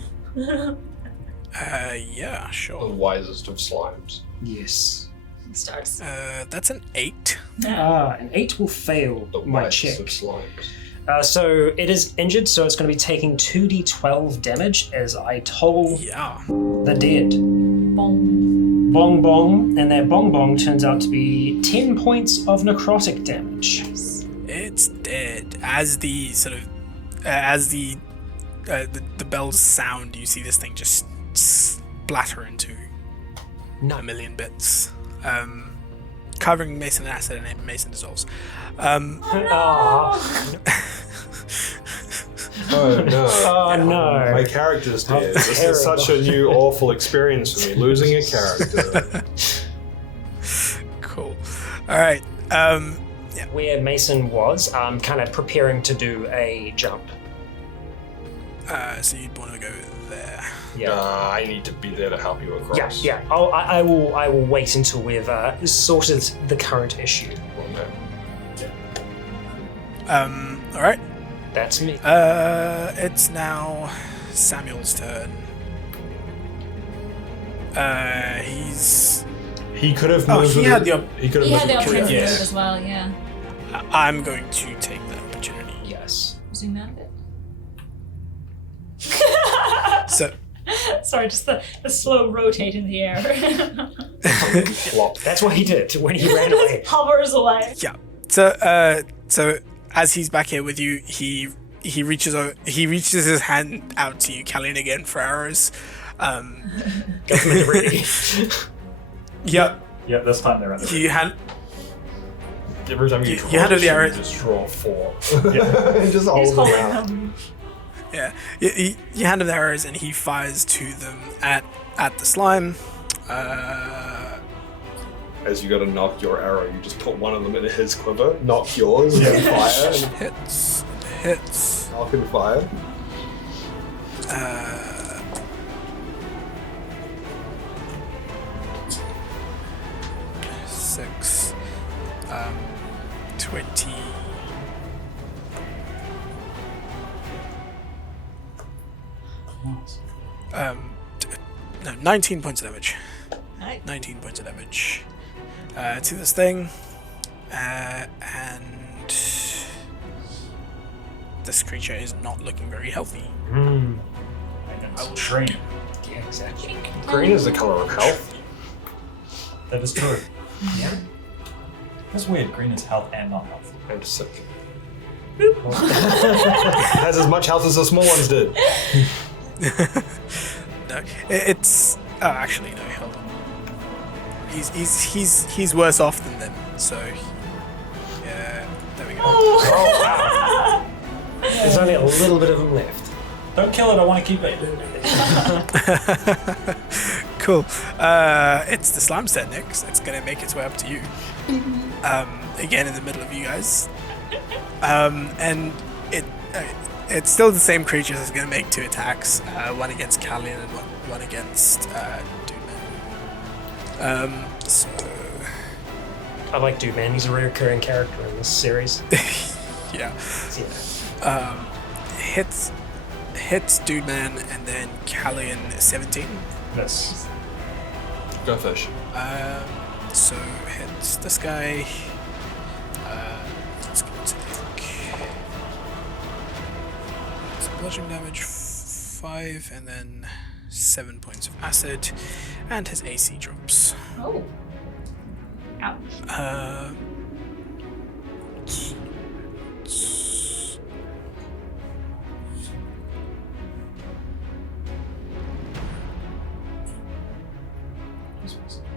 Yeah, The sure. wisest of slimes. Yes. Starts. That's an 8. An 8 will fail The my wisest check. of slimes. So it is injured, so it's going to be taking 2d12 damage as I toll Yeah. the dead. Boom. Bong bong, and that bong bong turns out to be 10 points of necrotic damage. It's dead. As the sort of as the bells sound, you see this thing just splatter into a million bits, covering Mason in acid, and Mason dissolves. Oh no. Oh no. My character's dead. This terrible. is such a new awful experience for me, losing a character. Cool. All right. Where Mason was, I'm kind of preparing to do a jump. So you'd want to go there. Yeah. I need to be there to help you across. Yeah. I will wait until we've sorted the current issue. Okay. All right. That's me. It's now Samuel's turn. He could have Oh, moved. he had the. He could He have had the moved. opportunity to Yeah. move as well, yeah. I'm going to take that opportunity. Yes. Zoom out a bit. So Sorry, just the slow rotate in the air. Flop. That's what he did when he ran away. Hovers away. yeah. So as he's back here with you, he reaches his hand out to you, Callian, again for arrows. Government ready. Yep. Yeah, this time they're at the You hand. Every time you You had the arrow- just draw 4. Yeah. Just He's hold them holding out. them. Yeah. You hand him the arrows, and he fires to them at the slime. As you go to knock your arrow, you just put one of them in his quiver, knock yours, and then fire, and Hits. knock and fire. 6. 20. No, 19 points of damage. Nice. 19 points of damage to this thing, and this creature is not looking very healthy. Hmm. I will green. Yeah, exactly. Green is the color of health. That is true. Yeah. That's weird. Green is health and not health. And sick. Has as much health as the small ones did. No, it's actually no. Hold on. He's worse off than them. So yeah, there we go. Oh wow. There's only a little bit of them left. Don't kill it. I want to keep it. Cool. It's the slime set next. It's gonna make its way up to you. Again in the middle of you guys. And it's still the same creatures. It's gonna make 2 attacks. One against Callian and one against Doom. So I like Dude Man. He's a recurring character in this series. yeah. Yeah. Hits Dude Man and then Callian 17. This. Go fish. So hits this guy. It's going to take some bludgeoning damage, 5, and then 7 points of acid, and his AC drops. Oh. Ouch.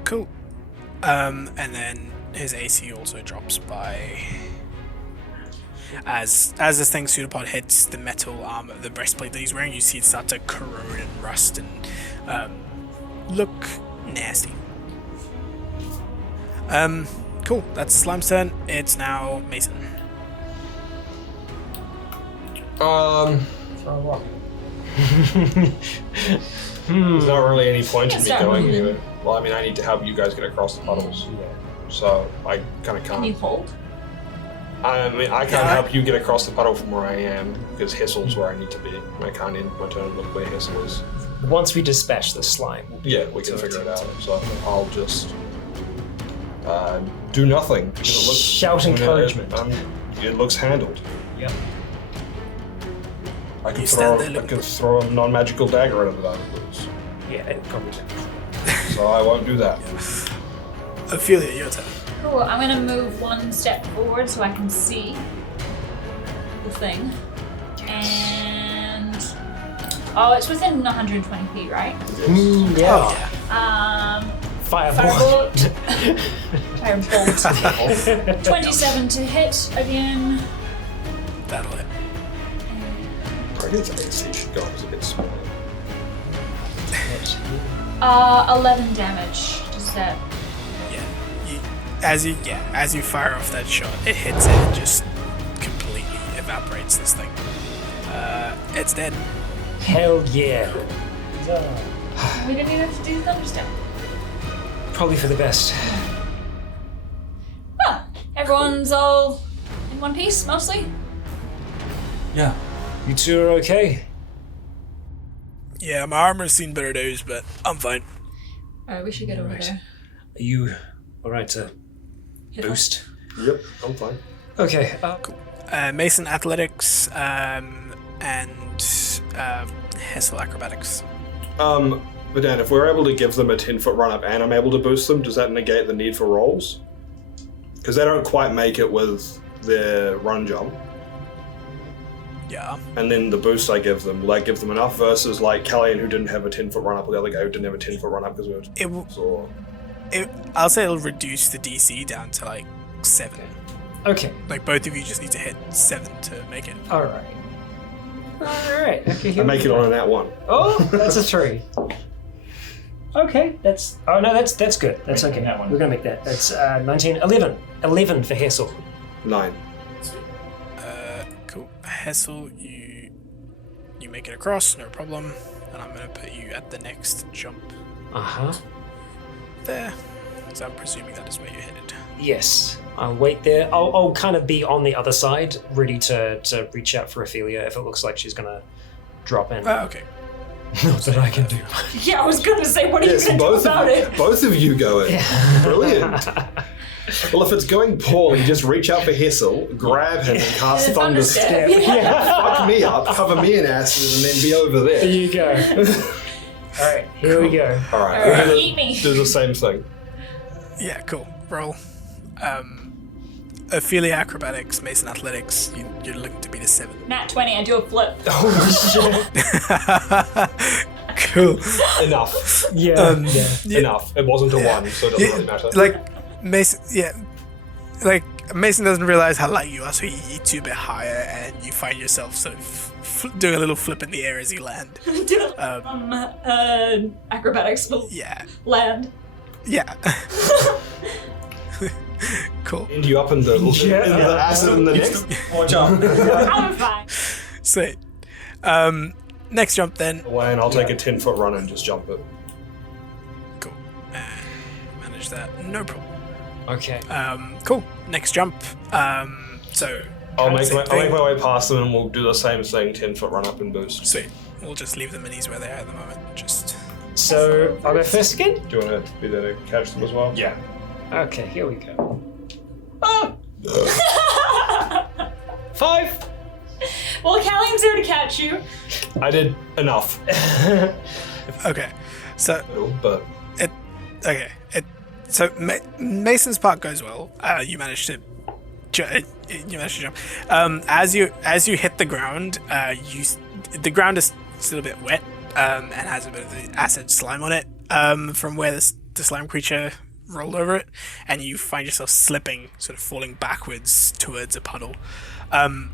Cool. And then his AC also drops by as this thing pseudopod hits the metal armor, the breastplate that he's wearing, you see it start to corrode and rust and look nasty. Cool. That's Slime's turn. It's now Mason. Throw a rock. There's not really any point in me Start going moving. anywhere. Well, I mean, I need to help you guys get across the puddles, Yeah. so I kind of Can you can't. hold? I mean, I can't help you get across the puddle from where I am because Hessel's where I need to be. I can't end my turn and look where Hessel is. Once we dispatch the slime. Yeah, we can figure it out. So I'll just do nothing. because it looks- Shout I mean, encouragement. it looks handled. Yep. I can You stand there I looking- can throw a non-magical dagger into that. if it's- Yeah, it probably did. So I won't do that. Ophelia, your turn. Cool. I'm gonna move one step forward so I can see the thing. And it's within 120 feet, right? Yeah. Oh yeah. Fireball. Firebolt. 27 to hit again. That'll hit. Pregnant AC should go as a bit smaller. 11 damage. Does that? Yeah. As you fire off that shot, it hits it and just completely evaporates this thing. It's dead. Hell yeah. We didn't even have to do thunderstep. Probably for the best. Huh. Everyone's all in one piece, mostly. Yeah. You two are okay? Yeah, my armor's seen better days, but I'm fine. Alright, we should get over Right. there. Are you alright to Hit boost? Yep, I'm fine. Okay. Mason athletics and Hessel acrobatics. But Dan, if we're able to give them a 10-foot run up and I'm able to boost them, does that negate the need for rolls? Because they don't quite make it with their run jump. Yeah. And then the boost I give them, will that give them enough versus like Callian who didn't have a 10-foot run up or the other guy who didn't have a 10-foot run up because we were It will. or I'll say it'll reduce the DC down to like 7. Okay. Like both of you just need to hit 7 to make it. Alright. Alright. Okay, I here make we it go. on a nat 1. Oh, that's a 3. Okay, that's... Oh, no, that's good. That's Making okay. that one. We're gonna make that. That's 19... 11. 11 for Hessel. 9. Cool. Hessel, you make it across, no problem. And I'm gonna put you at the next jump Uh-huh. there. So I'm presuming that is where you're headed. Yes. I'll wait there. I'll kind of be on the other side, ready to reach out for Ophelia if it looks like she's gonna drop in. Okay. Not that I can do. Yeah, I was gonna say, what are you gonna do about it? both of you go in. Brilliant. Well, if it's going poorly, just reach out for Hessel, grab him, and cast And Thunderstep. thunderstep. Fuck me up, cover me in acid, and then be over There there. you go. Alright, here we go. All right, Alright, we're gonna eat me. do the same thing. Yeah, cool. Roll. Ophelia acrobatics, Mason athletics. You're looking to beat a 7. Nat 20, I do a flip. Oh shit. Cool. Enough. Yeah. Yeah. Enough. It wasn't a 1, so it doesn't really matter. Like Mason, Mason doesn't realize how light you are, so he eats you a bit higher, and you find yourself sort of doing a little flip in the air as you land. Acrobatics will Yeah, land. yeah. Cool. End you up in the acid in the next. Watch out. I'm fine. Sweet. Next jump then. Away, and I'll take a 10-foot run and just jump it. Cool. Manage that. No problem. Okay. Cool. Next jump. So. I'll kinda make same my thing. way past them, and we'll do the same thing: 10-foot run up and boost. Sweet. We'll just leave the minis where they are at the moment. Just. So I'll go first again? Do you want to be there to catch them as well? Yeah. Okay, here we go. 5! Well, Callian's there to catch you. I did enough, Okay. So. but Okay. So Mason's part goes well. You manage to. You manage to jump. As you hit the ground, the ground is still a bit wet and has a bit of the acid slime on it from where the slime creature rolled over it, and you find yourself slipping, sort of falling backwards towards a puddle. Callan.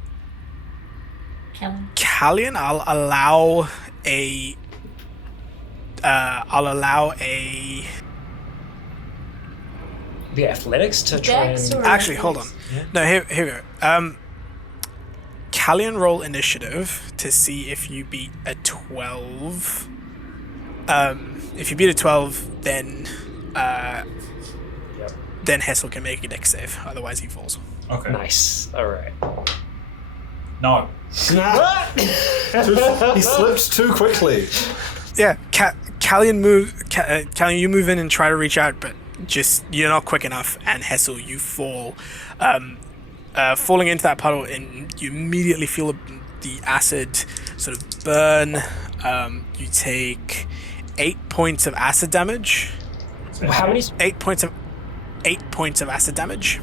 Callian, I'll allow a. The athletics to try Dex and. or- Actually, hold on. Yeah. No, here we go. Callian, roll initiative to see if you beat a 12. If you beat a 12, then Yep. then Hessel can make a dex save. Otherwise, he falls. Okay. Nice. All right. No. He slipped too quickly. Yeah, Callian Callian, you move in and try to reach out, but just you're not quick enough, and Hessel, you fall. Falling into that puddle, and you immediately feel the acid sort of burn. You take 8 points of acid damage. How many? 8 points of acid damage.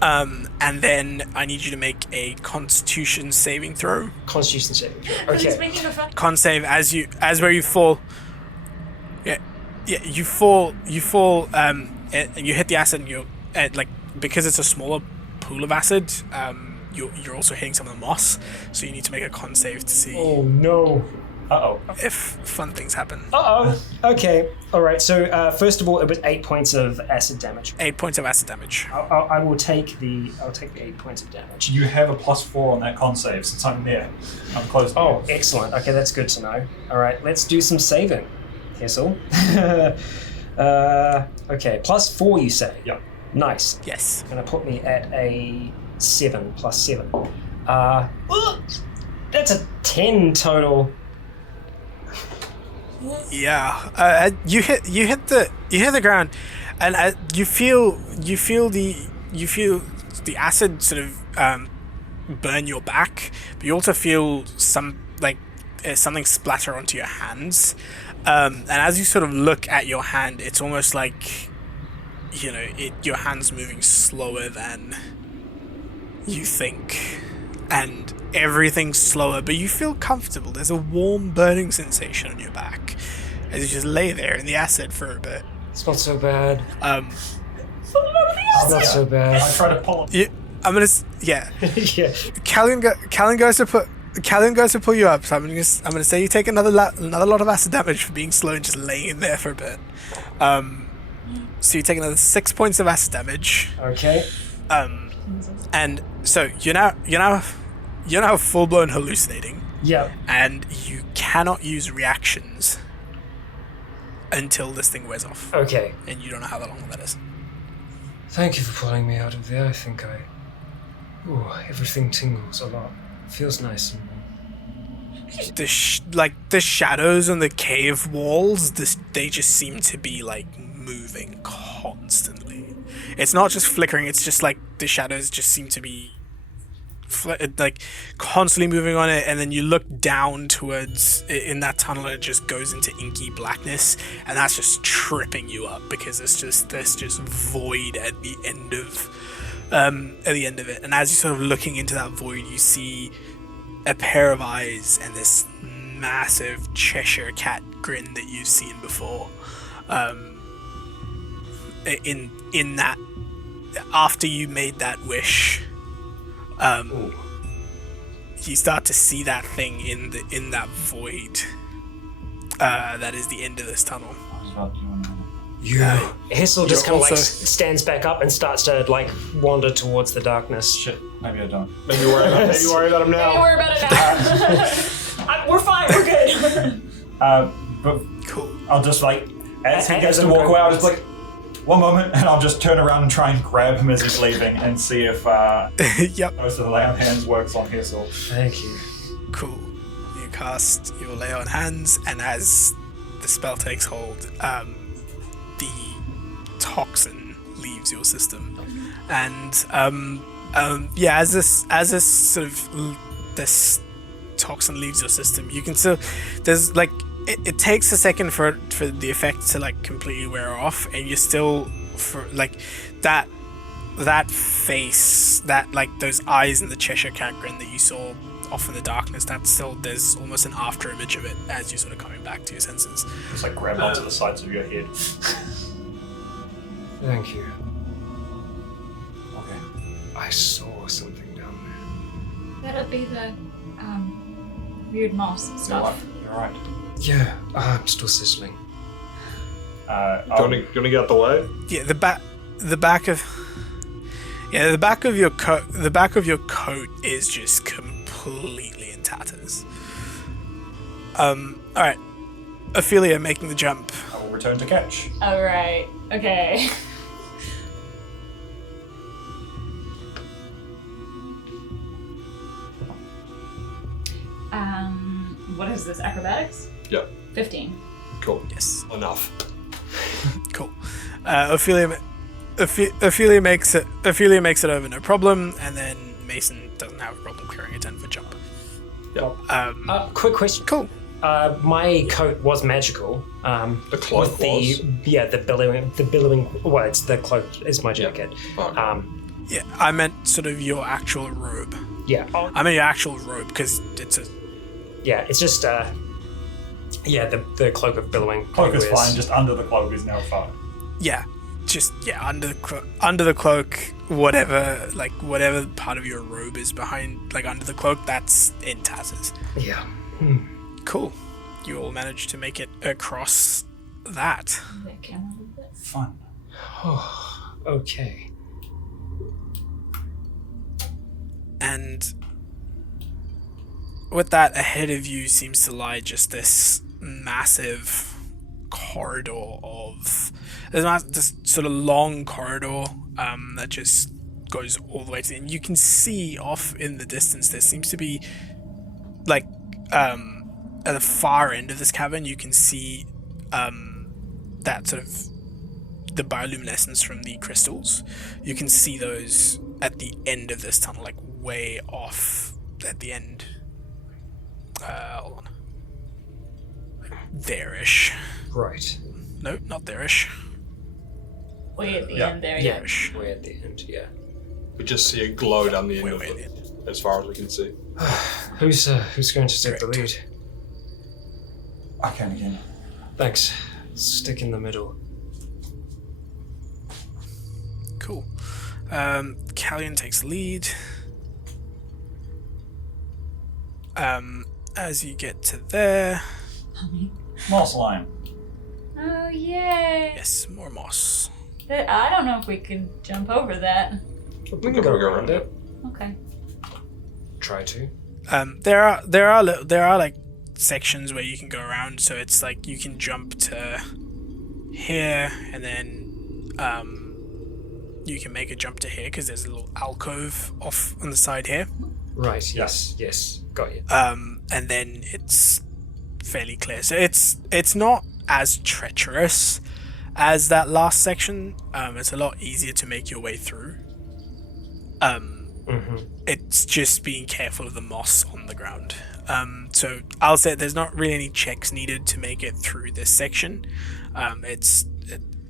And then I need you to make a Constitution saving throw. Constitution saving. He's Okay. making a fun. Con save as where you fall. Yeah, you fall. And you hit the acid, and you because it's a smaller pool of acid. You're also hitting some of the moss, so you need to make a con save to see Oh no. Uh-oh. if fun things happen. Okay. All right. So first of all, it was 8 points of acid damage. 8 points of acid damage. I will take the 8 points of damage. You have a +4 on that con save since I'm there. I'm close to Oh, you. excellent. Okay, that's good to know. All right, let's do some saving, Hessel. Okay, +4 you say? Yep. Nice. Yes. Gonna put me at a 7 +7. That's a 10 total. Yeah. You hit the ground, and you feel the acid sort of burn your back, but you also feel something splatter onto your hands. And as you sort of look at your hand, it's almost like your hand's moving slower than you think, and everything's slower, but you feel comfortable. There's a warm burning sensation on your back as you just lay there in the acid for a bit. It's not so bad. It's not so I bad. try to pull him. Yeah, yeah. Yeah. Callian goes to pull you up, so I'm gonna say you take another lot of acid damage for being slow and just laying in there for a bit. So you take another 6 points of acid damage. Okay. And so you're now full blown hallucinating, Yep. and you cannot use reactions until this thing wears off, Okay. and you don't know how long that is. Thank you for pulling me out of there. I think everything tingles a lot. Feels nice. The shadows on the cave walls, they just seem to be moving constantly. It's not just flickering, it's just the shadows just seem to be constantly moving on it, and then you look down towards in that tunnel and it just goes into inky blackness, and that's just tripping you up because there's just void at the end of it. And as you're sort of looking into that void, you see a pair of eyes and this massive Cheshire cat grin that you've seen before. In that, after you made that wish, you start to see that thing in that void. That is the end of this tunnel. Hessel just You're kind of also- stands back up and starts to wander towards the darkness. Shit, maybe I don't. Maybe worry about him Don't now. worry about it now. We're fine. We're good. But Cool. I'll just as he As gets to I'm walk going- away, I'll just one moment, and I'll just turn around and try and grab him as he's leaving and see if Yep. most of the lay on hands works on Hessel. Thank you. Cool. You cast your lay on hands, and as the spell takes hold, the toxin leaves your system, and as this sort of this toxin leaves your system, you can still there's it takes a second for the effect to completely wear off, and you're still for that face, that those eyes and the Cheshire cat grin that you saw off in the darkness, that's still, there's almost an after image of it as you're sort of coming back to your senses. Just grab onto the sides of your head. Thank you. Okay. I saw something. That'll be the weird moss You're stuff. right. You're right. Yeah, I'm still sizzling. Do you want to get out the way? Yeah, the back of your coat. The back of your coat is just completely in tatters. All right, Ophelia making the jump. I will return to catch. Alright, okay. What is this? Acrobatics? Yep. 15. Cool. Yes, Enough. cool. Ophelia makes it. Ophelia makes it over, no problem, and then Mason doesn't have a problem clearing a 10-foot jump. Yep. Quick question. Cool. My coat was magical. The cloak was? The billowing. Well, it's the cloak is my jacket. Oh. Yeah, I meant sort of your actual robe. Yeah. I meant your actual robe because it's a. Yeah, it's just the cloak of billowing. Cloak is wears. fine, just under the cloak is now fine. Yeah, just under the cloak, whatever part of your robe is behind, like under the cloak, that's in tatters. Yeah. Cool. You all managed to make it across that. That camera a little bit. Fun. Okay. And with that, ahead of you seems to lie just this massive corridor of this sort of long corridor that just goes all the way to the end. You can see off in the distance there seems to be like at the far end of this cavern you can see that sort of the bioluminescence from the crystals. You can see those at the end of this tunnel, like way off at the end. Hold on. Like there-ish. Right. No, not there-ish. Way at the Yeah. end there, Yeah. There-ish. Way at the end. Yeah. We just see a glow down the end Way of at the it, end. as far as we can see. Who's going to take the Correct. lead? I can again. Thanks. Stick in the middle. Cool. Callion takes lead. As you get to there, Moss line. Oh, yay! yes, more moss. I don't know if we can jump over that. We can go around it. Okay. Try to. There are like sections where you can go around, so it's like you can jump to here, and then you can make a jump to here because there's a little alcove off on the side here. Right. Yes. Yes. Got you. And then it's fairly clear. So it's not as treacherous as that last section. It's a lot easier to make your way through. It's just being careful of the moss on the ground. So I'll say there's not really any checks needed to make it through this section. It's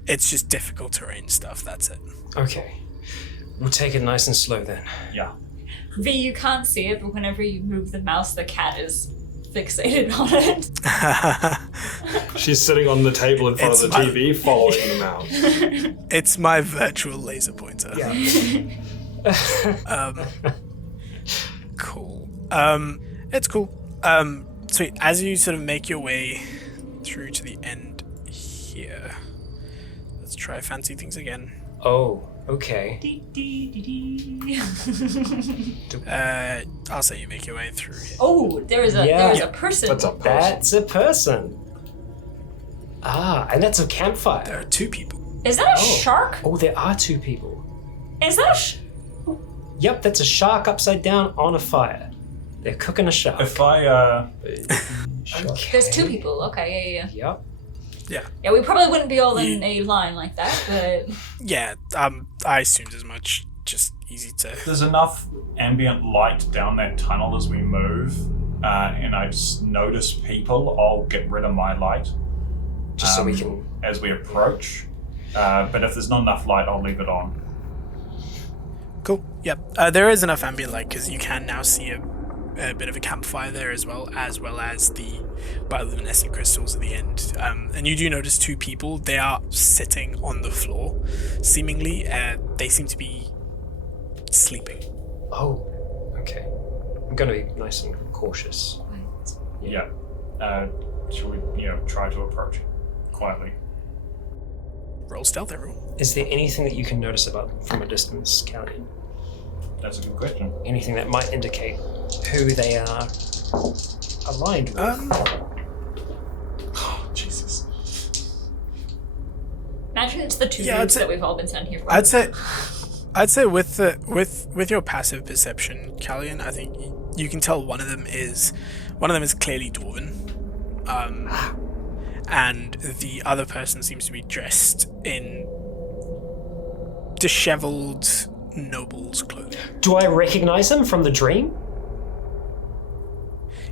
just difficult terrain stuff. That's it. Okay. We'll take it nice and slow then. Yeah. V, you can't see it, but whenever you move the mouse, the cat is fixated on it. She's sitting on the table in front It's of the my- TV, following the mouse. It's my virtual laser pointer. Cool. It's cool. Sweet. As you sort of make your way through to the end here, let's try fancy things again. Oh. Okay. I'll say you make your way through here. Oh, there is a person. That's a person. That's a person. Ah, and that's a campfire. There are two people. Is that a shark? Oh, there are two people. Is that a Yep, that's a shark upside down on a fire. They're cooking a shark. If I Okay. There's two people. Okay, yeah. Yep. Yeah, we probably wouldn't be all in a line like that, but Yeah, I assumed as much. Just easy to. there's enough ambient light down that tunnel as we move, and I just notice people, I'll get rid of my light Just so we can. as we approach. But if there's not enough light, I'll leave it on. Cool. Yep. There is enough ambient light because you can now see a bit of a campfire there as well as the bioluminescent crystals at the end. And you do notice two people. They are sitting on the floor, seemingly. They seem to be sleeping. Oh. Okay. I'm going to be nice and cautious. Right. Yeah. Should we, try to approach it quietly? Roll stealth, everyone. Is there anything that you can notice about from a distance, Callian? That's a good question. Anything that might indicate who they are aligned with? Oh, Jesus. Imagine it's the two Yeah, groups I'd say- that we've all been sent here for. I'd say with your passive perception, Callian, I think you can tell one of them is clearly Dwarven, and the other person seems to be dressed in disheveled noble's clothing. Do I recognize him from the dream?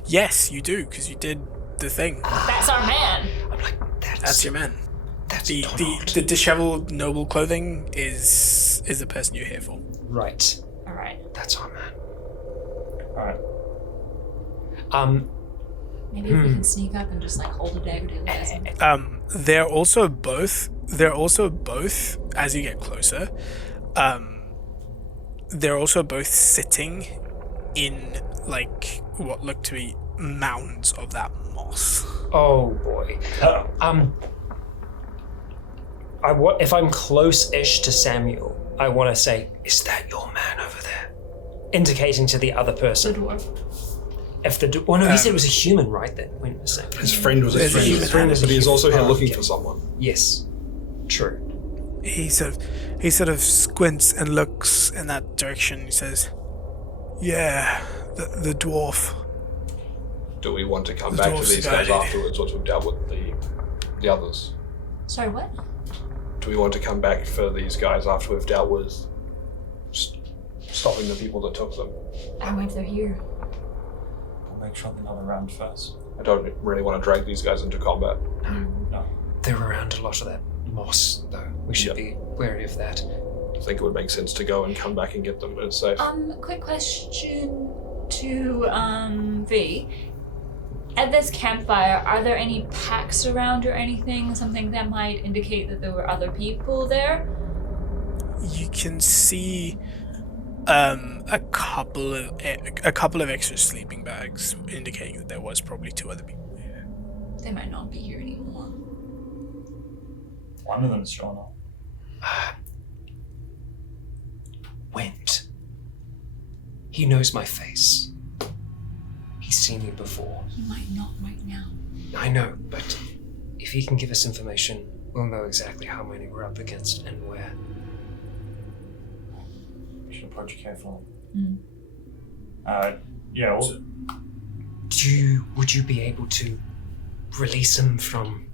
Yes, you do, because you did the thing. That's our man. I'm like, That's your man. That's The Donald. the disheveled noble clothing is the person you're here for. Right. All right. That's our man. Alright. Maybe if we can sneak up and just like hold a dagger to the guys. They're also both, as you get closer, they're also both sitting in like what look to be mounds of that moss. Oh boy. Uh-oh. If I'm close-ish to Samuel, I want to say, "Is that your man over there?" Indicating to the other The person. dwarf. If the well, no, he said it was a human, right? That went missing. His friend was a There's a human, human but he's also here Oh, looking okay. for someone. Yes. True. He sort of squints and looks in that direction. He says, "Yeah, the dwarf." Do we want to come The back to dwarf's these guys guided. afterwards once we've dealt with the others? Sorry, what? Do we want to come back for these guys after we've dealt with stopping the people that took them? I don't know if they're here. We'll make sure they're not around first. I don't really want to drag these guys into combat. No. They're around a lot of that moss, though. We should be wary of that. I think it would make sense to go and come back and get them when it's safe. Quick question to V. At this campfire, are there any packs around or anything? Something that might indicate that there were other people there? You can see a couple of extra sleeping bags, indicating that there was probably two other people here. They might not be here anymore. One of them's shown up. Went. He knows my face. He's seen me before. He might not right now. I know, but if he can give us information, we'll know exactly how many we're up against and where. We should approach carefully. Mm. Yeah, well, Would you be able to release him from...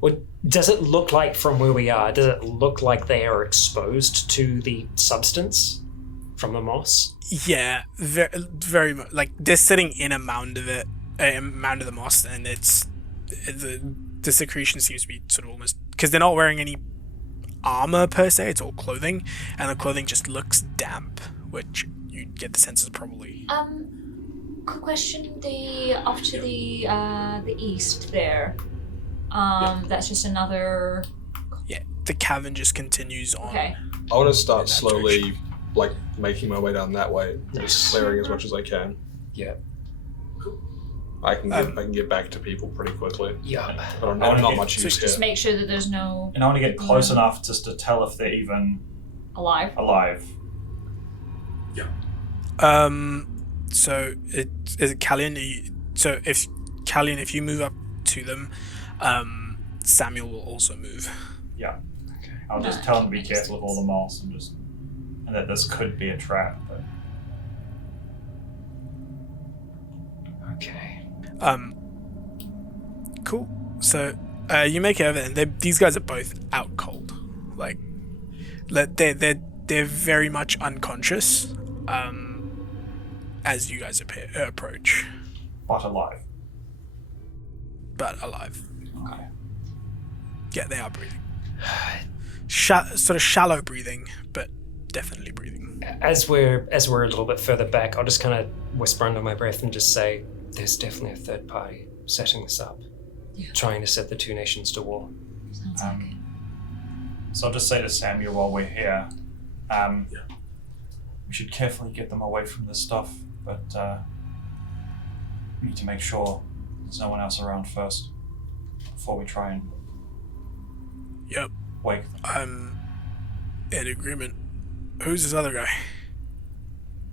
Or does it look like from where we are, does it look like they are exposed to the substance from the moss? Yeah, very much. Like they're sitting in a mound of it, a mound of the moss, and it's the secretion seems to be sort of almost because they're not wearing any armor per se. It's all clothing, and the clothing just looks damp, which you get the sense is probably. Quick question. Off to the east there. That's just another. Yeah, the cavern just continues on. Okay. I want to start in that slowly, direction. like, making my way down that way, just clearing as much as I can. Yeah. I can get back to people pretty quickly. Yeah. But I'm not much So use Just here. make sure that there's no and I want to get close enough just to tell if they're even alive. alive. So is it Callian? So if Callian, if you move up to them, Samuel will also move. Yeah. I'll just tell them to be careful of all the moss and that this could be a trap. But Okay. Cool. So you make it over, and these guys are both out cold. Like they're very much unconscious. As you guys approach, but alive. but alive. Okay. Yeah, they are breathing. Sort of shallow breathing, but definitely breathing. As we're a little bit further back, I'll just kind of whisper under my breath and just say, "There's definitely a third party setting this up, trying to set the two nations to war." Sounds like it. So I'll just say to Samuel while we're here, we should carefully get them away from this stuff. but we need to make sure there's no one else around first before we try and Yep. wake. I'm in agreement. Who's this other guy?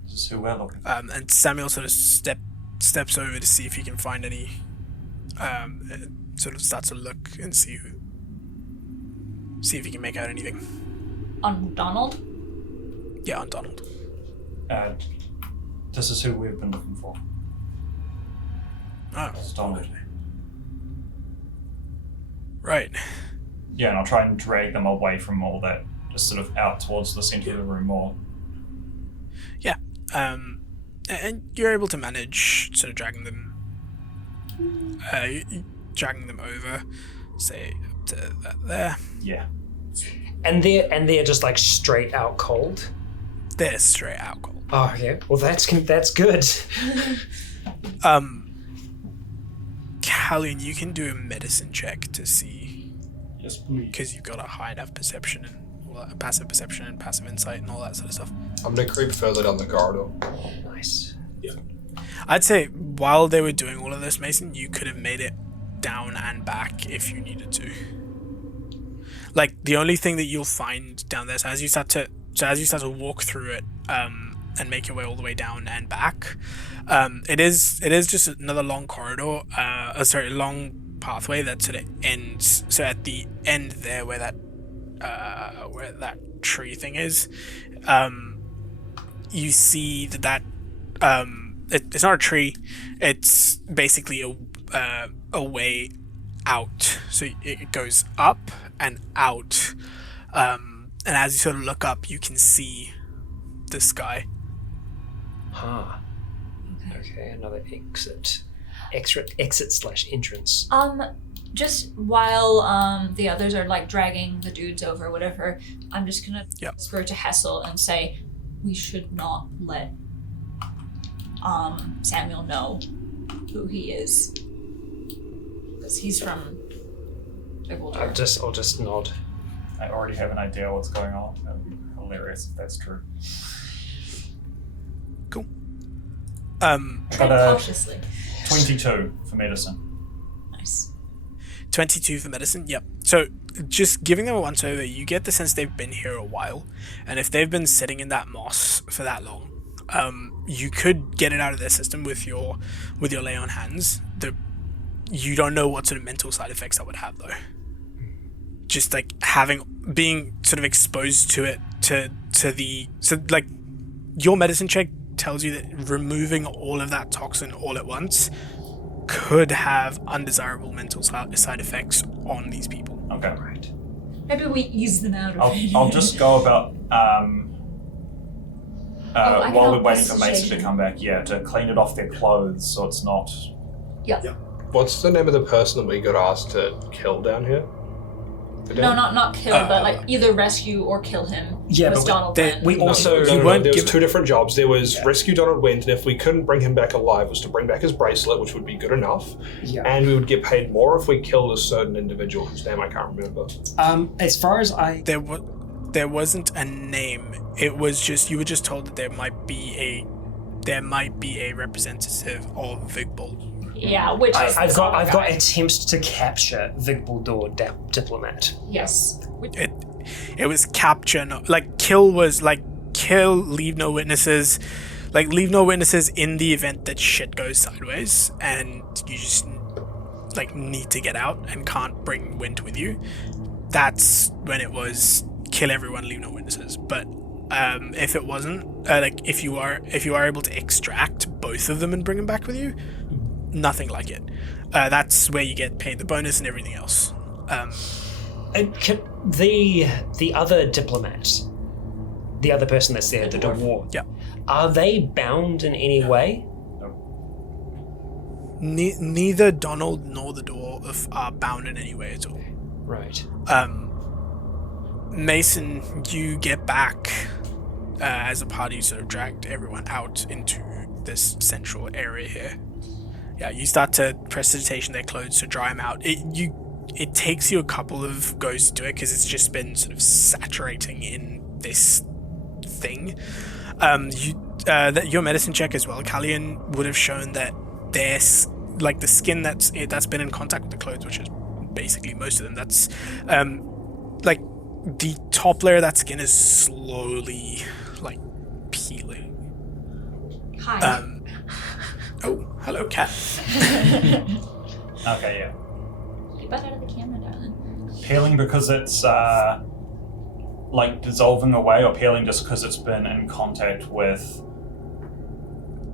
This is who we're looking for. And Samuel sort of steps over to see if he can find any. Sort of starts to look and see if he can make out anything. On Donald? Yeah, on Donald. This is who we've been looking for. Oh, It's Donald. right. Yeah, and I'll try and drag them away from all that, just sort of out towards the centre of the room more. Yeah. And you're able to manage sort of dragging them over, say up to that there. Yeah. And they're just like straight out cold. They're straight out cold. Oh yeah. Well, that's good. Callian, you can do a medicine check to see, Yes, please. because you've got a high enough perception and all that, passive perception and passive insight and all that sort of stuff. I'm gonna creep further down the corridor. Nice. I'd say while they were doing all of this, Mason, you could have made it down and back if you needed to. Like, the only thing that you'll find down there, so as you start to walk through it, and make your way all the way down and back, it is just another long corridor, long pathway that sort of ends. So at the end there, where that tree thing is, you see that it's not a tree. It's basically a way out. So it goes up and out, and as you sort of look up, you can see the sky. Huh. Okay, another exit / entrance. Just while the others are like dragging the dudes over, whatever, I'm just gonna whisper to Hessel and say, we should not let Samuel know who he is, because he's from I'll just nod. I already have an idea what's going on. That would be hilarious if that's true. Cool. But cautiously. 22 for medicine. Nice. 22 for medicine, yep. So just giving them a once over, you get the sense they've been here a while, and if they've been sitting in that moss for that long, you could get it out of their system with your lay on hands. You don't know what sort of mental side effects that would have, though. Just like being sort of exposed to it, like your medicine check tells you that removing all of that toxin all at once could have undesirable mental side effects on these people. Okay. Right. Maybe we ease them out of it. I'll just go about while we're waiting for Mason to situation. come back, to clean it off their clothes so it's not. Yeah. What's the name of the person that we got asked to kill down here? No, not kill, but like either rescue or kill him. Yeah, was but Donald they- went. We also You weren't there was given- two different jobs. There was rescue Donald Went, and if we couldn't bring him back alive, was to bring back his bracelet, which would be good enough. Yeah. And we would get paid more if we killed a certain individual whose name I can't remember. As far as I There wasn't a name. It was just, you were just told that there might be a representative of Vigbold. Yeah, which is I've this got other guy. attempts to capture Vigboldor Yes. diplomat. It was capture, no, like kill was like kill, leave no witnesses, like leave no witnesses in the event that shit goes sideways and you just like need to get out and can't bring Wint with you. That's when it was kill everyone, leave no witnesses. But if it wasn't, like if you are able to extract both of them and bring them back with you, nothing like it. That's where you get paid the bonus and everything else. The other diplomat, the other person that's there, the dwarf. Yeah. Are they bound in any way? Neither Donald nor the dwarf are bound in any way at all. Right. Mason, you get back as a party, sort of dragged everyone out into this central area here. Yeah, you start to prestidigitation their clothes to dry them out. It takes you a couple of goes to do it because it's just been sort of saturating in this thing. that your medicine check as well, Callian, would have shown that there's like the skin that's been in contact with the clothes, which is basically most of them. That's like the top layer of that skin is slowly like peeling. Hi. Oh, hello, cat. Okay, yeah. Get butt out of the camera, darling. Peeling because it's like dissolving away, or peeling just because it's been in contact with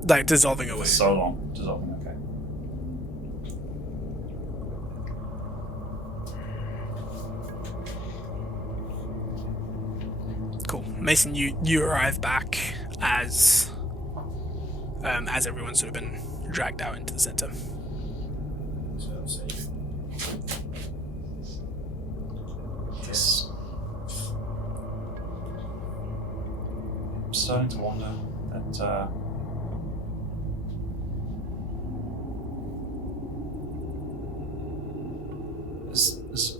Like dissolving away. for so long. Dissolving, okay. Cool. Mason, you arrive back as everyone's sort of been dragged out into the center. So I'm saying, This. I'm starting to wonder that is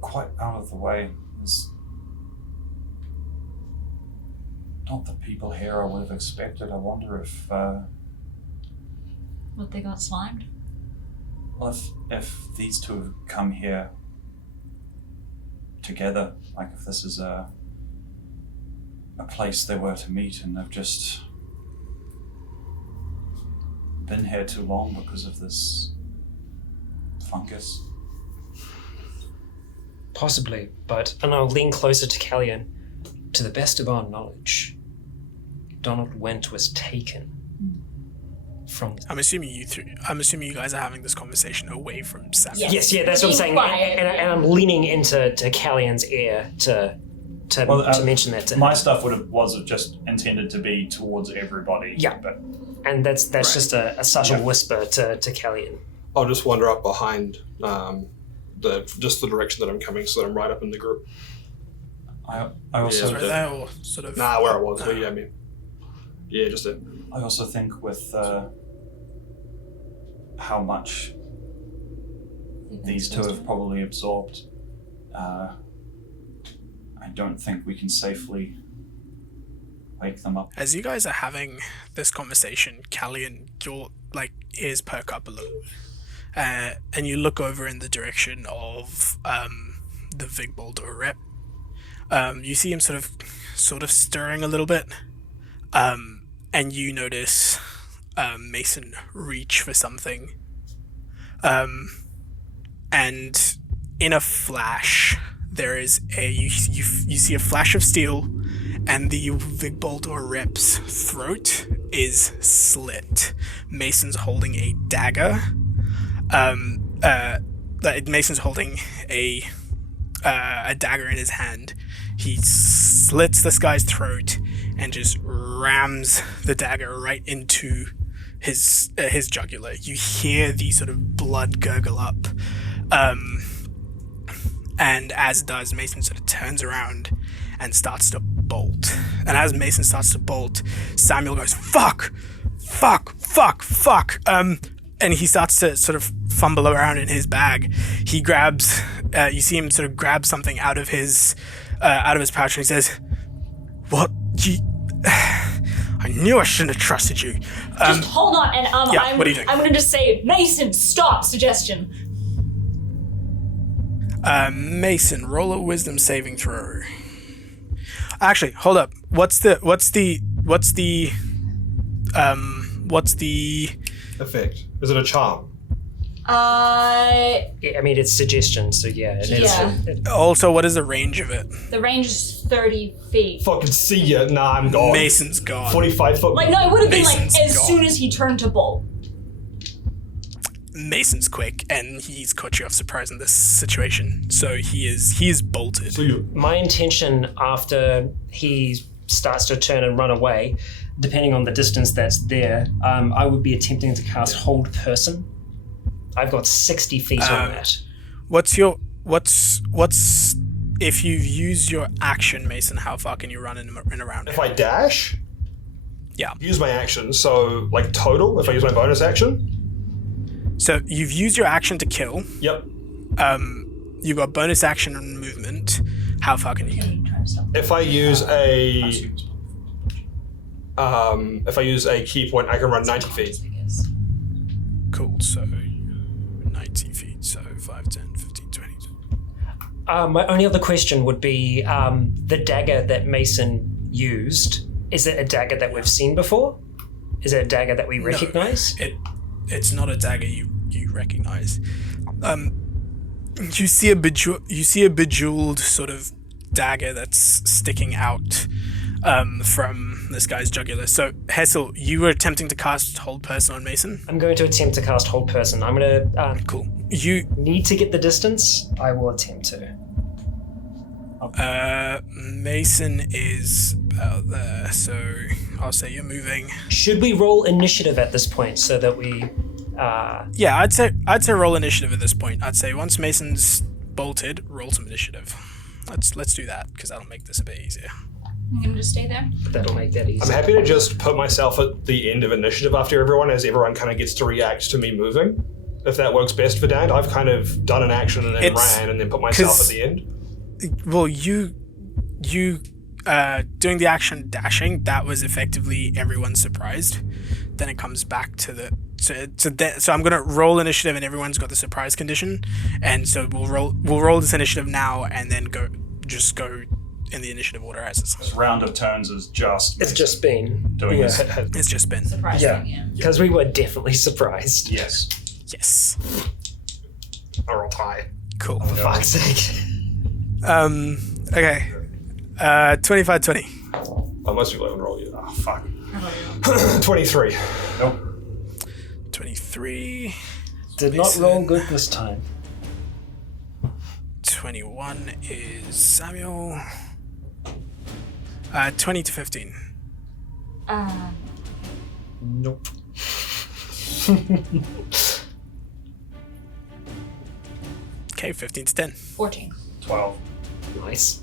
quite out of the way. Is not the people here I would have expected. I wonder if What, they got slimed? well, if these two have come here together, like if this is a place they were to meet and they've just been here too long because of this fungus. Possibly, and I'll lean closer to Callian. To the best of our knowledge, Donald Went was taken from. I'm assuming you guys are having this conversation away from Sam. Yes. Yes, yeah, that's what I'm Being saying. quiet. And I'm leaning into Callian's ear to mention that to him. My stuff was just intended to be towards everybody. Yeah. But And that's Right. just a subtle whisper to Callian. I'll just wander up behind just the direction that I'm coming, so that I'm right up in the group. I Yeah, also Right there, or sort of. Nah, where I was. No. But yeah, I mean, yeah, just it. I also think with how much these two have probably absorbed, I don't think we can safely wake them up. As you guys are having this conversation, Callian, your like ears perk up a little, and you look over in the direction of the Vigbold rep. You see him sort of stirring a little bit, and you notice Mason reach for something, and in a flash there is you see a flash of steel, and the Vigbold rep's throat is slit. Mason's holding a dagger. Mason's holding a dagger in his hand. He slits this guy's throat and just rams the dagger right into his jugular. You hear the sort of blood gurgle up, and as it does, Mason sort of turns around and starts to bolt. And as Mason starts to bolt, Samuel goes, "Fuck! Fuck! Fuck! Fuck!" And he starts to sort of fumble around in his bag. He grabs, you see him sort of grab something out of his pouch, and he says, "What? I knew I shouldn't have trusted you." Just hold on, and yeah, what are you doing? I'm gonna just say, Mason, stop. Suggestion. Mason, roll a wisdom saving throw. Actually, hold up. What's the Effect. Is it a charm? I mean, it's suggestion, so yeah. also, what is the range of it? The range is 30 feet. Fucking see ya. Nah, I'm gone. Mason's gone. 45 foot. Like, no, it would have been Mason's like as gone. soon as he turned to bolt. Mason's quick, and he's caught you off surprise in this situation. So he is bolted. See you. My intention after he starts to turn and run away, depending on the distance that's there, I would be attempting to cast Hold Person. I've got 60 feet on that. What's if you've used your action, Mason? How far can you run in around it? If I dash, Yeah. use my action. So like total, if I use my bonus action. So you've used your action to kill. Yep. You've got bonus action and movement. How far can you go? If I use a If I use a key point, I can run 90 feet. I guess. Cool. So 90 feet. So 5, 10, 15, 20. My only other question would be the dagger that Mason used. Is it a dagger that we've seen before? Is it a dagger that we recognize? It's not a dagger you recognize. You see a bejeweled sort of dagger that's sticking out from this guy's jugular. So Hessel, you were attempting to cast Hold Person on Mason. I'm going to attempt to cast Hold Person. I'm going to Cool. You need to get the distance. I will attempt to. Mason is about there, so I'll say you're moving. Should we roll initiative at this point so that we? Yeah, I'd say roll initiative at this point. I'd say once Mason's bolted, roll some initiative. Let's do that because that'll make this a bit easier. You gonna just stay there? That'll make that easy. I'm happy to just put myself at the end of initiative after everyone, as everyone kind of gets to react to me moving. If that works best for Dan, I've kind of done an action and then ran and then put myself at the end. Well, you doing the action dashing, that was effectively everyone's surprised. Then it comes back to the so I'm gonna roll initiative and everyone's got the surprise condition, and so we'll roll this initiative now and then go in the initiative order as it's. This round of turns is just. It's just been doing this. It's just been. Surprising, Yeah, because we were definitely surprised. Yes. Yes. I rolled high. Cool. For fuck's sake. Okay. 25-20. Oh, most people haven't rolled yet. Oh, fuck. 23. Nope. 23. Did not roll good this time. 21 is Samuel. 20-15. Nope. Okay, 15-10. 14. 12. Nice.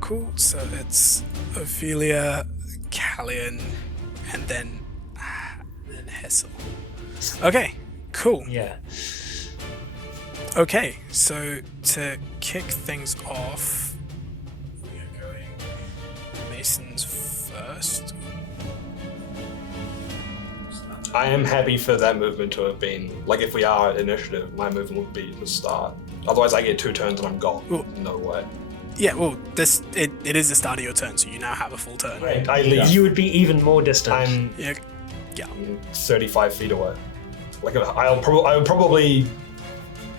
Cool. So it's Ophelia, Callian, and then Hessel. Okay, cool. Yeah. Okay, so to kick things off, we are going Mason's first. I am happy for that movement to have been, like, if we are at initiative, my movement would be the start. Otherwise, I get 2 turns and I'm gone. Ooh. No way. Yeah, well, it is the start of your turn, so you now have a full turn. I leave. You would be even more distant. I'm Yeah. 35 feet away. Like, I would probably.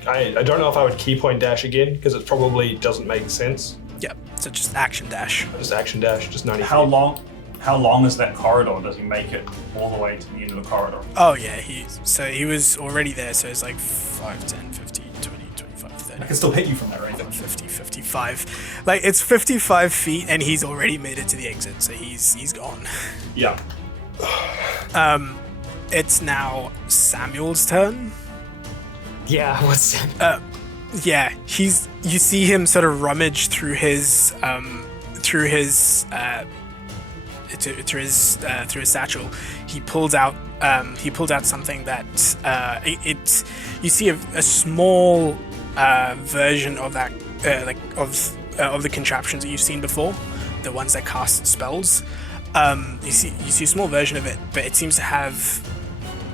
I don't know if I would key point dash again because it probably doesn't make sense. Yeah. So just action dash. Just action dash, just 90 How feet. How long is that corridor? Does he make it all the way to the end of the corridor? Oh yeah, he was already there, so it's like 5, 10, 15, 20, 25, 30. I can still hit you from there, right? 50, 55. Like, it's 55 feet and he's already made it to the exit, so he's gone. Yeah. It's now Samuel's turn. yeah, what's that? Yeah, you see him sort of rummage through his satchel. He pulls out something that you see a small version of that of the contraptions that you've seen before, the ones that cast spells. You see a small version of it, but it seems to have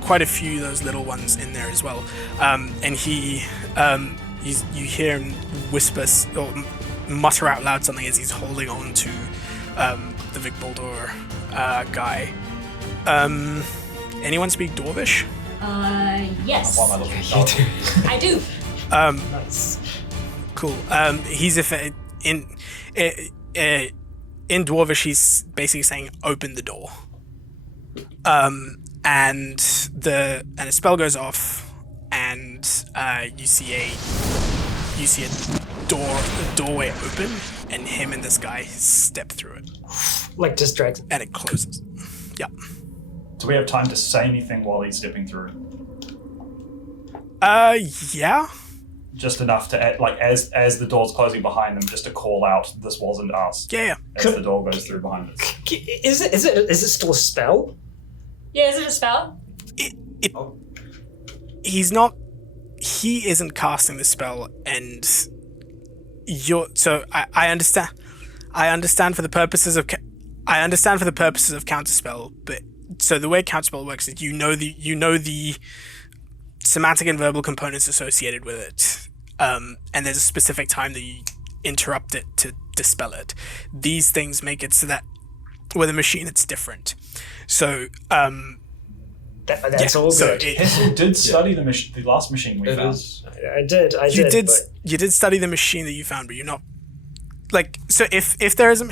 quite a few of those little ones in there as well. And you hear him whisper or mutter out loud something as he's holding on to the Vic Baldur guy. Anyone speak Dwarvish? Yes. Why am I looking at Dog? I do. Nice. Cool. He's in Dwarvish. He's basically saying, "Open the door." And a spell goes off, and you see a doorway open, and him and this guy step through it, Like just drags. and it closes. Yeah. Do we have time to say anything while he's stepping through? Yeah. Just enough to, like, as the door's closing behind them, just to call out, "This wasn't us." Yeah. As the door goes through behind us. Is it still a spell? Yeah, is it a spell? He's not. He isn't casting the spell, and I understand. I understand for the purposes of. I understand for the purposes of counterspell, but so the way counterspell works is you know the semantic and verbal components associated with it, and there's a specific time that you interrupt it to dispel it. These things make it so that with a machine it's different. So that's all so good. You did study the last machine we It found. is. I did. you did study the machine that you found, but you're not like, so if there is a,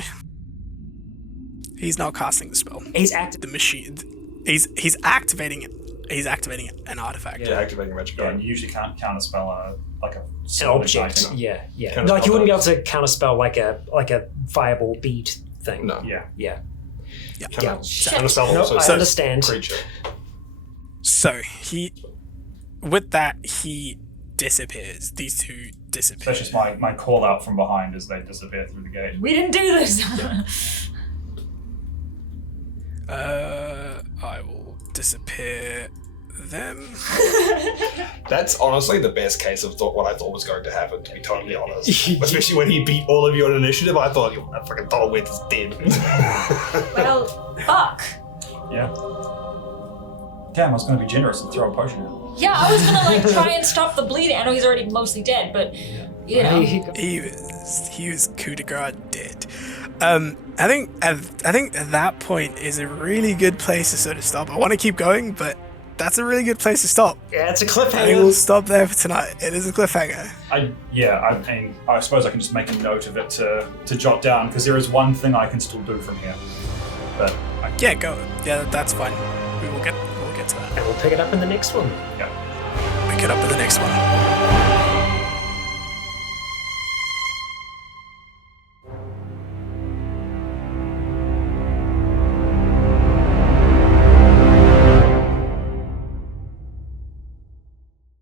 he's not casting the spell. He's active. The machine, he's activating it. He's activating an artifact. Yeah, activating a magic Yeah, and item. you usually can't counterspell a An sword object. igniting. Yeah. Counterspell Like you wouldn't be able does. to counterspell like a fireball bead thing. No. Yeah. Yeah. Counterspell No, also I says understand. creature. So with that he disappears. These two disappear. That's just my call out from behind as they disappear through the gate. We didn't do this. I will disappear them. That's honestly the best case of what I thought was going to happen, to be totally honest. Especially when he beat all of you on initiative, I thought, I fucking thought Wentz is dead. Well, fuck. Yeah. Damn, I was going to be generous and throw a potion in. Yeah, I was gonna like try and stop the bleeding. I know he's already mostly dead, but you know. He was coup de grace dead. I think at that point is a really good place to sort of stop. I want to keep going, but that's a really good place to stop. Yeah, it's a I think we'll cliffhanger. stop there for tonight. It is a cliffhanger. I suppose I can just make a note of it to jot down, because there is one thing I can still do from here. But Yeah, go. Yeah, that's fine. We'll get to that. And we'll pick it up in the next one. yeah. Pick it up in the next one.